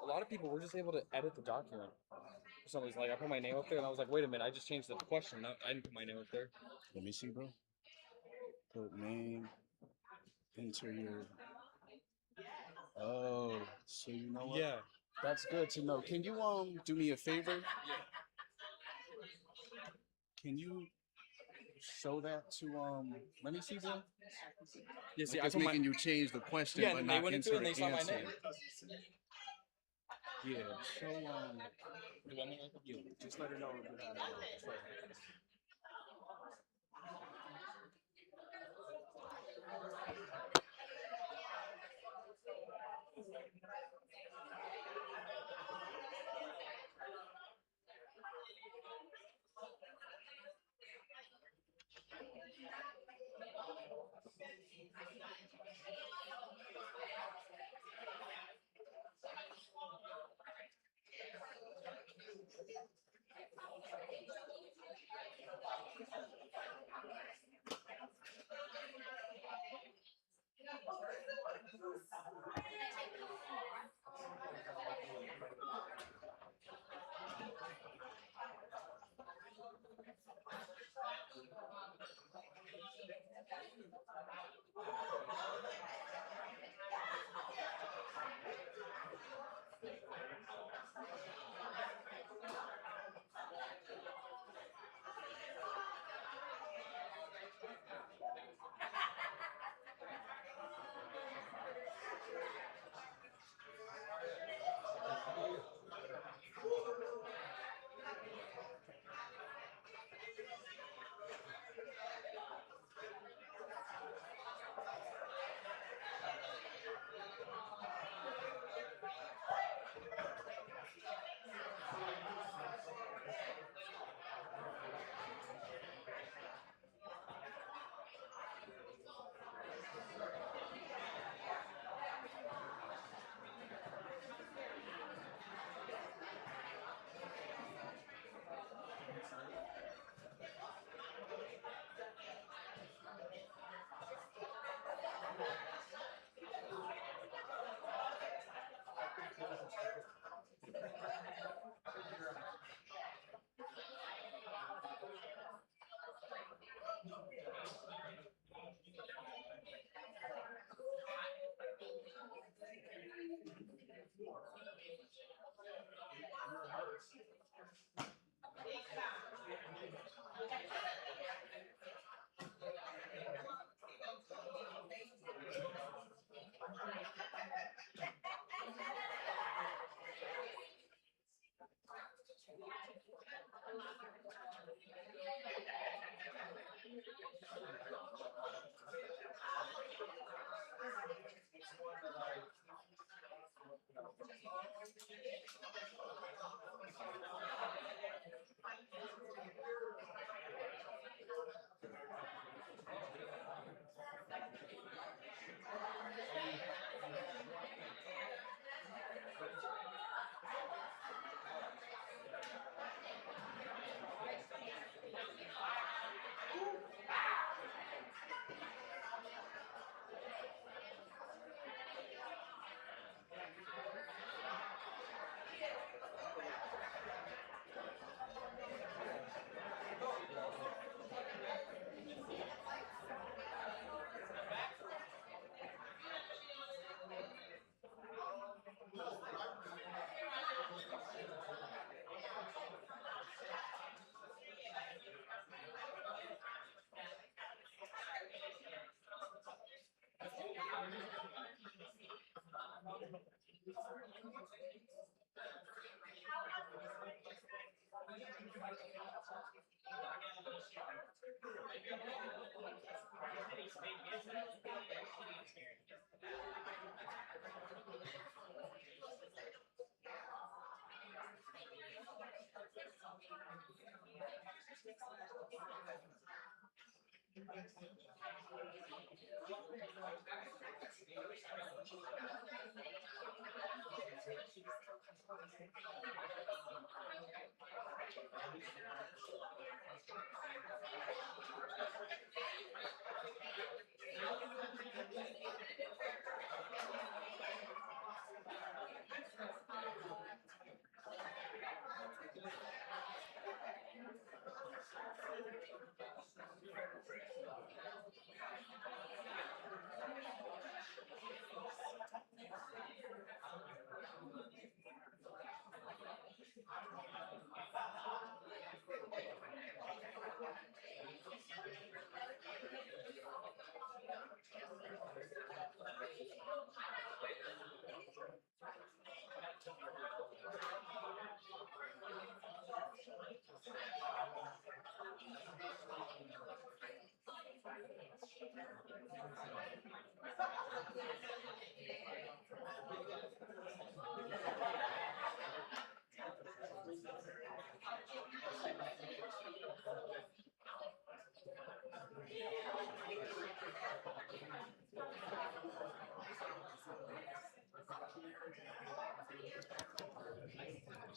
A lot of people were just able to edit the document. For some reason, like I put my name up there, and I was like, wait a minute, I just changed the question. No, I didn't put my name up there. Let me see, bro. Put name, enter your. Oh, so you know what? Yeah. That's good to know. Can you do me a favor? Yeah. Can you show that to let me see, bro. Yeah, see, like I it's put making you change the question, yeah, but and they not went into enter it and they the saw my answer. name. Yeah, so yeah, just let her know that for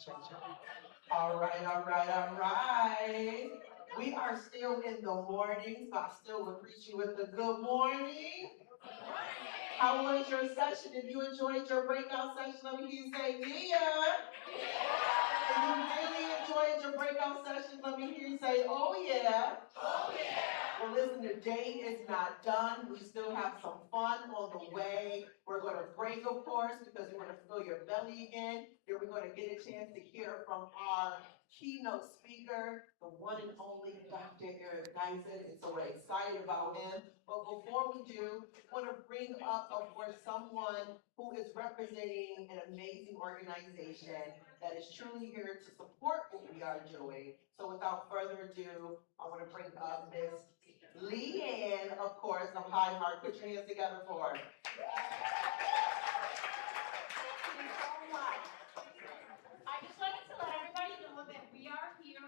All right, all right, all right. We are still in the morning, so I still will greet you with a good morning. How was your session? If you enjoyed your breakout session, let me hear you say, yeah. If you really enjoyed your breakout session, let me hear you say, oh yeah. Well, listen, the day is not done. We still have some fun on the way. We're going to break, of course, because we're going to fill your belly again. Then we're going to get a chance to hear from our keynote speaker, the one and only Dr. Eric Dyson. And so we're excited about him. But before we do, I want to bring up, of course, someone who is representing an amazing organization that is truly here to support what we are doing. So without further ado, I want to bring up Miss Leanne, of course, of Highmark. Put your hands together for her. Thank you so much. I just wanted to let everybody know that we are here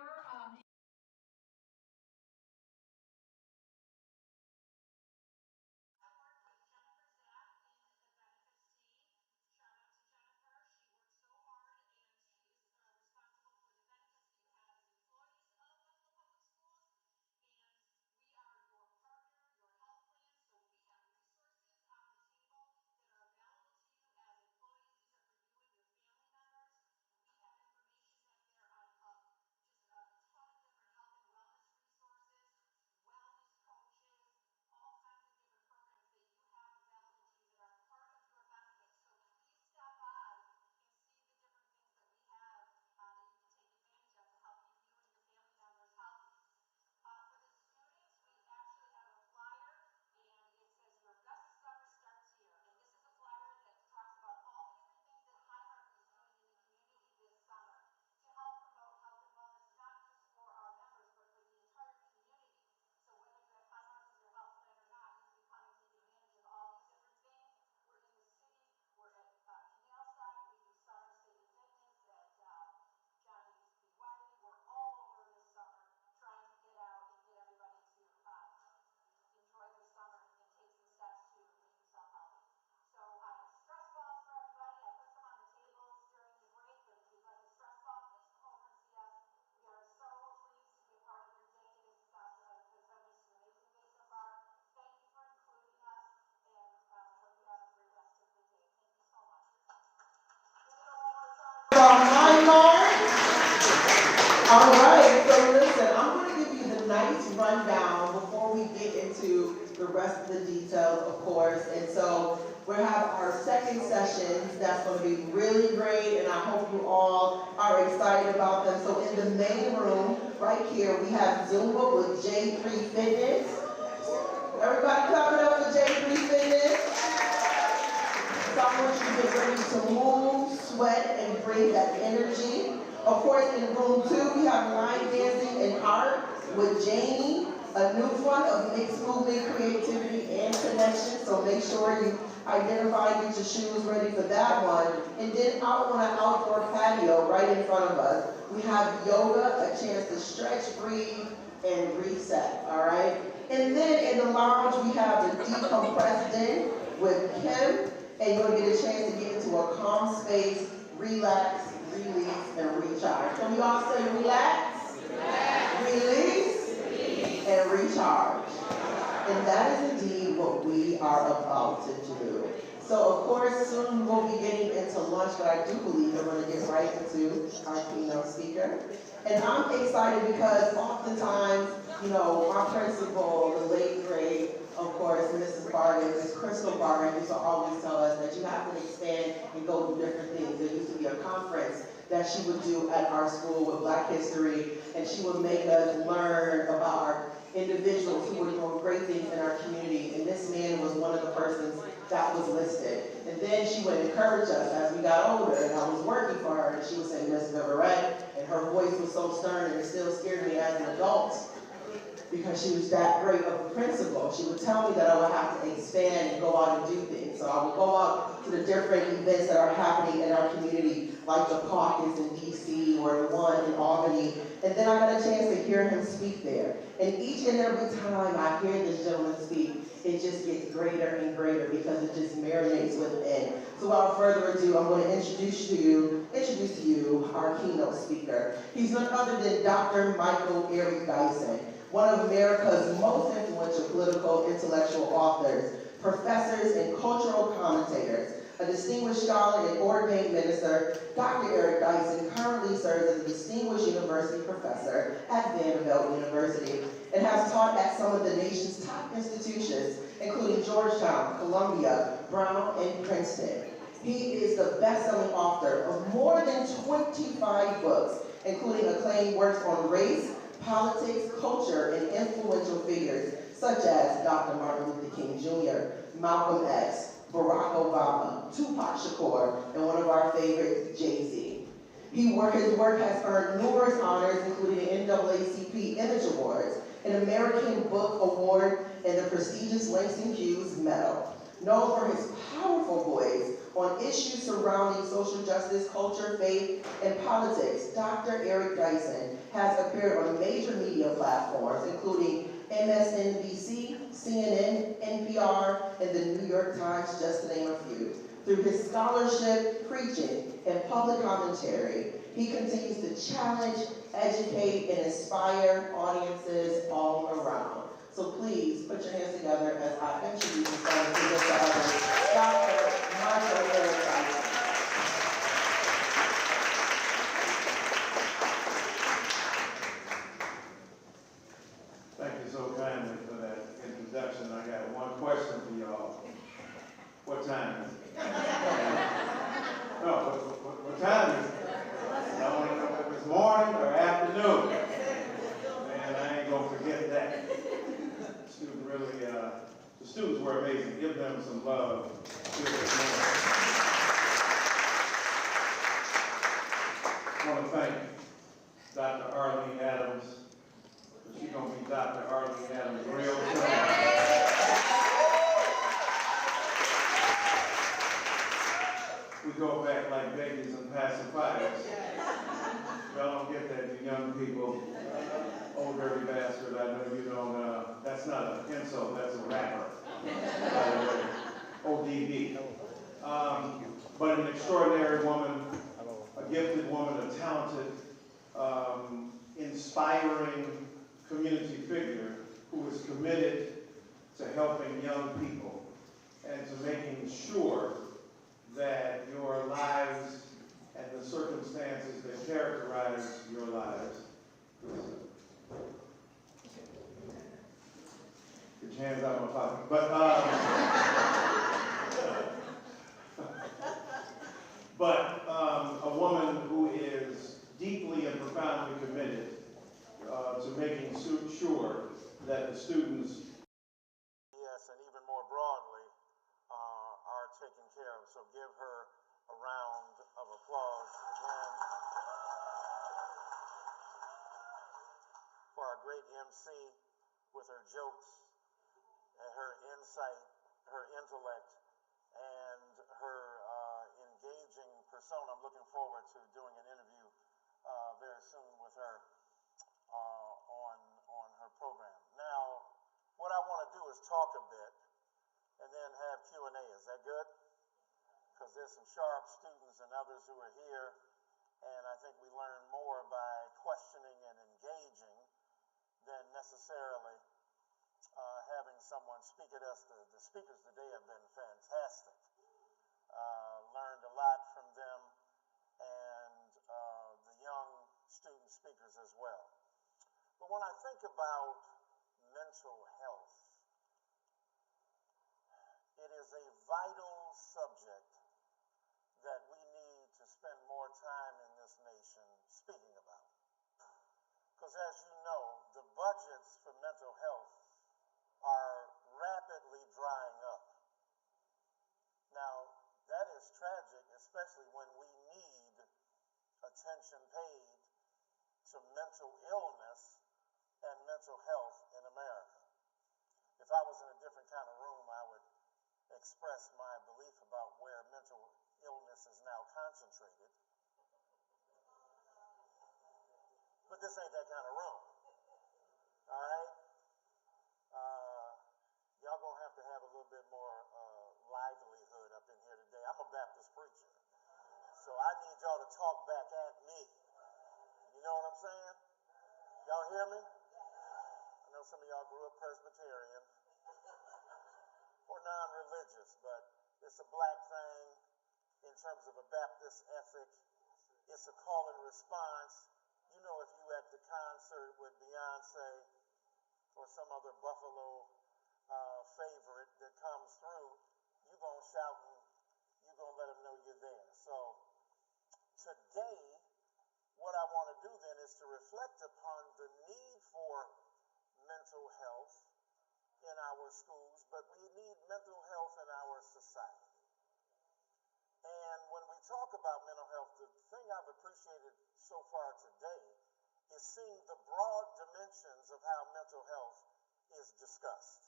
From Highmark. All right, so listen, I'm going to give you the nice rundown before we get into the rest of the details, of course. And so we have our second session that's going to be really great, and I hope you all are excited about them. So in the main room, right here, we have Zumba with J3 Fitness. Everybody clap it up for J3 Fitness. So I want you to get ready to move, sweat, and bring that energy. Of course, in room 2, we have line dancing and art with Janie, a new one of mixed movement, creativity, and connection. So make sure you identify and get your shoes ready for that one. And then out on an outdoor patio right in front of us, we have yoga, a chance to stretch, breathe, and reset, all right? And then in the lounge, we have the decompressed in with Kim, and you'll get a chance to get into a calm space, relax, release, and recharge. Can we all say relax, release, and recharge? And that is indeed what we are about to do. So of course, soon we'll be getting into lunch, but I do believe we're going to get right into our keynote speaker. And I'm excited because oftentimes, you know, our principal, the late great, of course, Mrs. Barton, Miss Crystal Barton, used to always tell us that you have to expand and go do different things. There used to be a conference that she would do at our school with Black History, and she would make us learn about our individuals who were doing great things in our community, and this man was one of the persons that was listed. And then she would encourage us as we got older, and I was working for her, and she would say, Miss Viverette, and her voice was so stern, and it still scared me as an adult, because she was that great of a principal. She would tell me that I would have to expand and go out and do things. So I would go out to the different events that are happening in our community, like the caucus in DC or the one in Albany. And then I got a chance to hear him speak there. And each and every time I hear this gentleman speak, it just gets greater and greater because it just marinates within. So without further ado, I'm going to introduce to you our our keynote speaker. He's none other than Dr. Michael Eric Dyson, one of America's most influential political intellectual authors, professors, and cultural commentators. A distinguished scholar and ordained minister, Dr. Eric Dyson currently serves as a distinguished university professor at Vanderbilt University and has taught at some of the nation's top institutions, including Georgetown, Columbia, Brown, and Princeton. He is the best-selling author of more than 25 books, including acclaimed works on race, politics, culture, and influential figures such as Dr. Martin Luther King Jr., Malcolm X, Barack Obama, Tupac Shakur, and one of our favorites, Jay-Z. His work has earned numerous honors, including the NAACP Image Awards, an American Book Award, and the prestigious Langston Hughes Medal. Known for his powerful voice on issues surrounding social justice, culture, faith, and politics, Dr. Eric Dyson has appeared on major media platforms, including MSNBC, CNN, NPR, and the New York Times, just to name a few. Through his scholarship, preaching, and public commentary, he continues to challenge, educate, and inspire audiences all around. So please put your hands together as I introduce and start to present to others, Dr. Michael Eric Dyson. Thank you so kindly for that introduction. I got one question for y'all. What time is it? No, what time is it? I want to know if it's morning or afternoon. Man, I ain't gonna forget that. The students were amazing. Give them some love. I want to thank Dr. Arlene Adams. She's going to be Dr. Arlene Adams real soon. We go back like babies and pacifiers. Y'all don't get that, you young people. Old dirty bastard, I know you don't, that's not an insult, that's a rapper. ODB. But an extraordinary woman, a gifted woman, a talented, inspiring community figure who is committed to helping young people and to making sure that your lives and the circumstances that characterize your lives. Get your hands out of my pocket. But a woman who is deeply and profoundly committed to making sure that the students, yes, and even more broadly, are taken care of. So give her a round of applause again for our great MC with her jokes and her insight, her intellect, and her engaging persona. I'm looking forward to doing an interview very soon with her on her program. Now, what I want to do is talk a bit and then have Q&A. Is that good? Because there's some sharp students and others who are here, and I think we learn more by questioning and engaging than necessarily having someone speak at us. The speakers today have been fantastic. Learned a lot from them and the young student speakers as well. But when I think about mental health, it is a vital subject that we need to spend more time in this nation speaking about. Because as you know, the budgets for mental health are rapidly drying up. Now, that is tragic, especially when we need attention paid to mental illness and mental health in America. If I was in a different kind of room, I would express my belief about where mental illness is now concentrated. But this ain't that kind of room. All right? Y'all gonna have to have a little bit more livelihood up in here today. I'm a Baptist preacher, so I need y'all to talk back at me. terms of a Baptist ethic. It's a call and response. You know, if you at the concert with Beyonce or some other Buffalo favorite that comes through, you're going to shout and you're going to let them know you're there. So today, what I want to do then is to reflect upon the need for mental health in our schools, but we need mental health in our society. And when we talk about mental health, the thing I've appreciated so far today is seeing the broad dimensions of how mental health is discussed.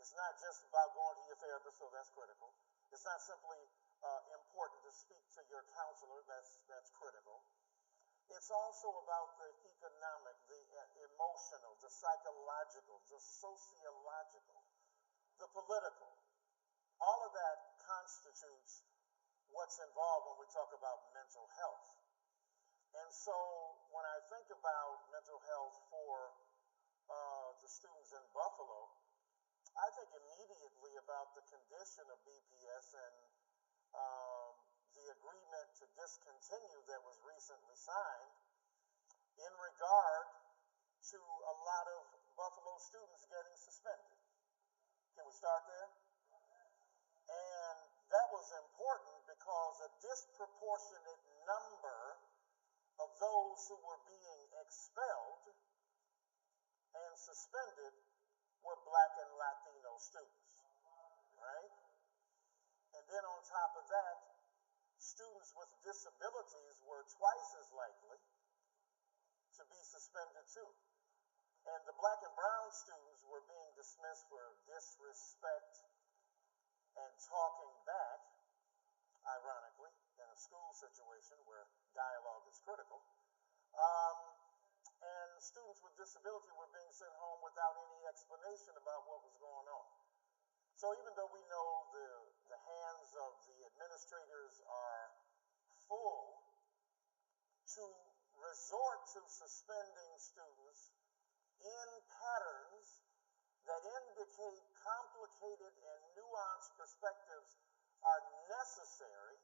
It's not just about going to your therapist, so that's critical. It's not simply important to speak to your counselor, that's critical. It's also about the economic, the emotional, the psychological, the sociological, the political. All of that constitutes what's involved when we talk about mental health. And so when I think about mental health for the students in Buffalo, I think immediately about the condition of BPS and the agreement to discontinue that was recently signed in regard to a lot of Buffalo students getting suspended. Can we start there? And that was important because a disproportionate number of those who were being expelled and suspended were Black and Latino students, right? And then on top of that, students with disabilities were twice as likely to be suspended too. And the Black and brown students were being dismissed for disrespect and talking back, ironically, in a school situation where dialogue is critical. And students with disability were being sent home without any explanation about what was going on. So even though we know the hands of the administrators are full, to resort to suspending students in patterns that indicate complicated and nuanced perspectives are necessary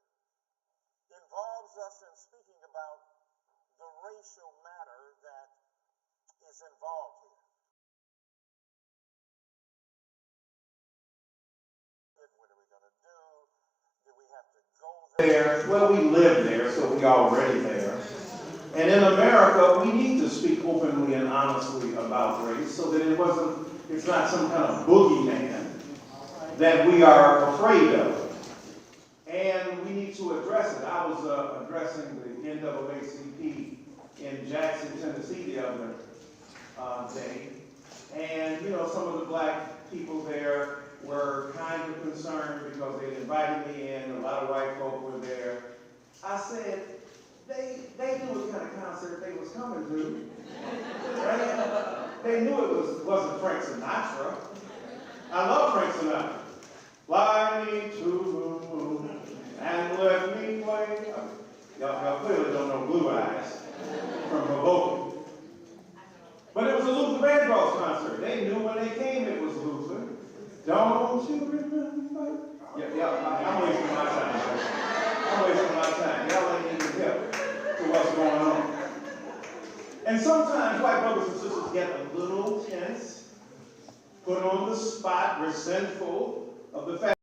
involves us in speaking about the racial matter that is involved here. What are we going to do? Do we have to go there? Well, we live there, so we already there. And in America, we need to speak openly and honestly about race so that it's not some kind of boogeyman that we are afraid of. And we need to address it. I was addressing the NAACP in Jackson, Tennessee the other day. And, you know, some of the Black people there were kind of concerned because they invited me in, a lot of white folk were there. I said, they knew what kind of concert they was coming to, right? They knew it wasn't Frank Sinatra. I love Frank Sinatra. Fly me to the moon and let me play. Y'all clearly don't know Blue Eyes from Hoboken. But it was a Luther Vandross concert. They knew when they came it was Luther. Don't you remember? Yeah, I'm wasting my time. I'm wasting my time. Y'all ain't even hip to what's going on. And sometimes white brothers and sisters get a little tense, put on the spot, resentful of the fact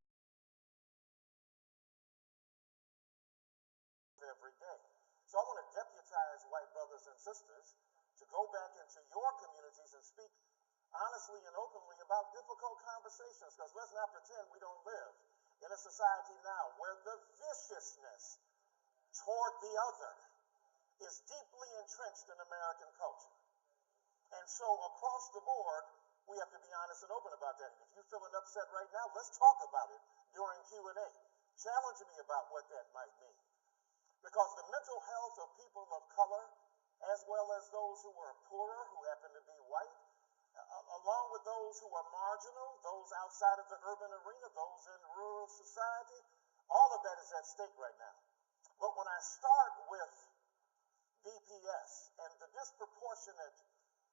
every day. So I want to deputize white brothers and sisters to go back into your communities and speak honestly and openly about difficult conversations, because let's not pretend we don't live in a society now where the viciousness toward the other is deeply entrenched in American culture. And so across the board, we have to be honest and open about that. And if you're feeling upset right now, let's talk about it during Q&A. Challenge me about what that might mean. Because the mental health of people of color, as well as those who are poorer, who happen to be white, along with those who are marginal, those outside of the urban arena, those in rural society, all of that is at stake right now. But when I start with BPS and the disproportionate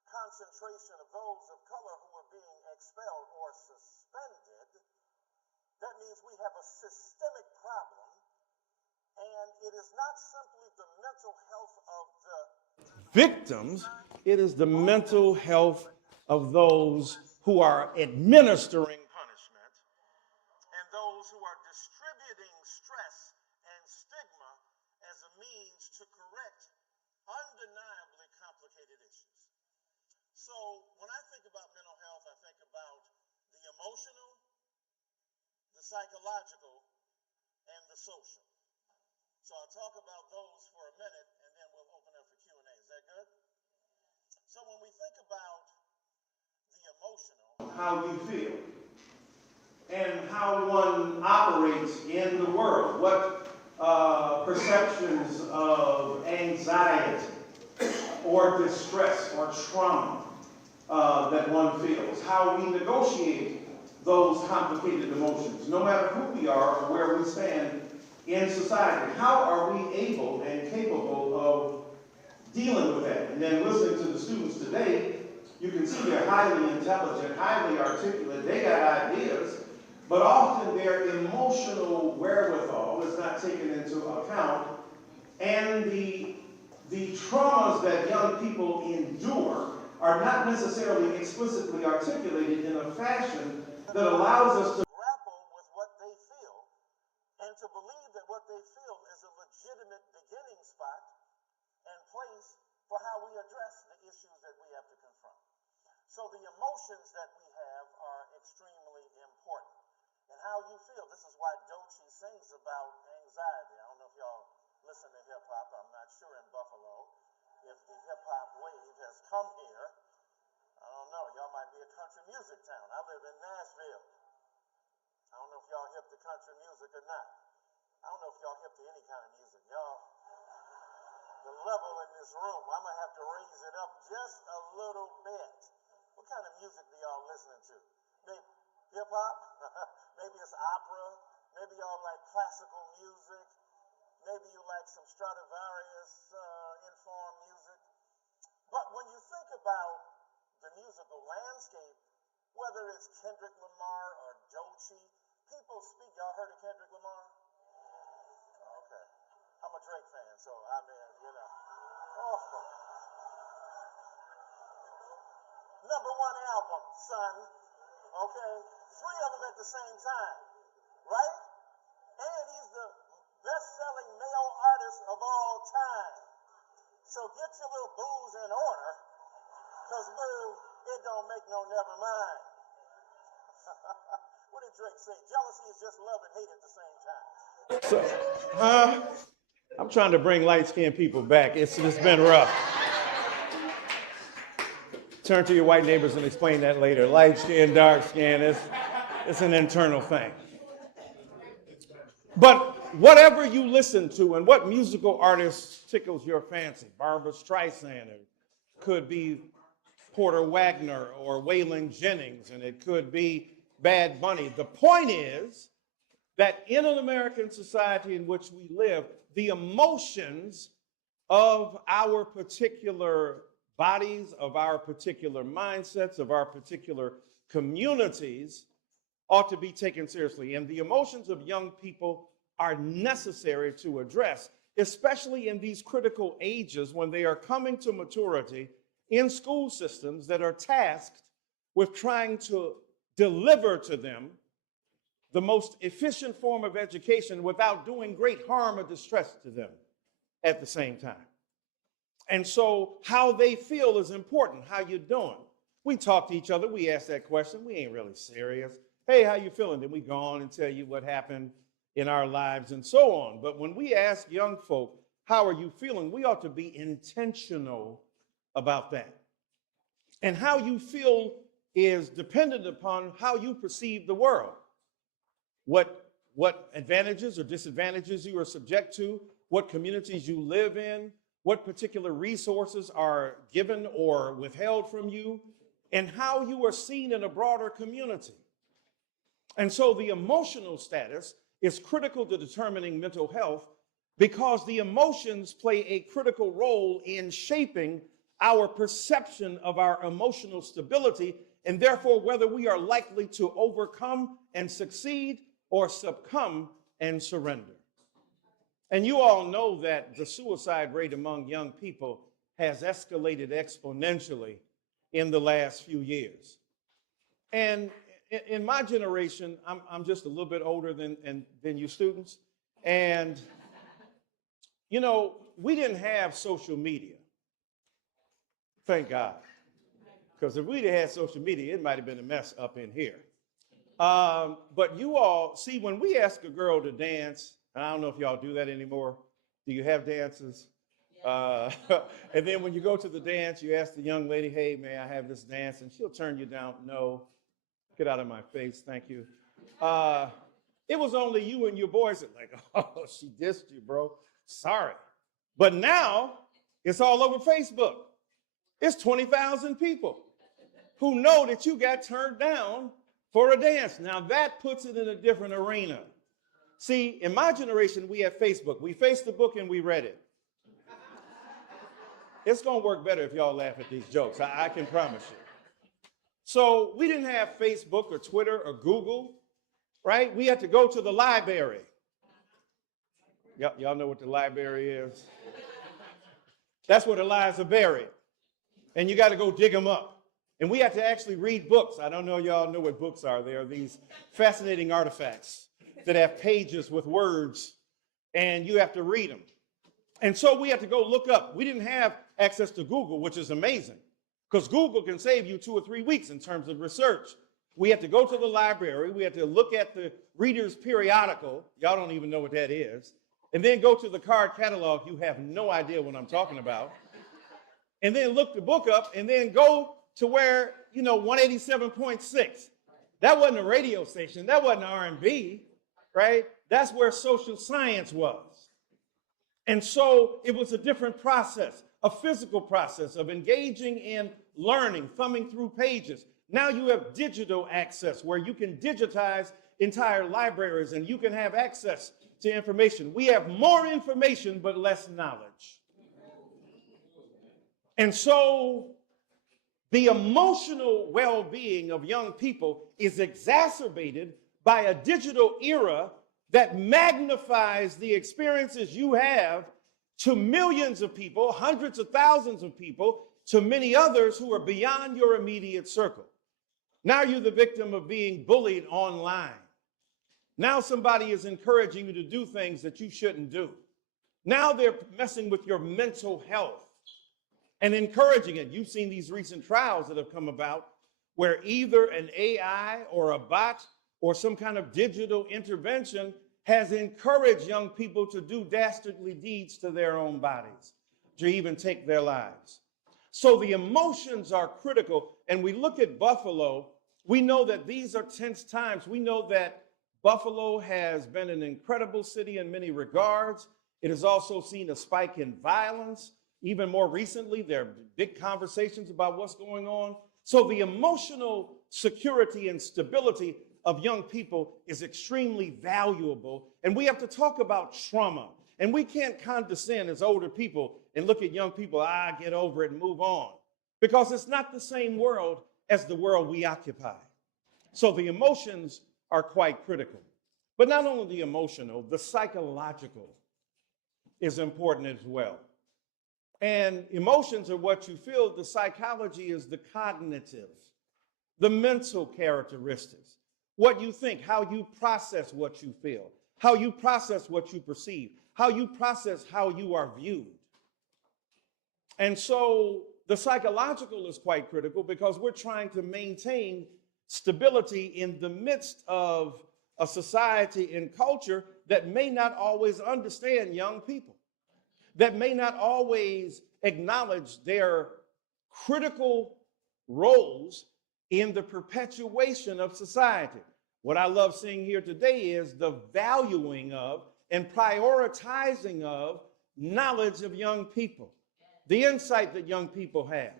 concentration of those of color who are being expelled or suspended, that means we have a systemic problem victims, it is the mental health of those who are administering punishment and those who are distributing stress and stigma as a means to correct undeniably complicated issues. So when I think about mental health, I think about the emotional, the psychological, and the social. So I'll talk about those for a minute, and then we'll open up for Q&A. Is that good? So when we think about the emotional, how you feel, and how one operates in the world, what perceptions of anxiety or distress or trauma that one feels, how we negotiate those complicated emotions, no matter who we are or where we stand in society. How are we able and capable of dealing with that? And then listening to the students today, you can see they're highly intelligent, highly articulate, they got ideas, but often their emotional wherewithal is not taken into account, and the traumas that young people endure are not necessarily explicitly articulated in a fashion that allows us to grapple with what they feel and to believe that what they feel is a legitimate beginning spot and place for how we address the issues that we have to confront. So the emotions that we have are extremely important. And how you feel. This is why Doechii sings about anxiety. I don't know if y'all listen to hip hop. I'm not sure in Buffalo if the hip hop wave has come here. I don't know. Y'all might be a country music town. I live in Nashville. I don't know if y'all hip to country music or not. I don't know if y'all hip to any kind of music. Y'all, the level in this room, I'm going to have to raise it up just a little bit. What kind of music do y'all listening to? Maybe hip hop? Maybe it's opera. Maybe y'all like classical music. Maybe you like some Stradivarius informed music. But when you think about the musical landscape, whether it's Kendrick Lamar or Doechii, people speak. Y'all heard of Kendrick Lamar? Okay. I'm a Drake fan, so I mean, you know. Oh. #1 album, son. Okay? 3 of them at the same time. Right? And he's the best-selling male artist of all time. So get your little booze in order, because boo, it don't make no never mind. What did Drake say? Jealousy is just love and hate at the same time. So, I'm trying to bring light-skinned people back. It's been rough. Turn to your white neighbors and explain that later. Light skin, dark skin, it's an internal thing. But whatever you listen to and what musical artist tickles your fancy, Barbra Streisand, it could be Porter Wagner or Waylon Jennings, and it could be Bad Bunny. The point is that in an American society in which we live, the emotions of our particular bodies, of our particular mindsets, of our particular communities ought to be taken seriously. And the emotions of young people are necessary to address, especially in these critical ages when they are coming to maturity in school systems that are tasked with trying to deliver to them the most efficient form of education without doing great harm or distress to them at the same time. And so how they feel is important. How you doing? We talk to each other. We ask that question. We ain't really serious. Hey, how you feeling? Then we go on and tell you what happened in our lives and so on. But when we ask young folk, how are you feeling? We ought to be intentional about that. And how you feel is dependent upon how you perceive the world. What advantages or disadvantages you are subject to, what communities you live in, what particular resources are given or withheld from you, and how you are seen in a broader community. And so the emotional status is critical to determining mental health because the emotions play a critical role in shaping our perception of our emotional stability and therefore whether we are likely to overcome and succeed or succumb and surrender. And you all know that the suicide rate among young people has escalated exponentially in the last few years. And in my generation, I'm just a little bit older than you students. And, you know, we didn't have social media. Thank God. Because if we'd have had social media, it might have been a mess up in here. But you all, see, when we ask a girl to dance, and I don't know if y'all do that anymore. Do you have dances? And then when you go to the dance, you ask the young lady, hey, may I have this dance? And she'll turn you down. No, get out of my face. Thank you. It was only you and your boys that like, oh, she dissed you, bro. Sorry. But now it's all over Facebook. It's 20,000 people who know that you got turned down for a dance. Now that puts it in a different arena. See, in my generation, we had Facebook. We faced the book and we read it. It's going to work better if y'all laugh at these jokes. I can promise you. So we didn't have Facebook or Twitter or Google, right? We had to go to the library. Y'all know what the library is? That's where the lies are buried. And you got to go dig them up. And we had to actually read books. I don't know y'all know what books are. They are these fascinating artifacts that have pages with words, and you have to read them. And so we had to go look up. We didn't have access to Google, which is amazing, because Google can save you 2 or 3 weeks in terms of research. We had to go to the library. We had to look at the Reader's Periodical. Y'all don't even know what that is. And then go to the card catalog. You have no idea what I'm talking about. And then look the book up, and then go to where, 187.6. That wasn't a radio station. That wasn't R&B, right? That's where social science was. And so it was a different process, a physical process of engaging in learning, thumbing through pages. Now you have digital access where you can digitize entire libraries and you can have access to information. We have more information, but less knowledge. And so the emotional well-being of young people is exacerbated by a digital era that magnifies the experiences you have to millions of people, hundreds of thousands of people, to many others who are beyond your immediate circle. Now you're the victim of being bullied online. Now somebody is encouraging you to do things that you shouldn't do. Now they're messing with your mental health and encouraging it. You've seen these recent trials that have come about where either an AI or a bot or some kind of digital intervention has encouraged young people to do dastardly deeds to their own bodies, to even take their lives. So the emotions are critical. And we look at Buffalo, we know that these are tense times. We know that Buffalo has been an incredible city in many regards. It has also seen a spike in violence. Even more recently, there are big conversations about what's going on. So the emotional security and stability of young people is extremely valuable. And we have to talk about trauma. And we can't condescend as older people and look at young people, get over it and move on. Because it's not the same world as the world we occupy. So the emotions are quite critical. But not only the emotional, the psychological is important as well. And emotions are what you feel. The psychology is the cognitive, the mental characteristics, what you think, how you process what you feel, how you process what you perceive, how you process how you are viewed. And so the psychological is quite critical because we're trying to maintain stability in the midst of a society and culture that may not always understand young people, that may not always acknowledge their critical roles in the perpetuation of society. What I love seeing here today is the valuing of and prioritizing of knowledge of young people, the insight that young people have.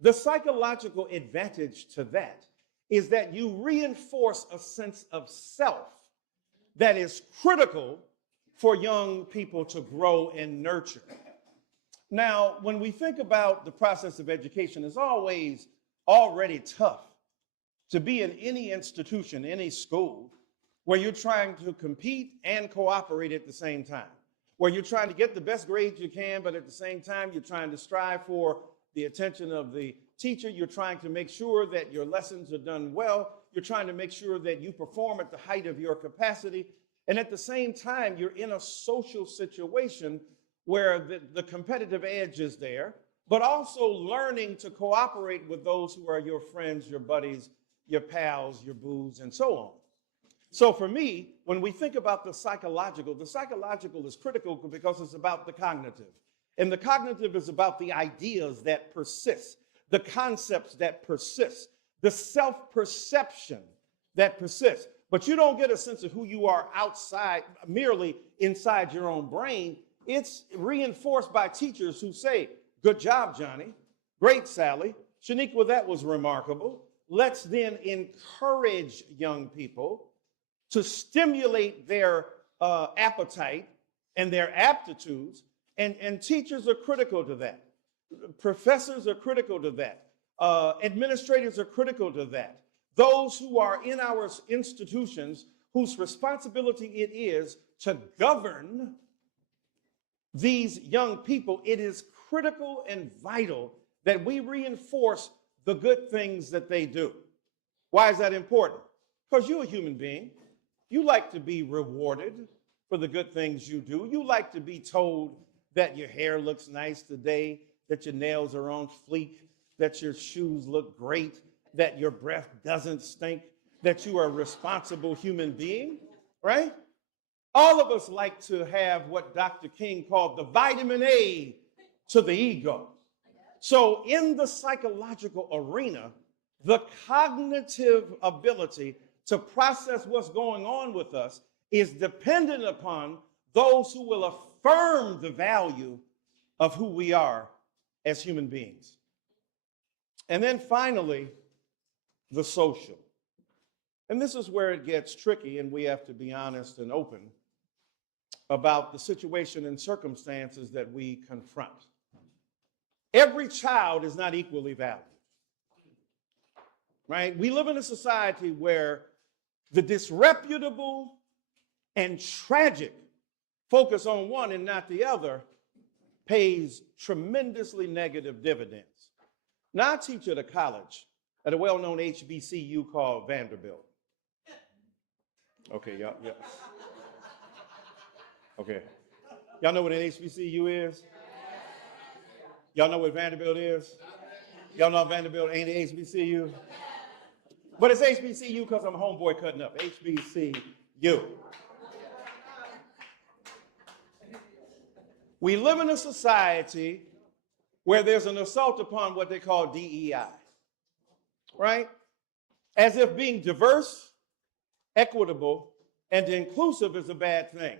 The psychological advantage to that is that you reinforce a sense of self that is critical for young people to grow and nurture. Now, when we think about the process of education, it's always already tough to be in any institution, any school, where you're trying to compete and cooperate at the same time, where you're trying to get the best grades you can, but at the same time, you're trying to strive for the attention of the teacher. You're trying to make sure that your lessons are done well. You're trying to make sure that you perform at the height of your capacity. And at the same time, you're in a social situation where the competitive edge is there, but also learning to cooperate with those who are your friends, your buddies, your pals, your boos, and so on. So for me, when we think about the psychological is critical because it's about the cognitive. And the cognitive is about the ideas that persist, the concepts that persist, the self-perception that persists. But you don't get a sense of who you are outside, merely inside your own brain. It's reinforced by teachers who say, good job, Johnny. Great, Sally. Shaniqua, that was remarkable. Let's then encourage young people to stimulate their appetite and their aptitudes. And teachers are critical to that. Professors are critical to that. Administrators are critical to that. Those who are in our institutions whose responsibility it is to govern these young people, it is critical and vital that we reinforce the good things that they do. Why is that important? Because you're a human being. You like to be rewarded for the good things you do. You like to be told that your hair looks nice today, that your nails are on fleek, that your shoes look great, that your breath doesn't stink, that you are a responsible human being, right? All of us like to have what Dr. King called the vitamin A to the ego. So in the psychological arena, the cognitive ability to process what's going on with us is dependent upon those who will affirm the value of who we are as human beings. And then finally, the social. And this is where it gets tricky, and we have to be honest and open about the situation and circumstances that we confront. Every child is not equally valued, right? We live in a society where the disreputable and tragic focus on one and not the other pays tremendously negative dividends. Now, I teach at a college, at a well-known HBCU called Vanderbilt. Okay, y'all, yeah. Okay. Y'all know what an HBCU is? Y'all know what Vanderbilt is? Y'all know Vanderbilt ain't an HBCU? But it's HBCU because I'm a homeboy cutting up. HBCU. We live in a society where there's an assault upon what they call DEI, right? As if being diverse, equitable, and inclusive is a bad thing.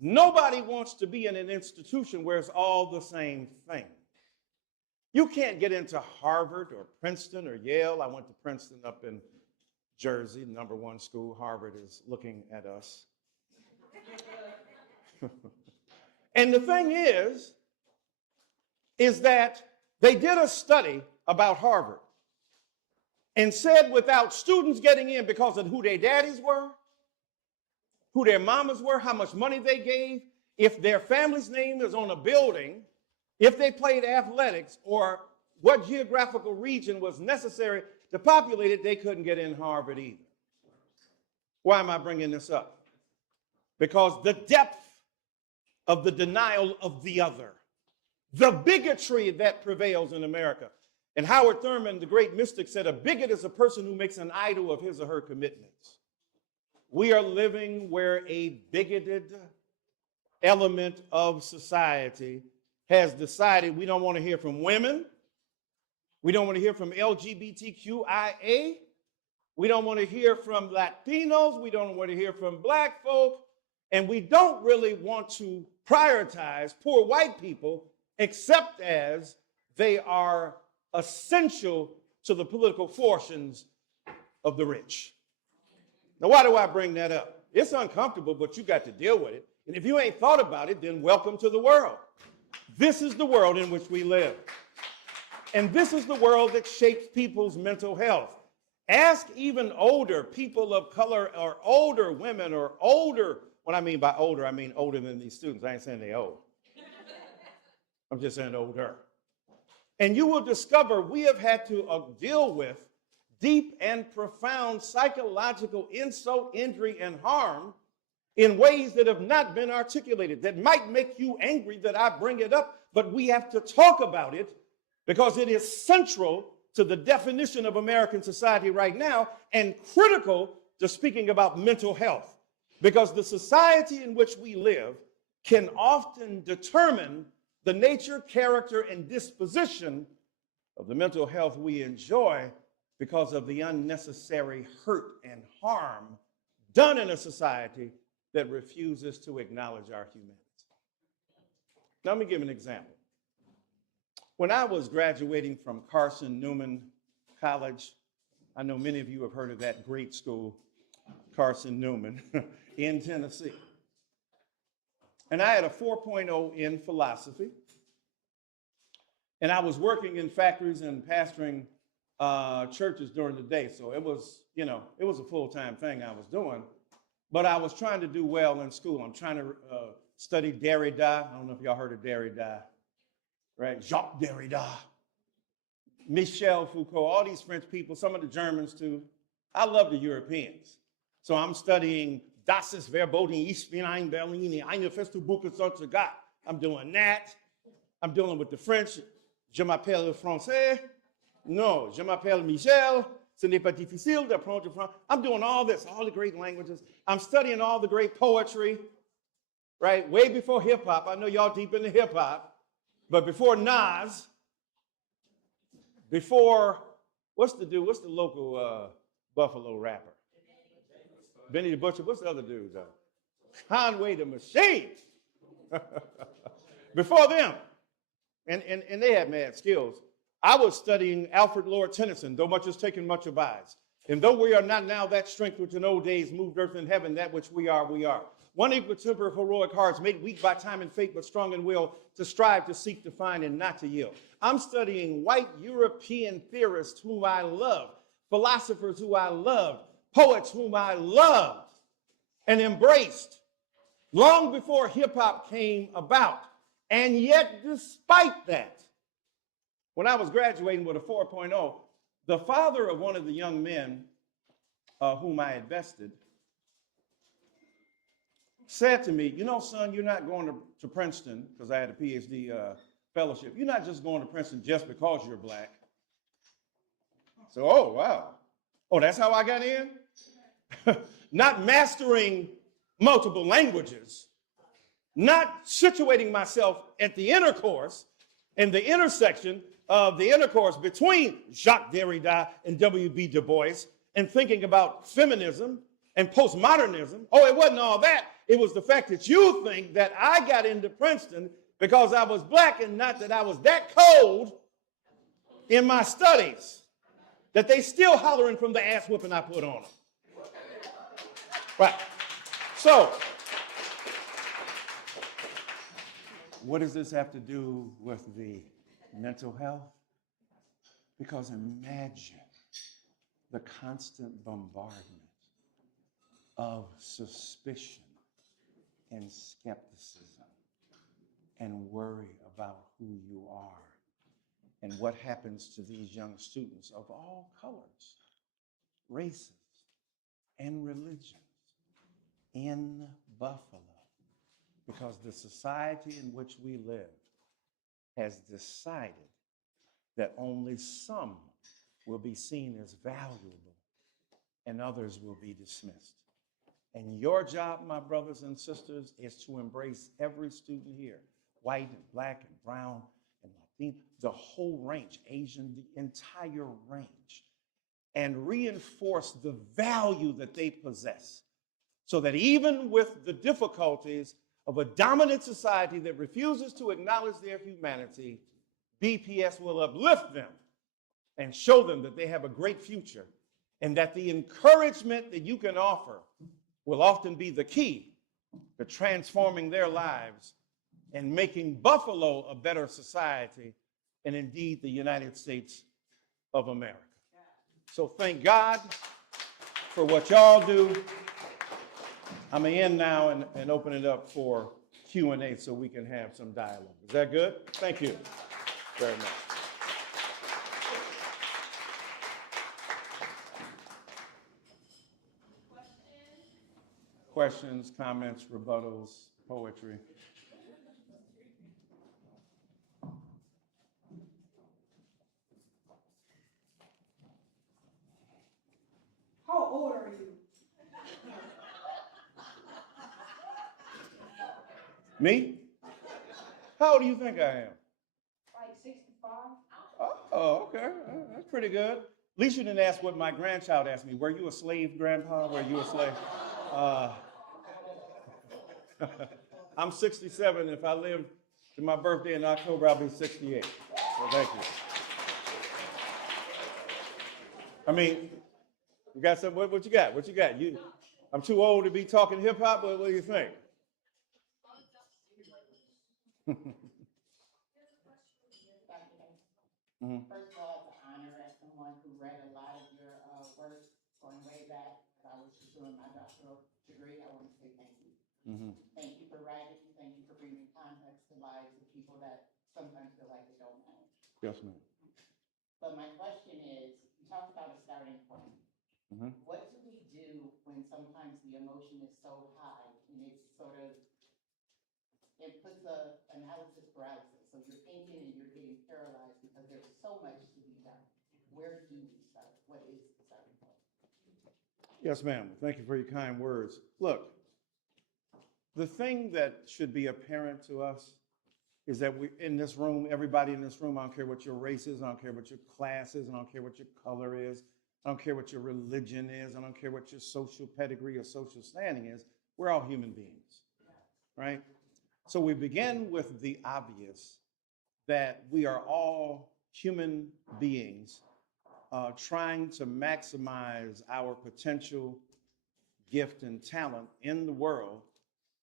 Nobody wants to be in an institution where it's all the same thing. You can't get into Harvard or Princeton or Yale. I went to Princeton up in Jersey, #1 school. Harvard is looking at us. And the thing is that they did a study about Harvard and said without students getting in because of who their daddies were, who their mamas were, how much money they gave, if their family's name is on a building, if they played athletics, or what geographical region was necessary to populate it, they couldn't get in Harvard either. Why am I bringing this up? Because the depth of the denial of the other, the bigotry that prevails in America. And Howard Thurman, the great mystic, said a bigot is a person who makes an idol of his or her commitments. We are living where a bigoted element of society has decided we don't want to hear from women. We don't want to hear from LGBTQIA. We don't want to hear from Latinos. We don't want to hear from Black folk. And we don't really want to prioritize poor white people except as they are essential to the political fortunes of the rich. Now, why do I bring that up? It's uncomfortable, but you got to deal with it. And if you ain't thought about it, then welcome to the world. This is the world in which we live. And this is the world that shapes people's mental health. Ask even older people of color or older women or older When I mean by older, I mean older than these students. I ain't saying they old. I'm just saying older. And you will discover we have had to deal with deep and profound psychological insult, injury, and harm in ways that have not been articulated, that might make you angry that I bring it up, but we have to talk about it because it is central to the definition of American society right now and critical to speaking about mental health. Because the society in which we live can often determine the nature, character, and disposition of the mental health we enjoy because of the unnecessary hurt and harm done in a society that refuses to acknowledge our humanity. Now, let me give an example. When I was graduating from Carson Newman College, I know many of you have heard of that great school, Carson Newman, in Tennessee. And I had a 4.0 in philosophy. And I was working in factories and pastoring churches during the day. So it was, it was a full-time thing I was doing. But I was trying to do well in school. I'm trying to study Derrida. I don't know if y'all heard of Derrida, right? Jacques Derrida, Michel Foucault, all these French people, some of the Germans too. I love the Europeans. So I'm studying Das ist verboten, ich bin ein Berliner, eine feste Buche sollte Gott. I'm doing that. I'm dealing with the French. Je m'appelle le français. No, je m'appelle Michel. Ce n'est pas difficile d'apprendre le français. I'm doing all this, all the great languages. I'm studying all the great poetry, right? Way before hip hop. I know y'all deep into hip hop, but before Nas, before, what's the local Buffalo rapper? Benny the Butcher. What's the other dude? Conway the Machine. Before them, and they had mad skills. I was studying Alfred Lord Tennyson, though much is taken, much abides. And though we are not now that strength which in old days moved earth and heaven, that which we are, we are. One equal temper of heroic hearts, made weak by time and fate, but strong in will, to strive, to seek, to find, and not to yield. I'm studying white European theorists whom I love, philosophers who I loved, poets whom I loved and embraced long before hip-hop came about. And yet, despite that, when I was graduating with a 4.0, the father of one of the young men whom I had vested said to me, son, you're not going to Princeton, because I had a PhD fellowship. You're not just going to Princeton just because you're black. So, oh, wow. Oh, that's how I got in? Not mastering multiple languages, not situating myself at the intercourse and the intersection of the intercourse between Jacques Derrida and W.B. Du Bois and thinking about feminism and postmodernism. Oh, it wasn't all that. It was the fact that you think that I got into Princeton because I was black and not that I was that cold in my studies that they still hollering from the ass whooping I put on them. Right. So, what does this have to do with the mental health? Because imagine the constant bombardment of suspicion and skepticism and worry about who you are and what happens to these young students of all colors, races, and religions in Buffalo. Because the society in which we live has decided that only some will be seen as valuable and others will be dismissed. And your job, my brothers and sisters, is to embrace every student here, white and black and brown and Latino, the whole range, Asian, the entire range, and reinforce the value that they possess so that even with the difficulties of a dominant society that refuses to acknowledge their humanity, BPS will uplift them and show them that they have a great future and that the encouragement that you can offer will often be the key to transforming their lives and making Buffalo a better society and indeed the United States of America. So thank God for what y'all do. I'm gonna end now and open it up for Q&A so we can have some dialogue. Is that good? Thank you very much. Questions, comments, rebuttals, poetry? How old are you? Me? How old do you think I am? Like 65? Oh, okay. That's pretty good. At least you didn't ask what my grandchild asked me. Were you a slave, Grandpa? Were you a slave? I'm 67. If I live to my birthday in October, I'll be 68. So thank you. I mean, you got some, what you got? What you got? I'm too old to be talking hip hop, but what do you think? First of all, it's an honor as someone who read a lot of your work going way back as I was pursuing my doctoral degree. I want to say thank you. Thank you for writing. Thank you for bringing context to lives of people that sometimes feel like they don't know. Yes, ma'am. But my question is, you talked about a starting point. What do we do when sometimes the emotion is so high and it's sort of, it puts a analysis paralysis. So you're thinking and you're getting paralyzed because there's so much to be done. Where do we start? What is the starting point? Yes, ma'am. Thank you for your kind words. Look, the thing that should be apparent to us is that we in this room, everybody in this room, I don't care what your race is, I don't care what your class is, I don't care what your color is, I don't care what your religion is, I don't care what your social pedigree or social standing is, we're all human beings, right? So we begin with the obvious that we are all human beings trying to maximize our potential gift and talent in the world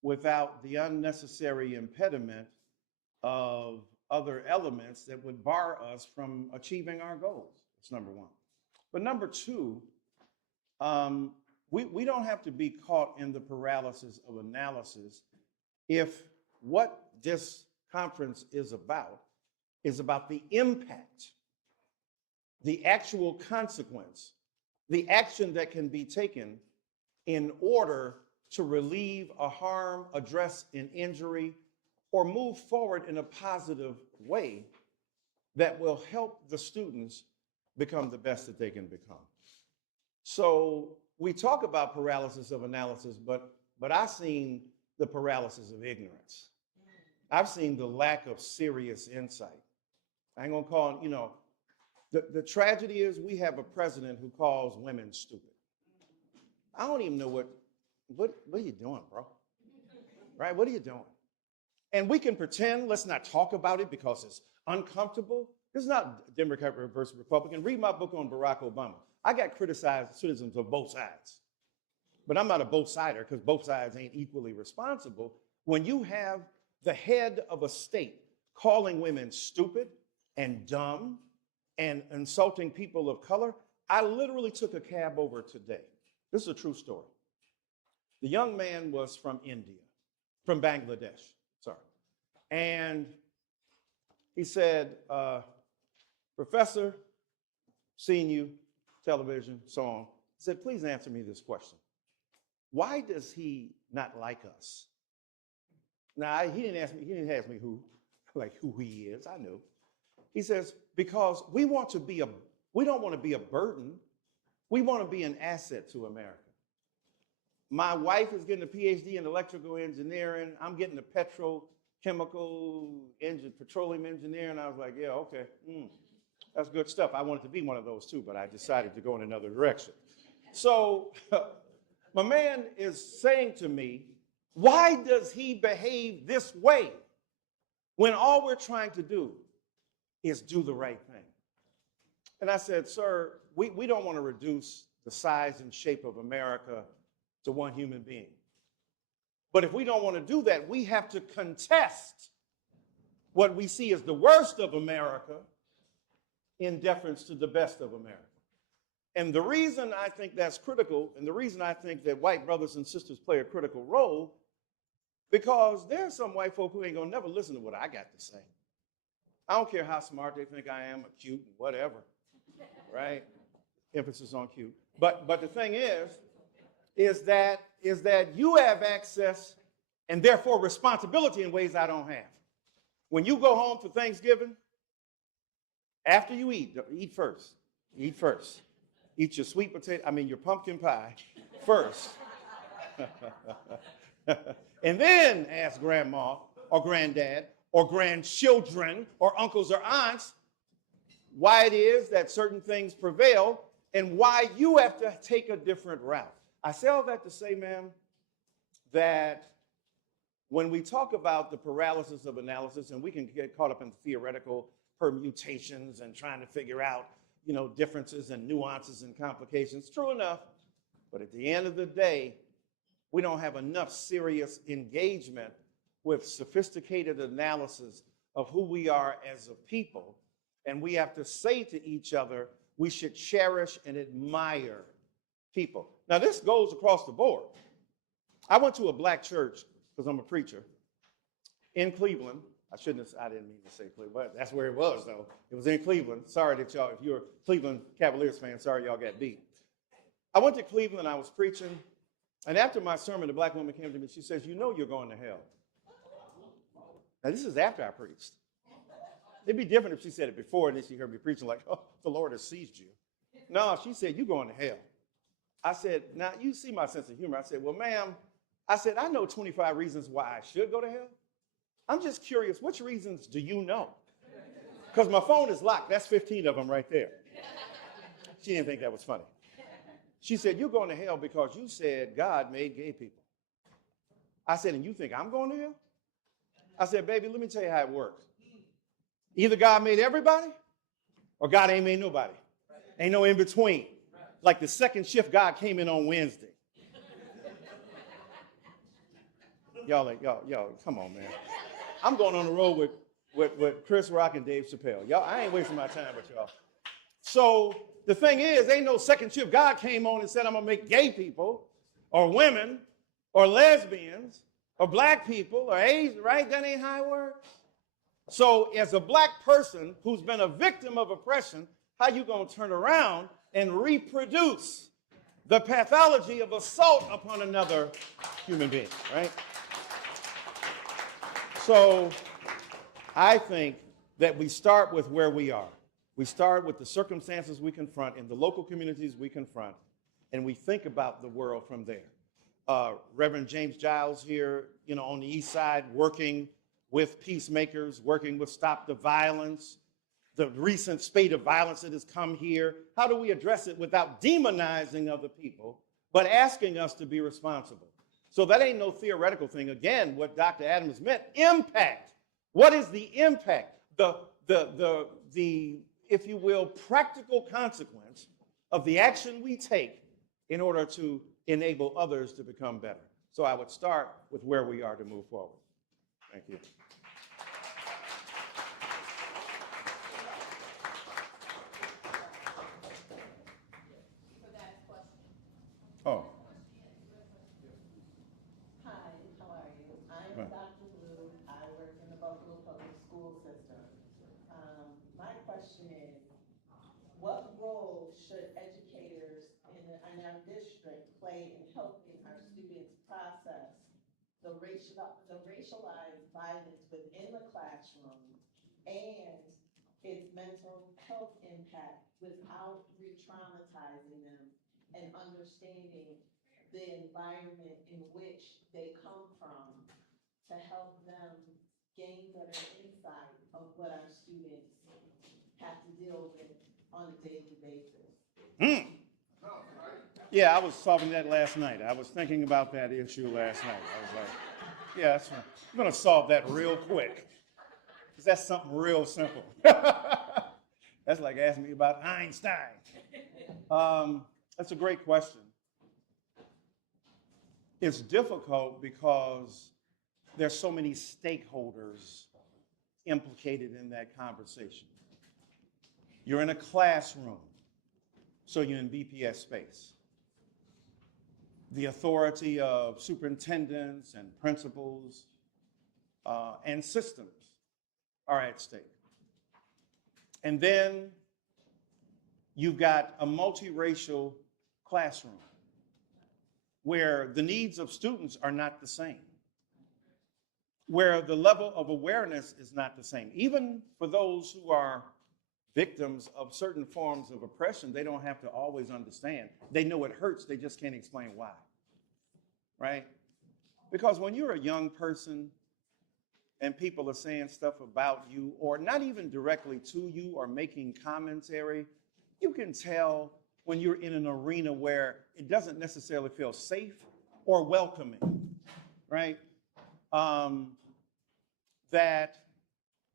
without the unnecessary impediment of other elements that would bar us from achieving our goals. That's number one. But number two, we don't have to be caught in the paralysis of analysis if what this conference is about the impact, the actual consequence, the action that can be taken in order to relieve a harm, address an injury, or move forward in a positive way that will help the students become the best that they can become. So we talk about paralysis of analysis, but I've seen the paralysis of ignorance. I've seen the lack of serious insight. I ain't gonna call it, the tragedy is we have a president who calls women stupid. I don't even know what are you doing, bro? Right, what are you doing? And we can pretend, let's not talk about it because it's uncomfortable. This is not Democrat versus Republican. Read my book on Barack Obama. I got criticized citizens of both sides. But I'm not a both sider because both sides ain't equally responsible. When you have the head of a state calling women stupid and dumb and insulting people of color, I literally took a cab over today. This is a true story. The young man was from India, from Bangladesh, sorry. And he said, Professor, seeing you, television, so on. He said, please answer me this question. Why does he not like us? Now, he didn't ask me who he is, I knew. He says, because we don't want to be a burden. We want to be an asset to America. My wife is getting a PhD in electrical engineering. I'm getting a petroleum engineering. I was like, yeah, okay, that's good stuff. I wanted to be one of those too, but I decided to go in another direction. So my man is saying to me, why does he behave this way when all we're trying to do is do the right thing? And I said, sir, we don't want to reduce the size and shape of America to one human being. But if we don't want to do that, we have to contest what we see as the worst of America in deference to the best of America. And the reason I think that's critical, and the reason I think that white brothers and sisters play a critical role, because there's some white folk who ain't gonna never listen to what I got to say. I don't care how smart they think I am, or cute, whatever, right? Emphasis on cute. But the thing is that you have access and therefore responsibility in ways I don't have. When you go home for Thanksgiving, after you eat first. Eat first. Eat your sweet potato, your pumpkin pie first. And then ask grandma or granddad or grandchildren or uncles or aunts why it is that certain things prevail and why you have to take a different route. I say all that to say, ma'am, that when we talk about the paralysis of analysis, and we can get caught up in theoretical permutations and trying to figure out, differences and nuances and complications, true enough, but at the end of the day, we don't have enough serious engagement with sophisticated analysis of who we are as a people. And we have to say to each other, we should cherish and admire people. Now, this goes across the board. I went to a black church, because I'm a preacher, in Cleveland. I didn't mean to say Cleveland, but that's where it was, though. It was in Cleveland. Sorry that y'all, if you're a Cleveland Cavaliers fan, sorry y'all got beat. I went to Cleveland, I was preaching, and after my sermon, the black woman came to me, she says, you're going to hell. Now, this is after I preached. It'd be different if she said it before, and then she heard me preaching like, oh, the Lord has seized you. No, she said, you're going to hell. I said, now, you see my sense of humor. I said, well, ma'am, I know 25 reasons why I should go to hell. I'm just curious, which reasons do you know? Because my phone is locked. That's 15 of them right there. She didn't think that was funny. She said, you're going to hell because you said God made gay people. I said, and you think I'm going to hell? I said, baby, let me tell you how it works. Either God made everybody or God ain't made nobody. Ain't no in between. Like the second shift, God came in on Wednesday. Y'all, come on, man. I'm going on the road with Chris Rock and Dave Chappelle. Y'all, I ain't wasting my time with y'all. So the thing is, ain't no second shift. God came on and said, I'm going to make gay people or women or lesbians or black people or Asian, right? That ain't how it works. So as a black person who's been a victim of oppression, how you going to turn around and reproduce the pathology of assault upon another human being, right? So I think that we start with where we are. We start with the circumstances we confront in the local communities we confront, and we think about the world from there. Reverend James Giles here, on the east side, working with peacemakers, working with Stop the Violence, the recent spate of violence that has come here. How do we address it without demonizing other people, but asking us to be responsible? So that ain't no theoretical thing. Again, what Dr. Adams meant, impact. What is the impact? The if you will, practical consequence of the action we take in order to enable others to become better. So I would start with where we are to move forward. Thank you. Oh. Hi, how are you? I'm Dr. Blue. I work in the Buffalo Public School System. My question is, what role should educators in our district play in helping our students process the racialized violence within the classroom and its mental health impact without re-traumatizing them and understanding the environment in which they come from to help them gain better insight of what our students have to deal with on a daily basis? Yeah, I was solving that last night. I was thinking about that issue last night. I was like, yeah, that's right. I'm going to solve that real quick. Because that's something real simple. That's like asking me about Einstein. That's a great question. It's difficult because there's so many stakeholders implicated in that conversation. You're in a classroom. So you're in BPS space. The authority of superintendents and principals and systems are at stake. And then you've got a multiracial classroom where the needs of students are not the same, where the level of awareness is not the same. Even for those who are victims of certain forms of oppression, they don't have to always understand. They know it hurts, they just can't explain why, right? Because when you're a young person and people are saying stuff about you, or not even directly to you, or making commentary, you can tell when you're in an arena where it doesn't necessarily feel safe or welcoming, right? That,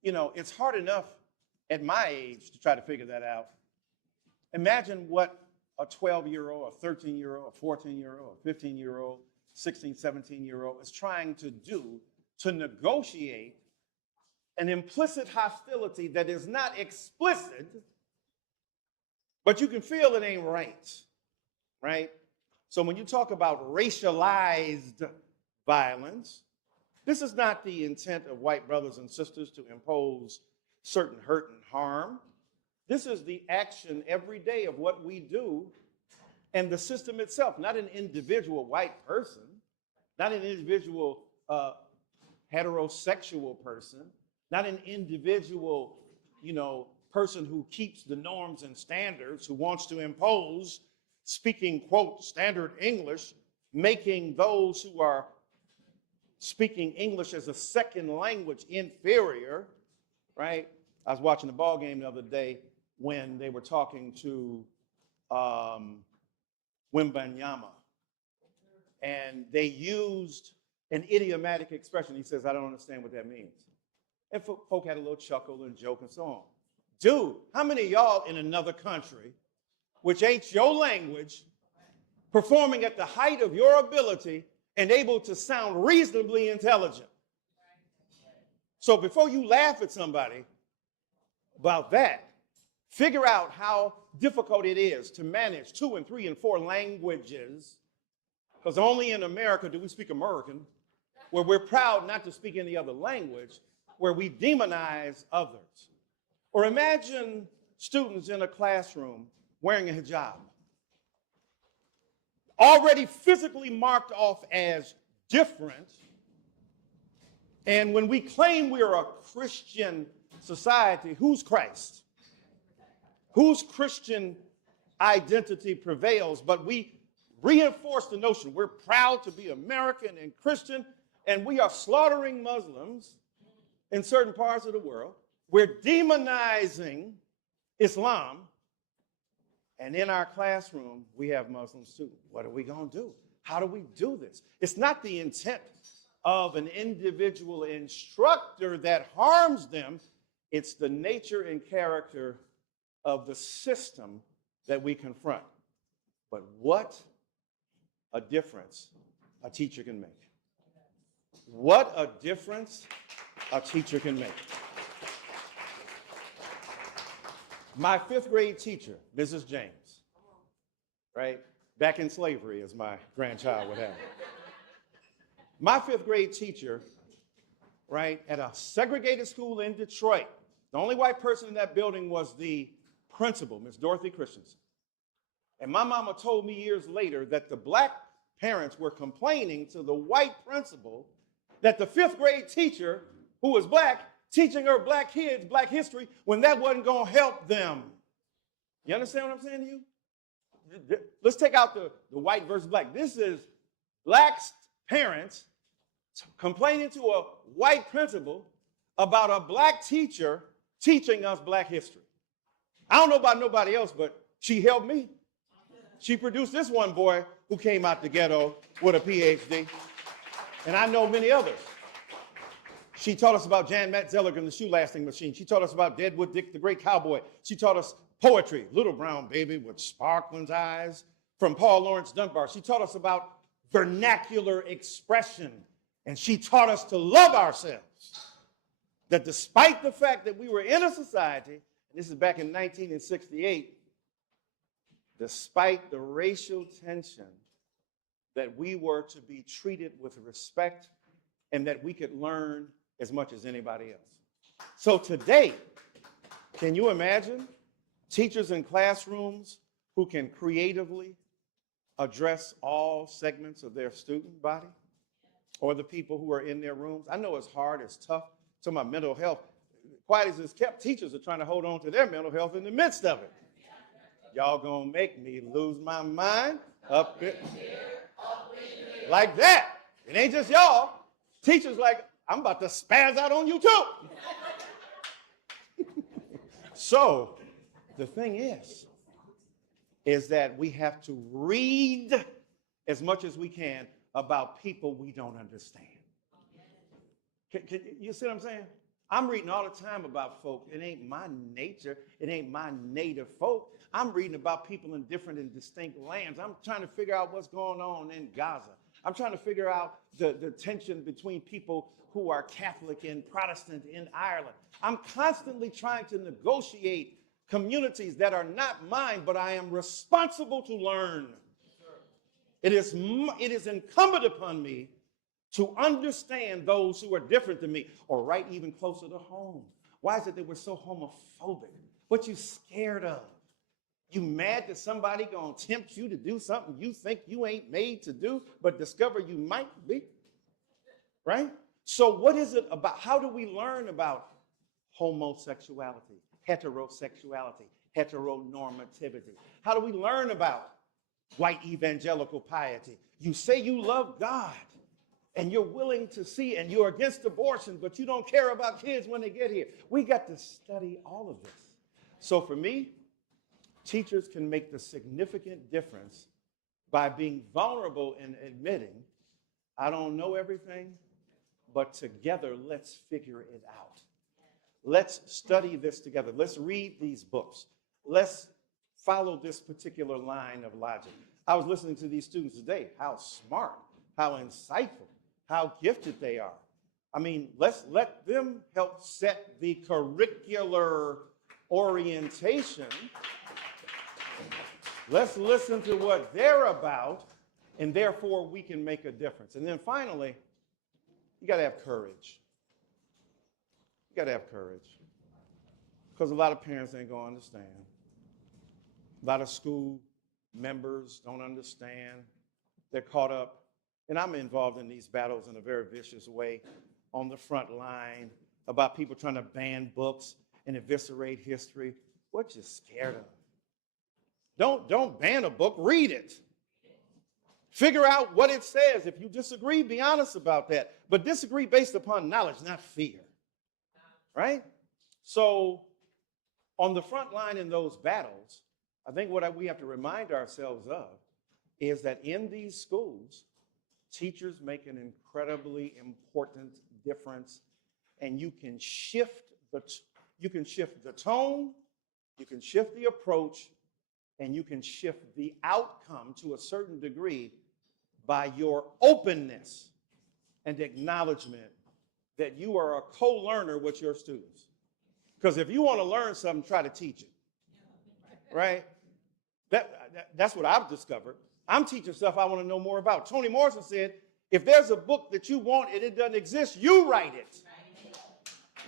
you know, it's hard enough at my age to try to figure that out. Imagine what a 12-year-old, a 13-year-old, a 14-year-old, a 15-year-old, 16, 17-year-old is trying to do to negotiate an implicit hostility that is not explicit, but you can feel it ain't right, right? So when you talk about racialized violence, this is not the intent of white brothers and sisters to impose certain hurt and harm. This is the action every day of what we do and the system itself, not an individual white person, not an individual heterosexual person, not an individual, you know, person who keeps the norms and standards, who wants to impose speaking, quote, standard English, making those who are speaking English as a second language inferior, right? I was watching a ball game the other day when they were talking to Wimbanyama, and they used an idiomatic expression. He says, I don't understand what that means. And folk had a little chuckle and joke and so on. Dude, how many of y'all in another country, which ain't your language, performing at the height of your ability and able to sound reasonably intelligent? So before you laugh at somebody about that, figure out how difficult it is to manage 2 and 3 and 4 languages, because only in America do we speak American, where we're proud not to speak any other language, where we demonize others. Or imagine students in a classroom wearing a hijab, already physically marked off as different. And when we claim we are a Christian society, who's Christ? Whose Christian identity prevails? But we reinforce the notion we're proud to be American and Christian, and we are slaughtering Muslims in certain parts of the world. We're demonizing Islam, and in our classroom, we have Muslim students. What are we going to do? How do we do this? It's not the intent of an individual instructor that harms them. It's the nature and character of the system that we confront. But what a difference a teacher can make. What a difference a teacher can make. My 5th grade teacher, Mrs. James, right? Back in slavery, as my grandchild would have. My 5th grade teacher, right, at a segregated school in Detroit, the only white person in that building was the principal, Miss Dorothy Christensen. And my mama told me years later that the black parents were complaining to the white principal that the 5th grade teacher, who was black, teaching her black kids black history when that wasn't going to help them. You understand what I'm saying to you? Let's take out the white versus black. This is black parents complaining to a white principal about a black teacher teaching us black history. I don't know about nobody else, but she helped me. She produced this one boy who came out the ghetto with a PhD, and I know many others. She taught us about Jan Matt-Zelliger and the shoe-lasting machine. She taught us about Deadwood Dick, the great cowboy. She taught us poetry, Little Brown Baby with Sparkling Eyes, from Paul Laurence Dunbar. She taught us about vernacular expression, and she taught us to love ourselves. That despite the fact that we were in a society, and this is back in 1968, despite the racial tension, that we were to be treated with respect and that we could learn as much as anybody else. So today, can you imagine teachers in classrooms who can creatively address all segments of their student body or the people who are in their rooms? I know it's hard, it's tough. To my mental health, quiet as it's kept, teachers are trying to hold on to their mental health in the midst of it. Y'all gonna make me lose my mind up here. Like that. It ain't just y'all. Teachers like, I'm about to spaz out on you too. So the thing is that we have to read as much as we can about people we don't understand. You see what I'm saying? I'm reading all the time about folk. It ain't my nature. It ain't my native folk. I'm reading about people in different and distinct lands. I'm trying to figure out what's going on in Gaza. I'm trying to figure out the tension between people who are Catholic and Protestant in Ireland. I'm constantly trying to negotiate communities that are not mine, but I am responsible to learn. It is incumbent upon me to understand those who are different than me, or right even closer to home. Why is it that we're so homophobic? What you scared of? You mad that somebody gonna tempt you to do something you think you ain't made to do, but discover you might be, right? So what is it about, how do we learn about homosexuality, heterosexuality, heteronormativity? How do we learn about white evangelical piety? You say you love God, and you're willing to see, and you're against abortion, but you don't care about kids when they get here. We got to study all of this. So for me, teachers can make the significant difference by being vulnerable and admitting, I don't know everything, but together let's figure it out. Let's study this together. Let's read these books. Let's follow this particular line of logic. I was listening to these students today, how smart, how insightful, how gifted they are. I mean, let's let them help set the curricular orientation. Let's listen to what they're about, and therefore we can make a difference. And then finally, you got to have courage. You got to have courage. Because a lot of parents ain't going to understand. A lot of school members don't understand. They're caught up. And I'm involved in these battles in a very vicious way on the front line about people trying to ban books and eviscerate history. What you scared of? Don't ban a book, read it. Figure out what it says. If you disagree, be honest about that. But disagree based upon knowledge, not fear. Right? So on the front line in those battles, I think what we have to remind ourselves of is that in these schools, teachers make an incredibly important difference, and you can shift the tone, you can shift the approach, and you can shift the outcome to a certain degree by your openness and acknowledgement that you are a co-learner with your students. Because if you want to learn something, try to teach it, right? That's what I've discovered. I'm teaching stuff I want to know more about. Toni Morrison said, if there's a book that you want and it doesn't exist, you write it,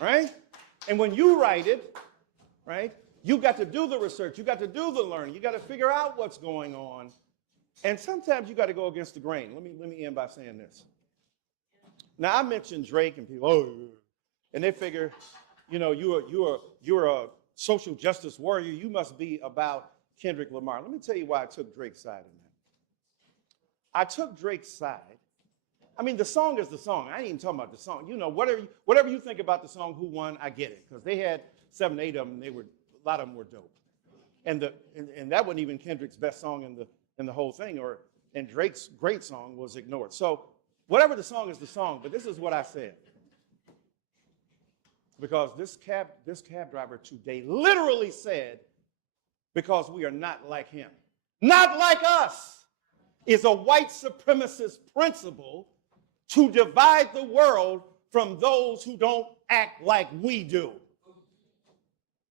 right? And when you write it, right, you got to do the research, you got to do the learning, you got to figure out what's going on. And sometimes you got to go against the grain. Let me end by saying this. Now, I mentioned Drake and people, oh, and they figure, you know, you're a social justice warrior. You must be about Kendrick Lamar. Let me tell you why I took Drake's side in that. I took Drake's side. I mean, the song is the song. I ain't even talking about the song. You know, whatever you think about the song, Who Won, I get it. Because they had 7, 8 of them. A lot of them were dope. And that wasn't even Kendrick's best song in the whole thing. And Drake's great song was ignored. So whatever the song is the song. But this is what I said. Because this cab driver today literally said, because we are not like him. Not like us is a white supremacist principle to divide the world from those who don't act like we do.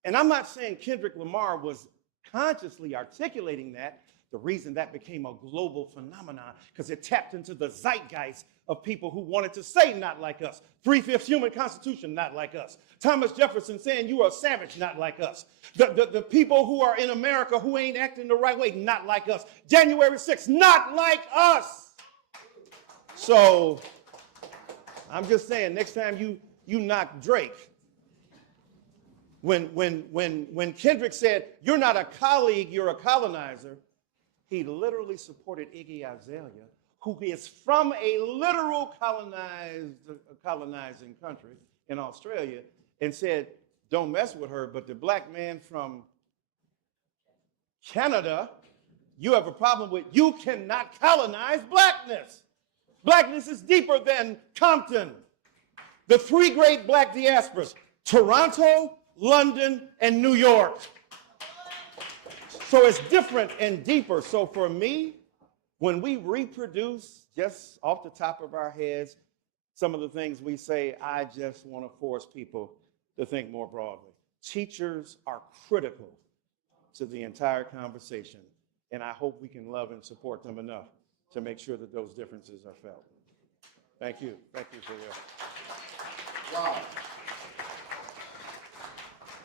And I'm not saying Kendrick Lamar was consciously articulating that, the reason that became a global phenomenon, because it tapped into the zeitgeist of people who wanted to say not like us. 3/5 human constitution, not like us. Thomas Jefferson saying you are a savage, not like us. The people who are in America who ain't acting the right way, not like us. January 6th, not like us. So I'm just saying, next time you knock Drake, when Kendrick said, you're not a colleague, you're a colonizer, he literally supported Iggy Azalea, who is from a literal colonizing country in Australia, and said, don't mess with her, but the black man from Canada, you have a problem with, you cannot colonize blackness. Blackness is deeper than Compton. The 3 great black diasporas, Toronto, London, and New York. So it's different and deeper. So for me, when we reproduce just off the top of our heads some of the things we say, I just want to force people to think more broadly. Teachers are critical to the entire conversation, and I hope we can love and support them enough to make sure that those differences are felt. Thank you. Thank you for your... Wow.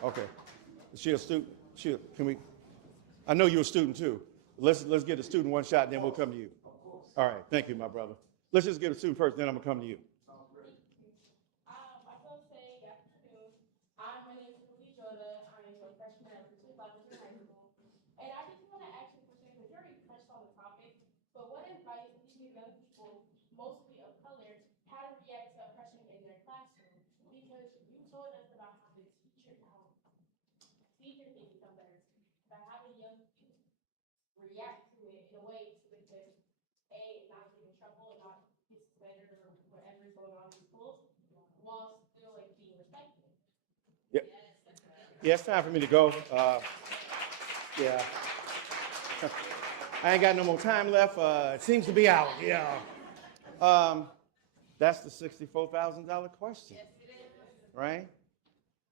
Okay. Is she a student? Can we... I know you're a student too. Let's get a student one shot, then we'll come to you. All right, thank you, my brother. Let's just get a student first, then I'm gonna come to you. I will say, good afternoon. My name is Rudy Joda. I'm a freshman at Richard Levinson High School. And I just want to ask you a question, because you already touched on the topic, but what advice would you give young people, mostly of color, how to react to oppression in their classroom? Because you told us about how the teacher can become better, but how do young people react to it in a way to just not get in trouble and not get suspended or whatever's going on in schools, while still being respected? Yeah. Yeah, it's time for me to go. Yeah. I ain't got no more time left. It seems to be out. Yeah. That's the $64,000 question. Yes, it is. Right?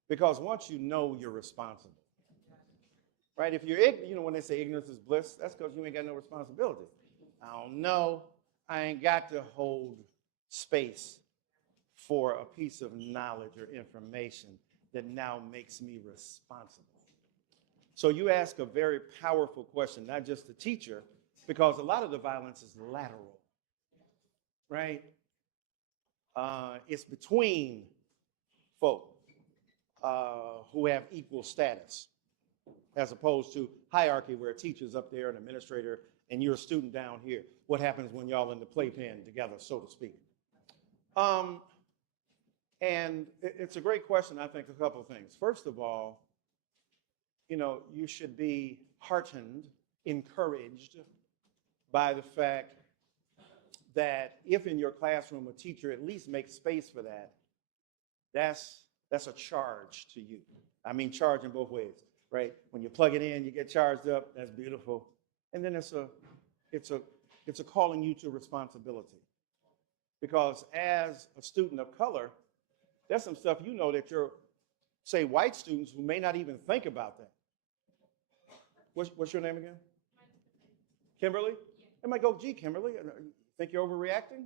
Because once you know, you're responsible. Right? If you're ignorant, when they say ignorance is bliss, that's because you ain't got no responsibility. I don't know. I ain't got to hold space for a piece of knowledge or information that now makes me responsible. So you ask a very powerful question, not just the teacher, because a lot of the violence is lateral, right? It's between folk who have equal status, as opposed to hierarchy where a teacher's up there, an administrator, and you're a student down here. What happens when y'all in the playpen together, so to speak? And it's a great question, I think, a couple of things. First of all, you should be heartened, encouraged by the fact that if in your classroom a teacher at least makes space for that, that's a charge to you. I mean, charge in both ways, right? When you plug it in, you get charged up, that's beautiful. And then it's a calling you to responsibility. Because as a student of color, there's some stuff that your, say, white students who may not even think about that. What's your name again? Kimberly? They might go, gee, Kimberly, think you're overreacting?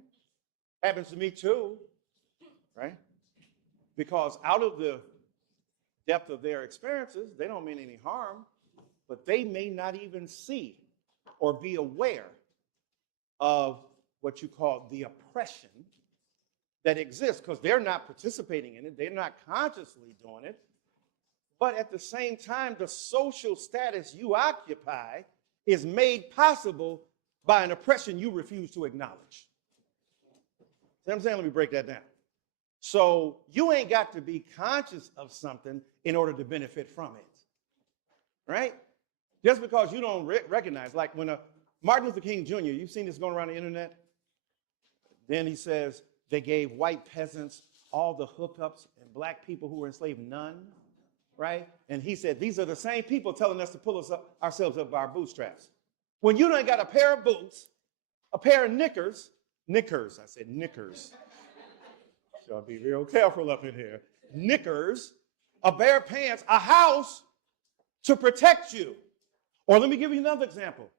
Happens to me too, right? Because out of the depth of their experiences, they don't mean any harm, but they may not even see or be aware of what you call the oppression that exists, because they're not participating in it, they're not consciously doing it, but at the same time, the social status you occupy is made possible by an oppression you refuse to acknowledge. See what I'm saying? Let me break that down. So you ain't got to be conscious of something in order to benefit from it, right? Just because you don't recognize, like when Martin Luther King Jr., you've seen this going around the internet? Then he says they gave white peasants all the hookups and black people who were enslaved none, right? And he said, these are the same people telling us to pull ourselves up by our bootstraps. When you done got a pair of boots, a pair of knickers, I said knickers. So I'll be real careful up in here. Knickers, a pair of pants, a house to protect you. Or let me give you another example.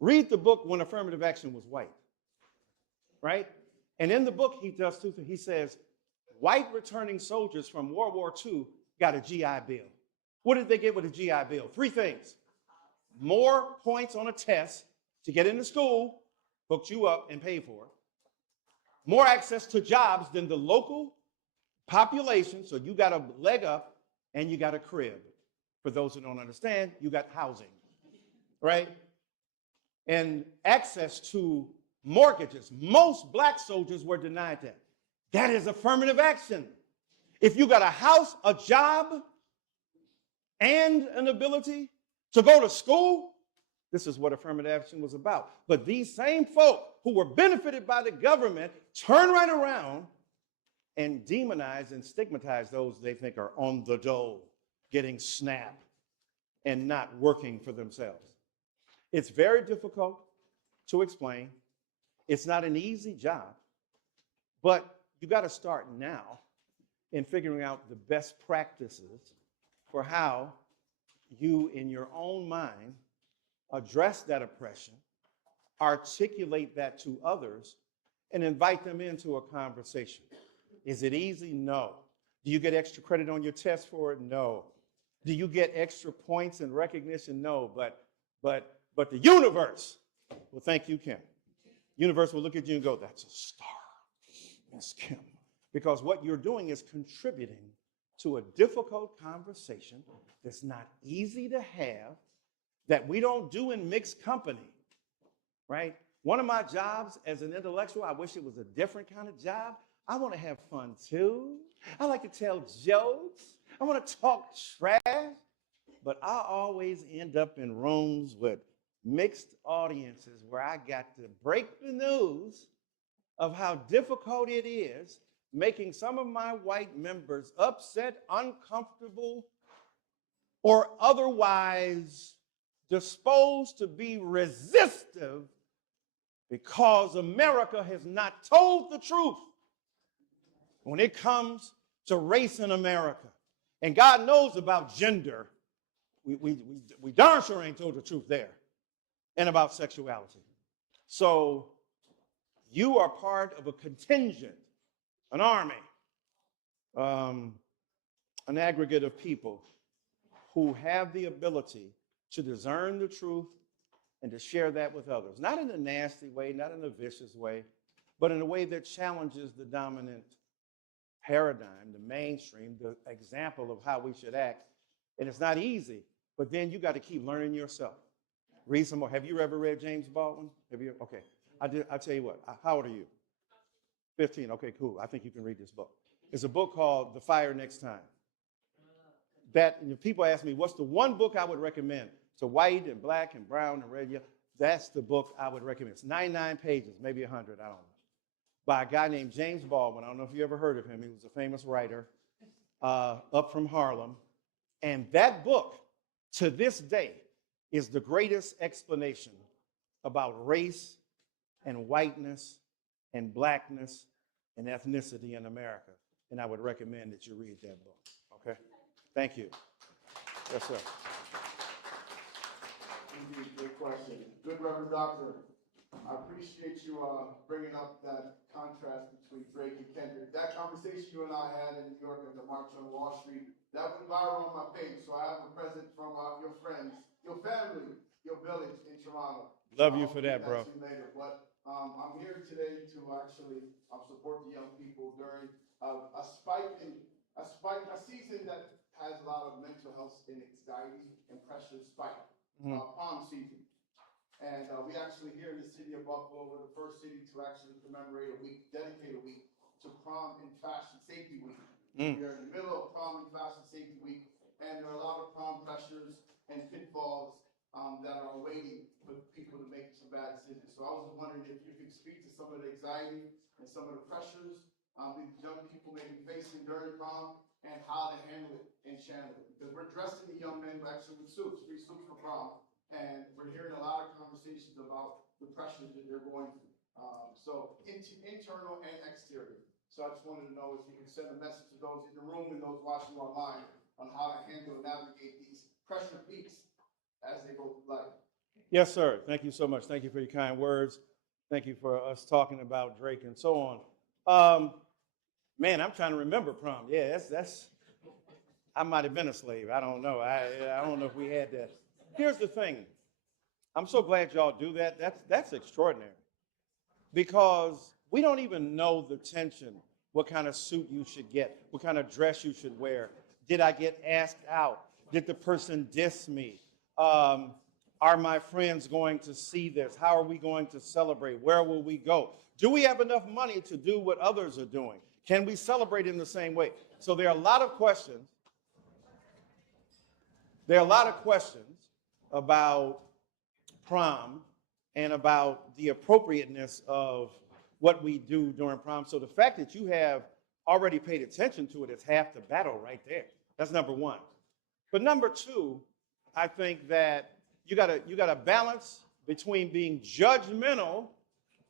Read the book When Affirmative Action Was White, right? And in the book, he does two things. He says, white returning soldiers from World War II got a GI Bill. What did they get with a GI Bill? Three things. More points on a test to get into school, hooked you up and paid for it. More access to jobs than the local population, so you got a leg up and you got a crib. For those who don't understand, you got housing, right? And access to mortgages. Most black soldiers were denied that. That is affirmative action. If you got a house, a job, and an ability to go to school, this is what affirmative action was about. But these same folk who were benefited by the government turn right around and demonize and stigmatize those they think are on the dole, getting SNAP and not working for themselves. It's very difficult to explain. It's not an easy job, but you got to start now in figuring out the best practices for how you, in your own mind, address that oppression, articulate that to others, and invite them into a conversation. Is it easy? No. Do you get extra credit on your test for it? No. Do you get extra points and recognition? No. But the universe will thank you, Kim. Universe will look at you and go, that's a star, Miss Kim. Because what you're doing is contributing to a difficult conversation that's not easy to have, that we don't do in mixed company, right? One of my jobs as an intellectual, I wish it was a different kind of job. I want to have fun too. I like to tell jokes. I want to talk trash. But I always end up in rooms with mixed audiences where I got to break the news of how difficult it is, making some of my white members upset, uncomfortable, or otherwise disposed to be resistive because America has not told the truth when it comes to race in America. And God knows about gender. We darn sure ain't told the truth there, and about sexuality. So you are part of a contingent, an army, an aggregate of people who have the ability to discern the truth and to share that with others. Not in a nasty way, not in a vicious way, but in a way that challenges the dominant paradigm, the mainstream, the example of how we should act. And it's not easy, but then you got to keep learning yourself. Read some more. Have you ever read James Baldwin? Have you? Okay. I'll tell you what. How old are you? 15. Okay, cool. I think you can read this book. It's a book called The Fire Next Time. That, and if people ask me, what's the one book I would recommend to white and black and brown and red, that's the book I would recommend. It's 99 pages, maybe 100, I don't know. By a guy named James Baldwin. I don't know if you ever heard of him. He was a famous writer up from Harlem. And that book, to this day, is the greatest explanation about race and whiteness and blackness and ethnicity in America. And I would recommend that you read that book, okay? Thank you. Yes, sir. Indeed, good question. Good Reverend Doctor, I appreciate you bringing up that contrast between Drake and Kendrick. That conversation you and I had in New York at the March on Wall Street, that went viral on my page. So I have a present from your friends, your family, your village in Toronto. Love you for that, bro. Later. But I'm here today to actually support the young people during a season that has a lot of mental health and anxiety and pressure spike. Prom season. And we actually here in the city of Buffalo, we're the first city to actually commemorate a week, dedicate a week to Prom and Fashion Safety Week. We are in the middle of Prom and Fashion Safety Week, and there are a lot of prom pressures and pitfalls that are waiting for people to make some bad decisions. So I was wondering if you could speak to some of the anxiety and some of the pressures these young people may be facing during prom and how to handle it and channel it. Because we're dressing the young men actually with suits, free suits for prom. And we're hearing a lot of conversations about the pressures that they're going through. So internal and exterior. So I just wanted to know if you could send a message to those in the room and those watching online on how to handle and navigate these pressure peaks they go through life. Yes, sir. Thank you so much. Thank you for your kind words. Thank you for us talking about Drake and so on. Man, I'm trying to remember prom. Yeah, that's. I might have been a slave. I don't know. I don't know if we had that. Here's the thing. I'm so glad y'all do that. That's extraordinary. Because we don't even know the tension, what kind of suit you should get, what kind of dress you should wear. Did I get asked out? Did the person diss me? Are my friends going to see this? How are we going to celebrate? Where will we go? Do we have enough money to do what others are doing? Can we celebrate in the same way? So there are a lot of questions. There are a lot of questions about prom and about the appropriateness of what we do during prom. So the fact that you have already paid attention to it is half the battle right there. That's number one. But number two, I think that you gotta balance between being judgmental,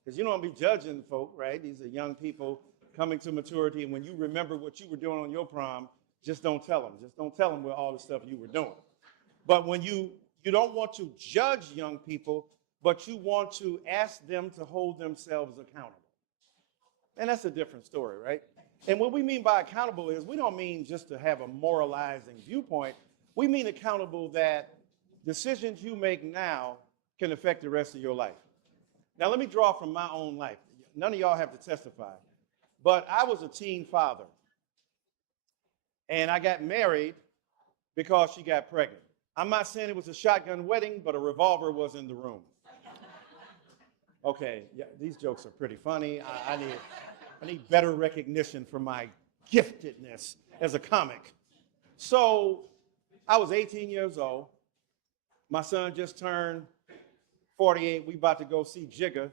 because you don't be judging folk, right? These are young people coming to maturity, and when you remember what you were doing on your prom, just don't tell them. Just don't tell them what all the stuff you were doing. But when you don't want to judge young people, but you want to ask them to hold themselves accountable. And that's a different story, right? And what we mean by accountable is we don't mean just to have a moralizing viewpoint. We mean accountable that decisions you make now can affect the rest of your life. Now, let me draw from my own life. None of y'all have to testify, but I was a teen father. And I got married because she got pregnant. I'm not saying it was a shotgun wedding, but a revolver was in the room. Okay, yeah, these jokes are pretty funny. I need better recognition for my giftedness as a comic. So I was 18 years old. My son just turned 48. We about to go see Jigga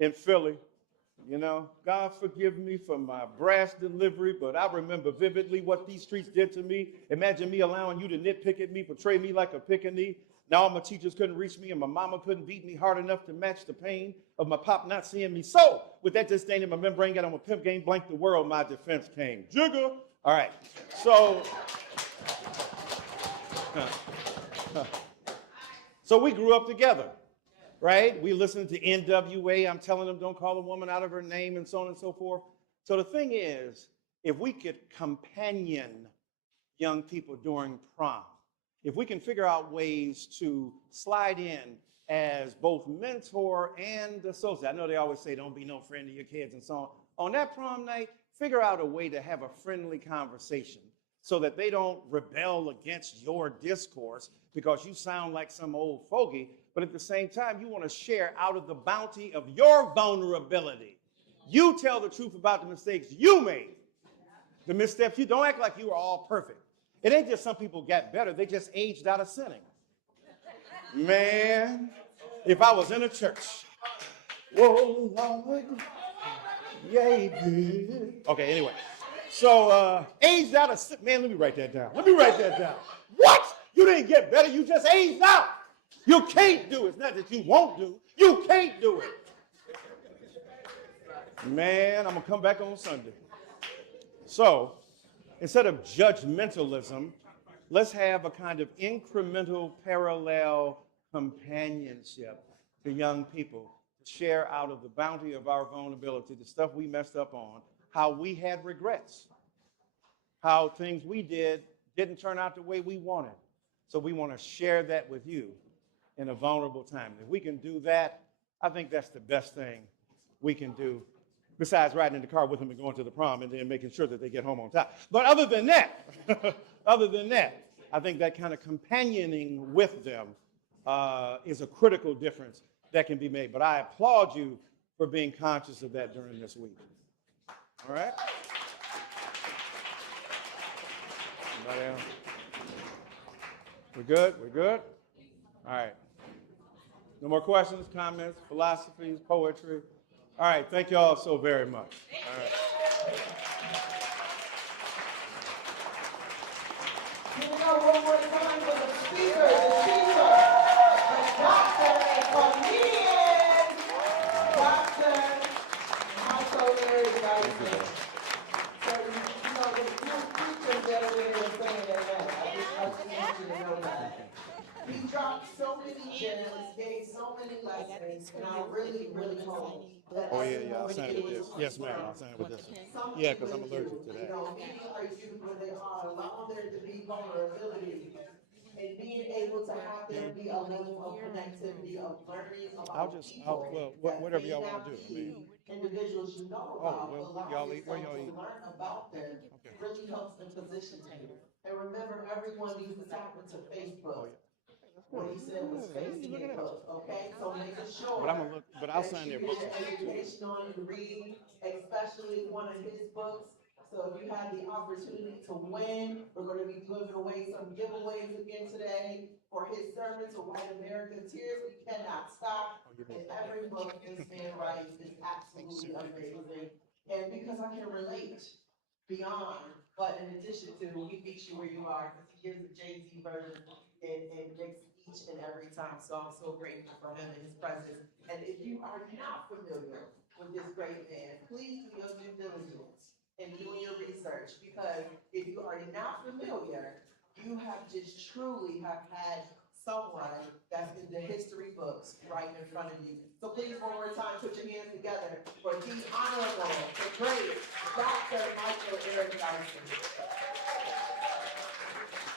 in Philly. You know, God forgive me for my brash delivery, but I remember vividly what these streets did to me. Imagine me allowing you to nitpick at me, portray me like a pickaninny. Now all my teachers couldn't reach me and my mama couldn't beat me hard enough to match the pain of my pop not seeing me. So, with that disdain in my membrane, got on a pimp game, blanked the world, my defense came. Jigga! All right, so we grew up together. Right? We listen to NWA. I'm telling them don't call a woman out of her name and so on and so forth. So the thing is, if we could companion young people during prom, if we can figure out ways to slide in as both mentor and associate. I know they always say don't be no friend to your kids and so on. On that prom night, figure out a way to have a friendly conversation so that they don't rebel against your discourse because you sound like some old fogey. But at the same time, you want to share out of the bounty of your vulnerability. You tell the truth about the mistakes you made, the missteps. You don't act like you were all perfect. It ain't just some people got better. They just aged out of sinning. Man, if I was in a church, whoa, Lord, yay, good. Okay, anyway. So, aged out of sin. Man, let me write that down. What? You didn't get better. You just aged out. You can't do it. It's not that you won't do. You can't do it. Man, I'm going to come back on Sunday. So, instead of judgmentalism, let's have a kind of incremental, parallel companionship to young people to share out of the bounty of our vulnerability, the stuff we messed up on, how we had regrets, how things we did didn't turn out the way we wanted. So we want to share that with you in a vulnerable time. If we can do that, I think that's the best thing we can do, besides riding in the car with them and going to the prom and then making sure that they get home on time. But other than that, I think that kind of companioning with them is a critical difference that can be made. But I applaud you for being conscious of that during this week. All right? Anybody else? We're good? We're good? All right. No more questions, comments, philosophies, poetry? All right. Thank you all so very much. All right. Give it up one more time for the speaker, the teacher, the doctor and comedian, Dr. Michael Eric. So, you know, the two teachers that are there saying that, I just want you to know that. He dropped so many gems, gave so many lessons, and I really, really hope that Oh, yeah, everyone I'll was sign it with able this. to Yes, ma'am, I'll sign it with this one. Yeah, because I'm allergic to that. People are beautiful, they are, allow there to be vulnerability, and being able to have there be a level of connectivity, of learning about people whatever that y'all may want not to do. be individuals you know about, but allow yourself to learn about them really helps and positions you. And remember, everyone needs to tap into Facebook. What he said was facing a book, okay? So making sure But I'll that sign you their get books your and stuff too. education on and read, especially one of his books. So if you had the opportunity to win, we're gonna be giving away some giveaways again today for his sermon to White America. Tears We Cannot Stop. And every book this man writes is absolutely amazing. And because I can relate beyond, but in addition to, he meets you where you are, because he gives the Jay-Z version and makes each and every time. So I'm so grateful for him and his presence. And if you are not familiar with this great man, please do your due diligence in doing your research, because if you are not familiar, you have just truly have had someone that's in the history books right in front of you. So please, one more time, put your hands together for the honorable, the great Dr. Michael Eric Dyson.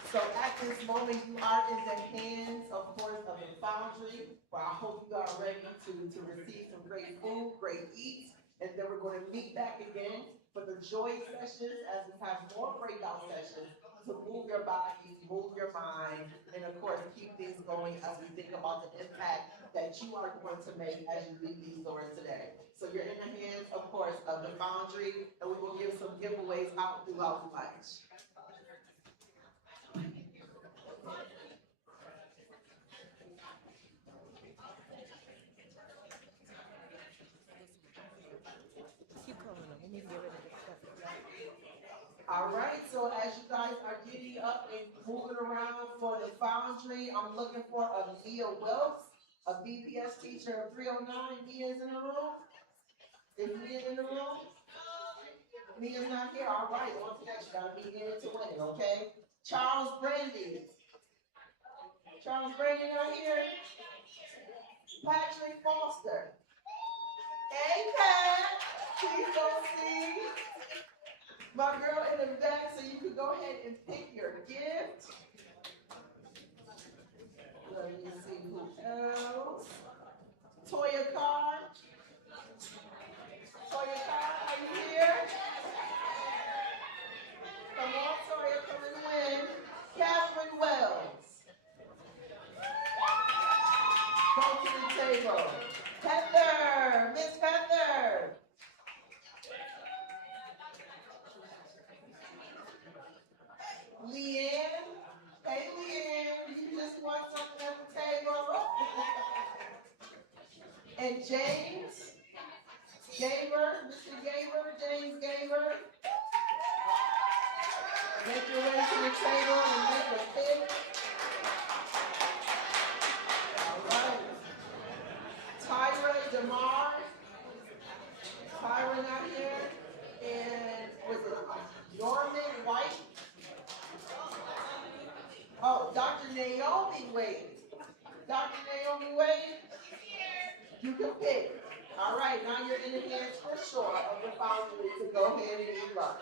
So at this moment, you are in the hands, of course, of the Foundry, where I hope you are ready to receive some great food, great eats, and then we're going to meet back again for the joy sessions as we have more breakout sessions to move your body, move your mind, and of course, keep things going as we think about the impact that you are going to make as you leave these doors today. So you're in the hands, of course, of the Foundry, and we will give some giveaways out throughout lunch. Keep calling them. We need to get rid of this stuff. All right, so as you guys are getting up and moving around for the Foundry, I'm looking for a Leah Wilkes, a BPS teacher of 309. Mia's in the room? Is Mia in the room? Mia's not here? All right, once again, you gotta be in it to win it, okay? Charles Brandy. Charles Brandy not here? Patrick Foster. Hey, Pat, please go see my girl in the back so you can go ahead and pick your gift. Let me see who else. Toya Carr. Toya Carr, are you here? Come on, Toya, come and win. Catherine Wells. Come to the table. Heather, Miss Heather. Leanne. Hey, Leanne, you just want something at the table? And James Gaber, Mr. Gaber, James Gaber. Make your way to the table and make a pick. All right. Tyra DeMar. Tyra not here. And was it Norman White? Oh, Dr. Naomi Wade. Dr. Naomi Wade, you can pick. All right, now you're in the hands for sure of the Foundry to go ahead and eat lunch.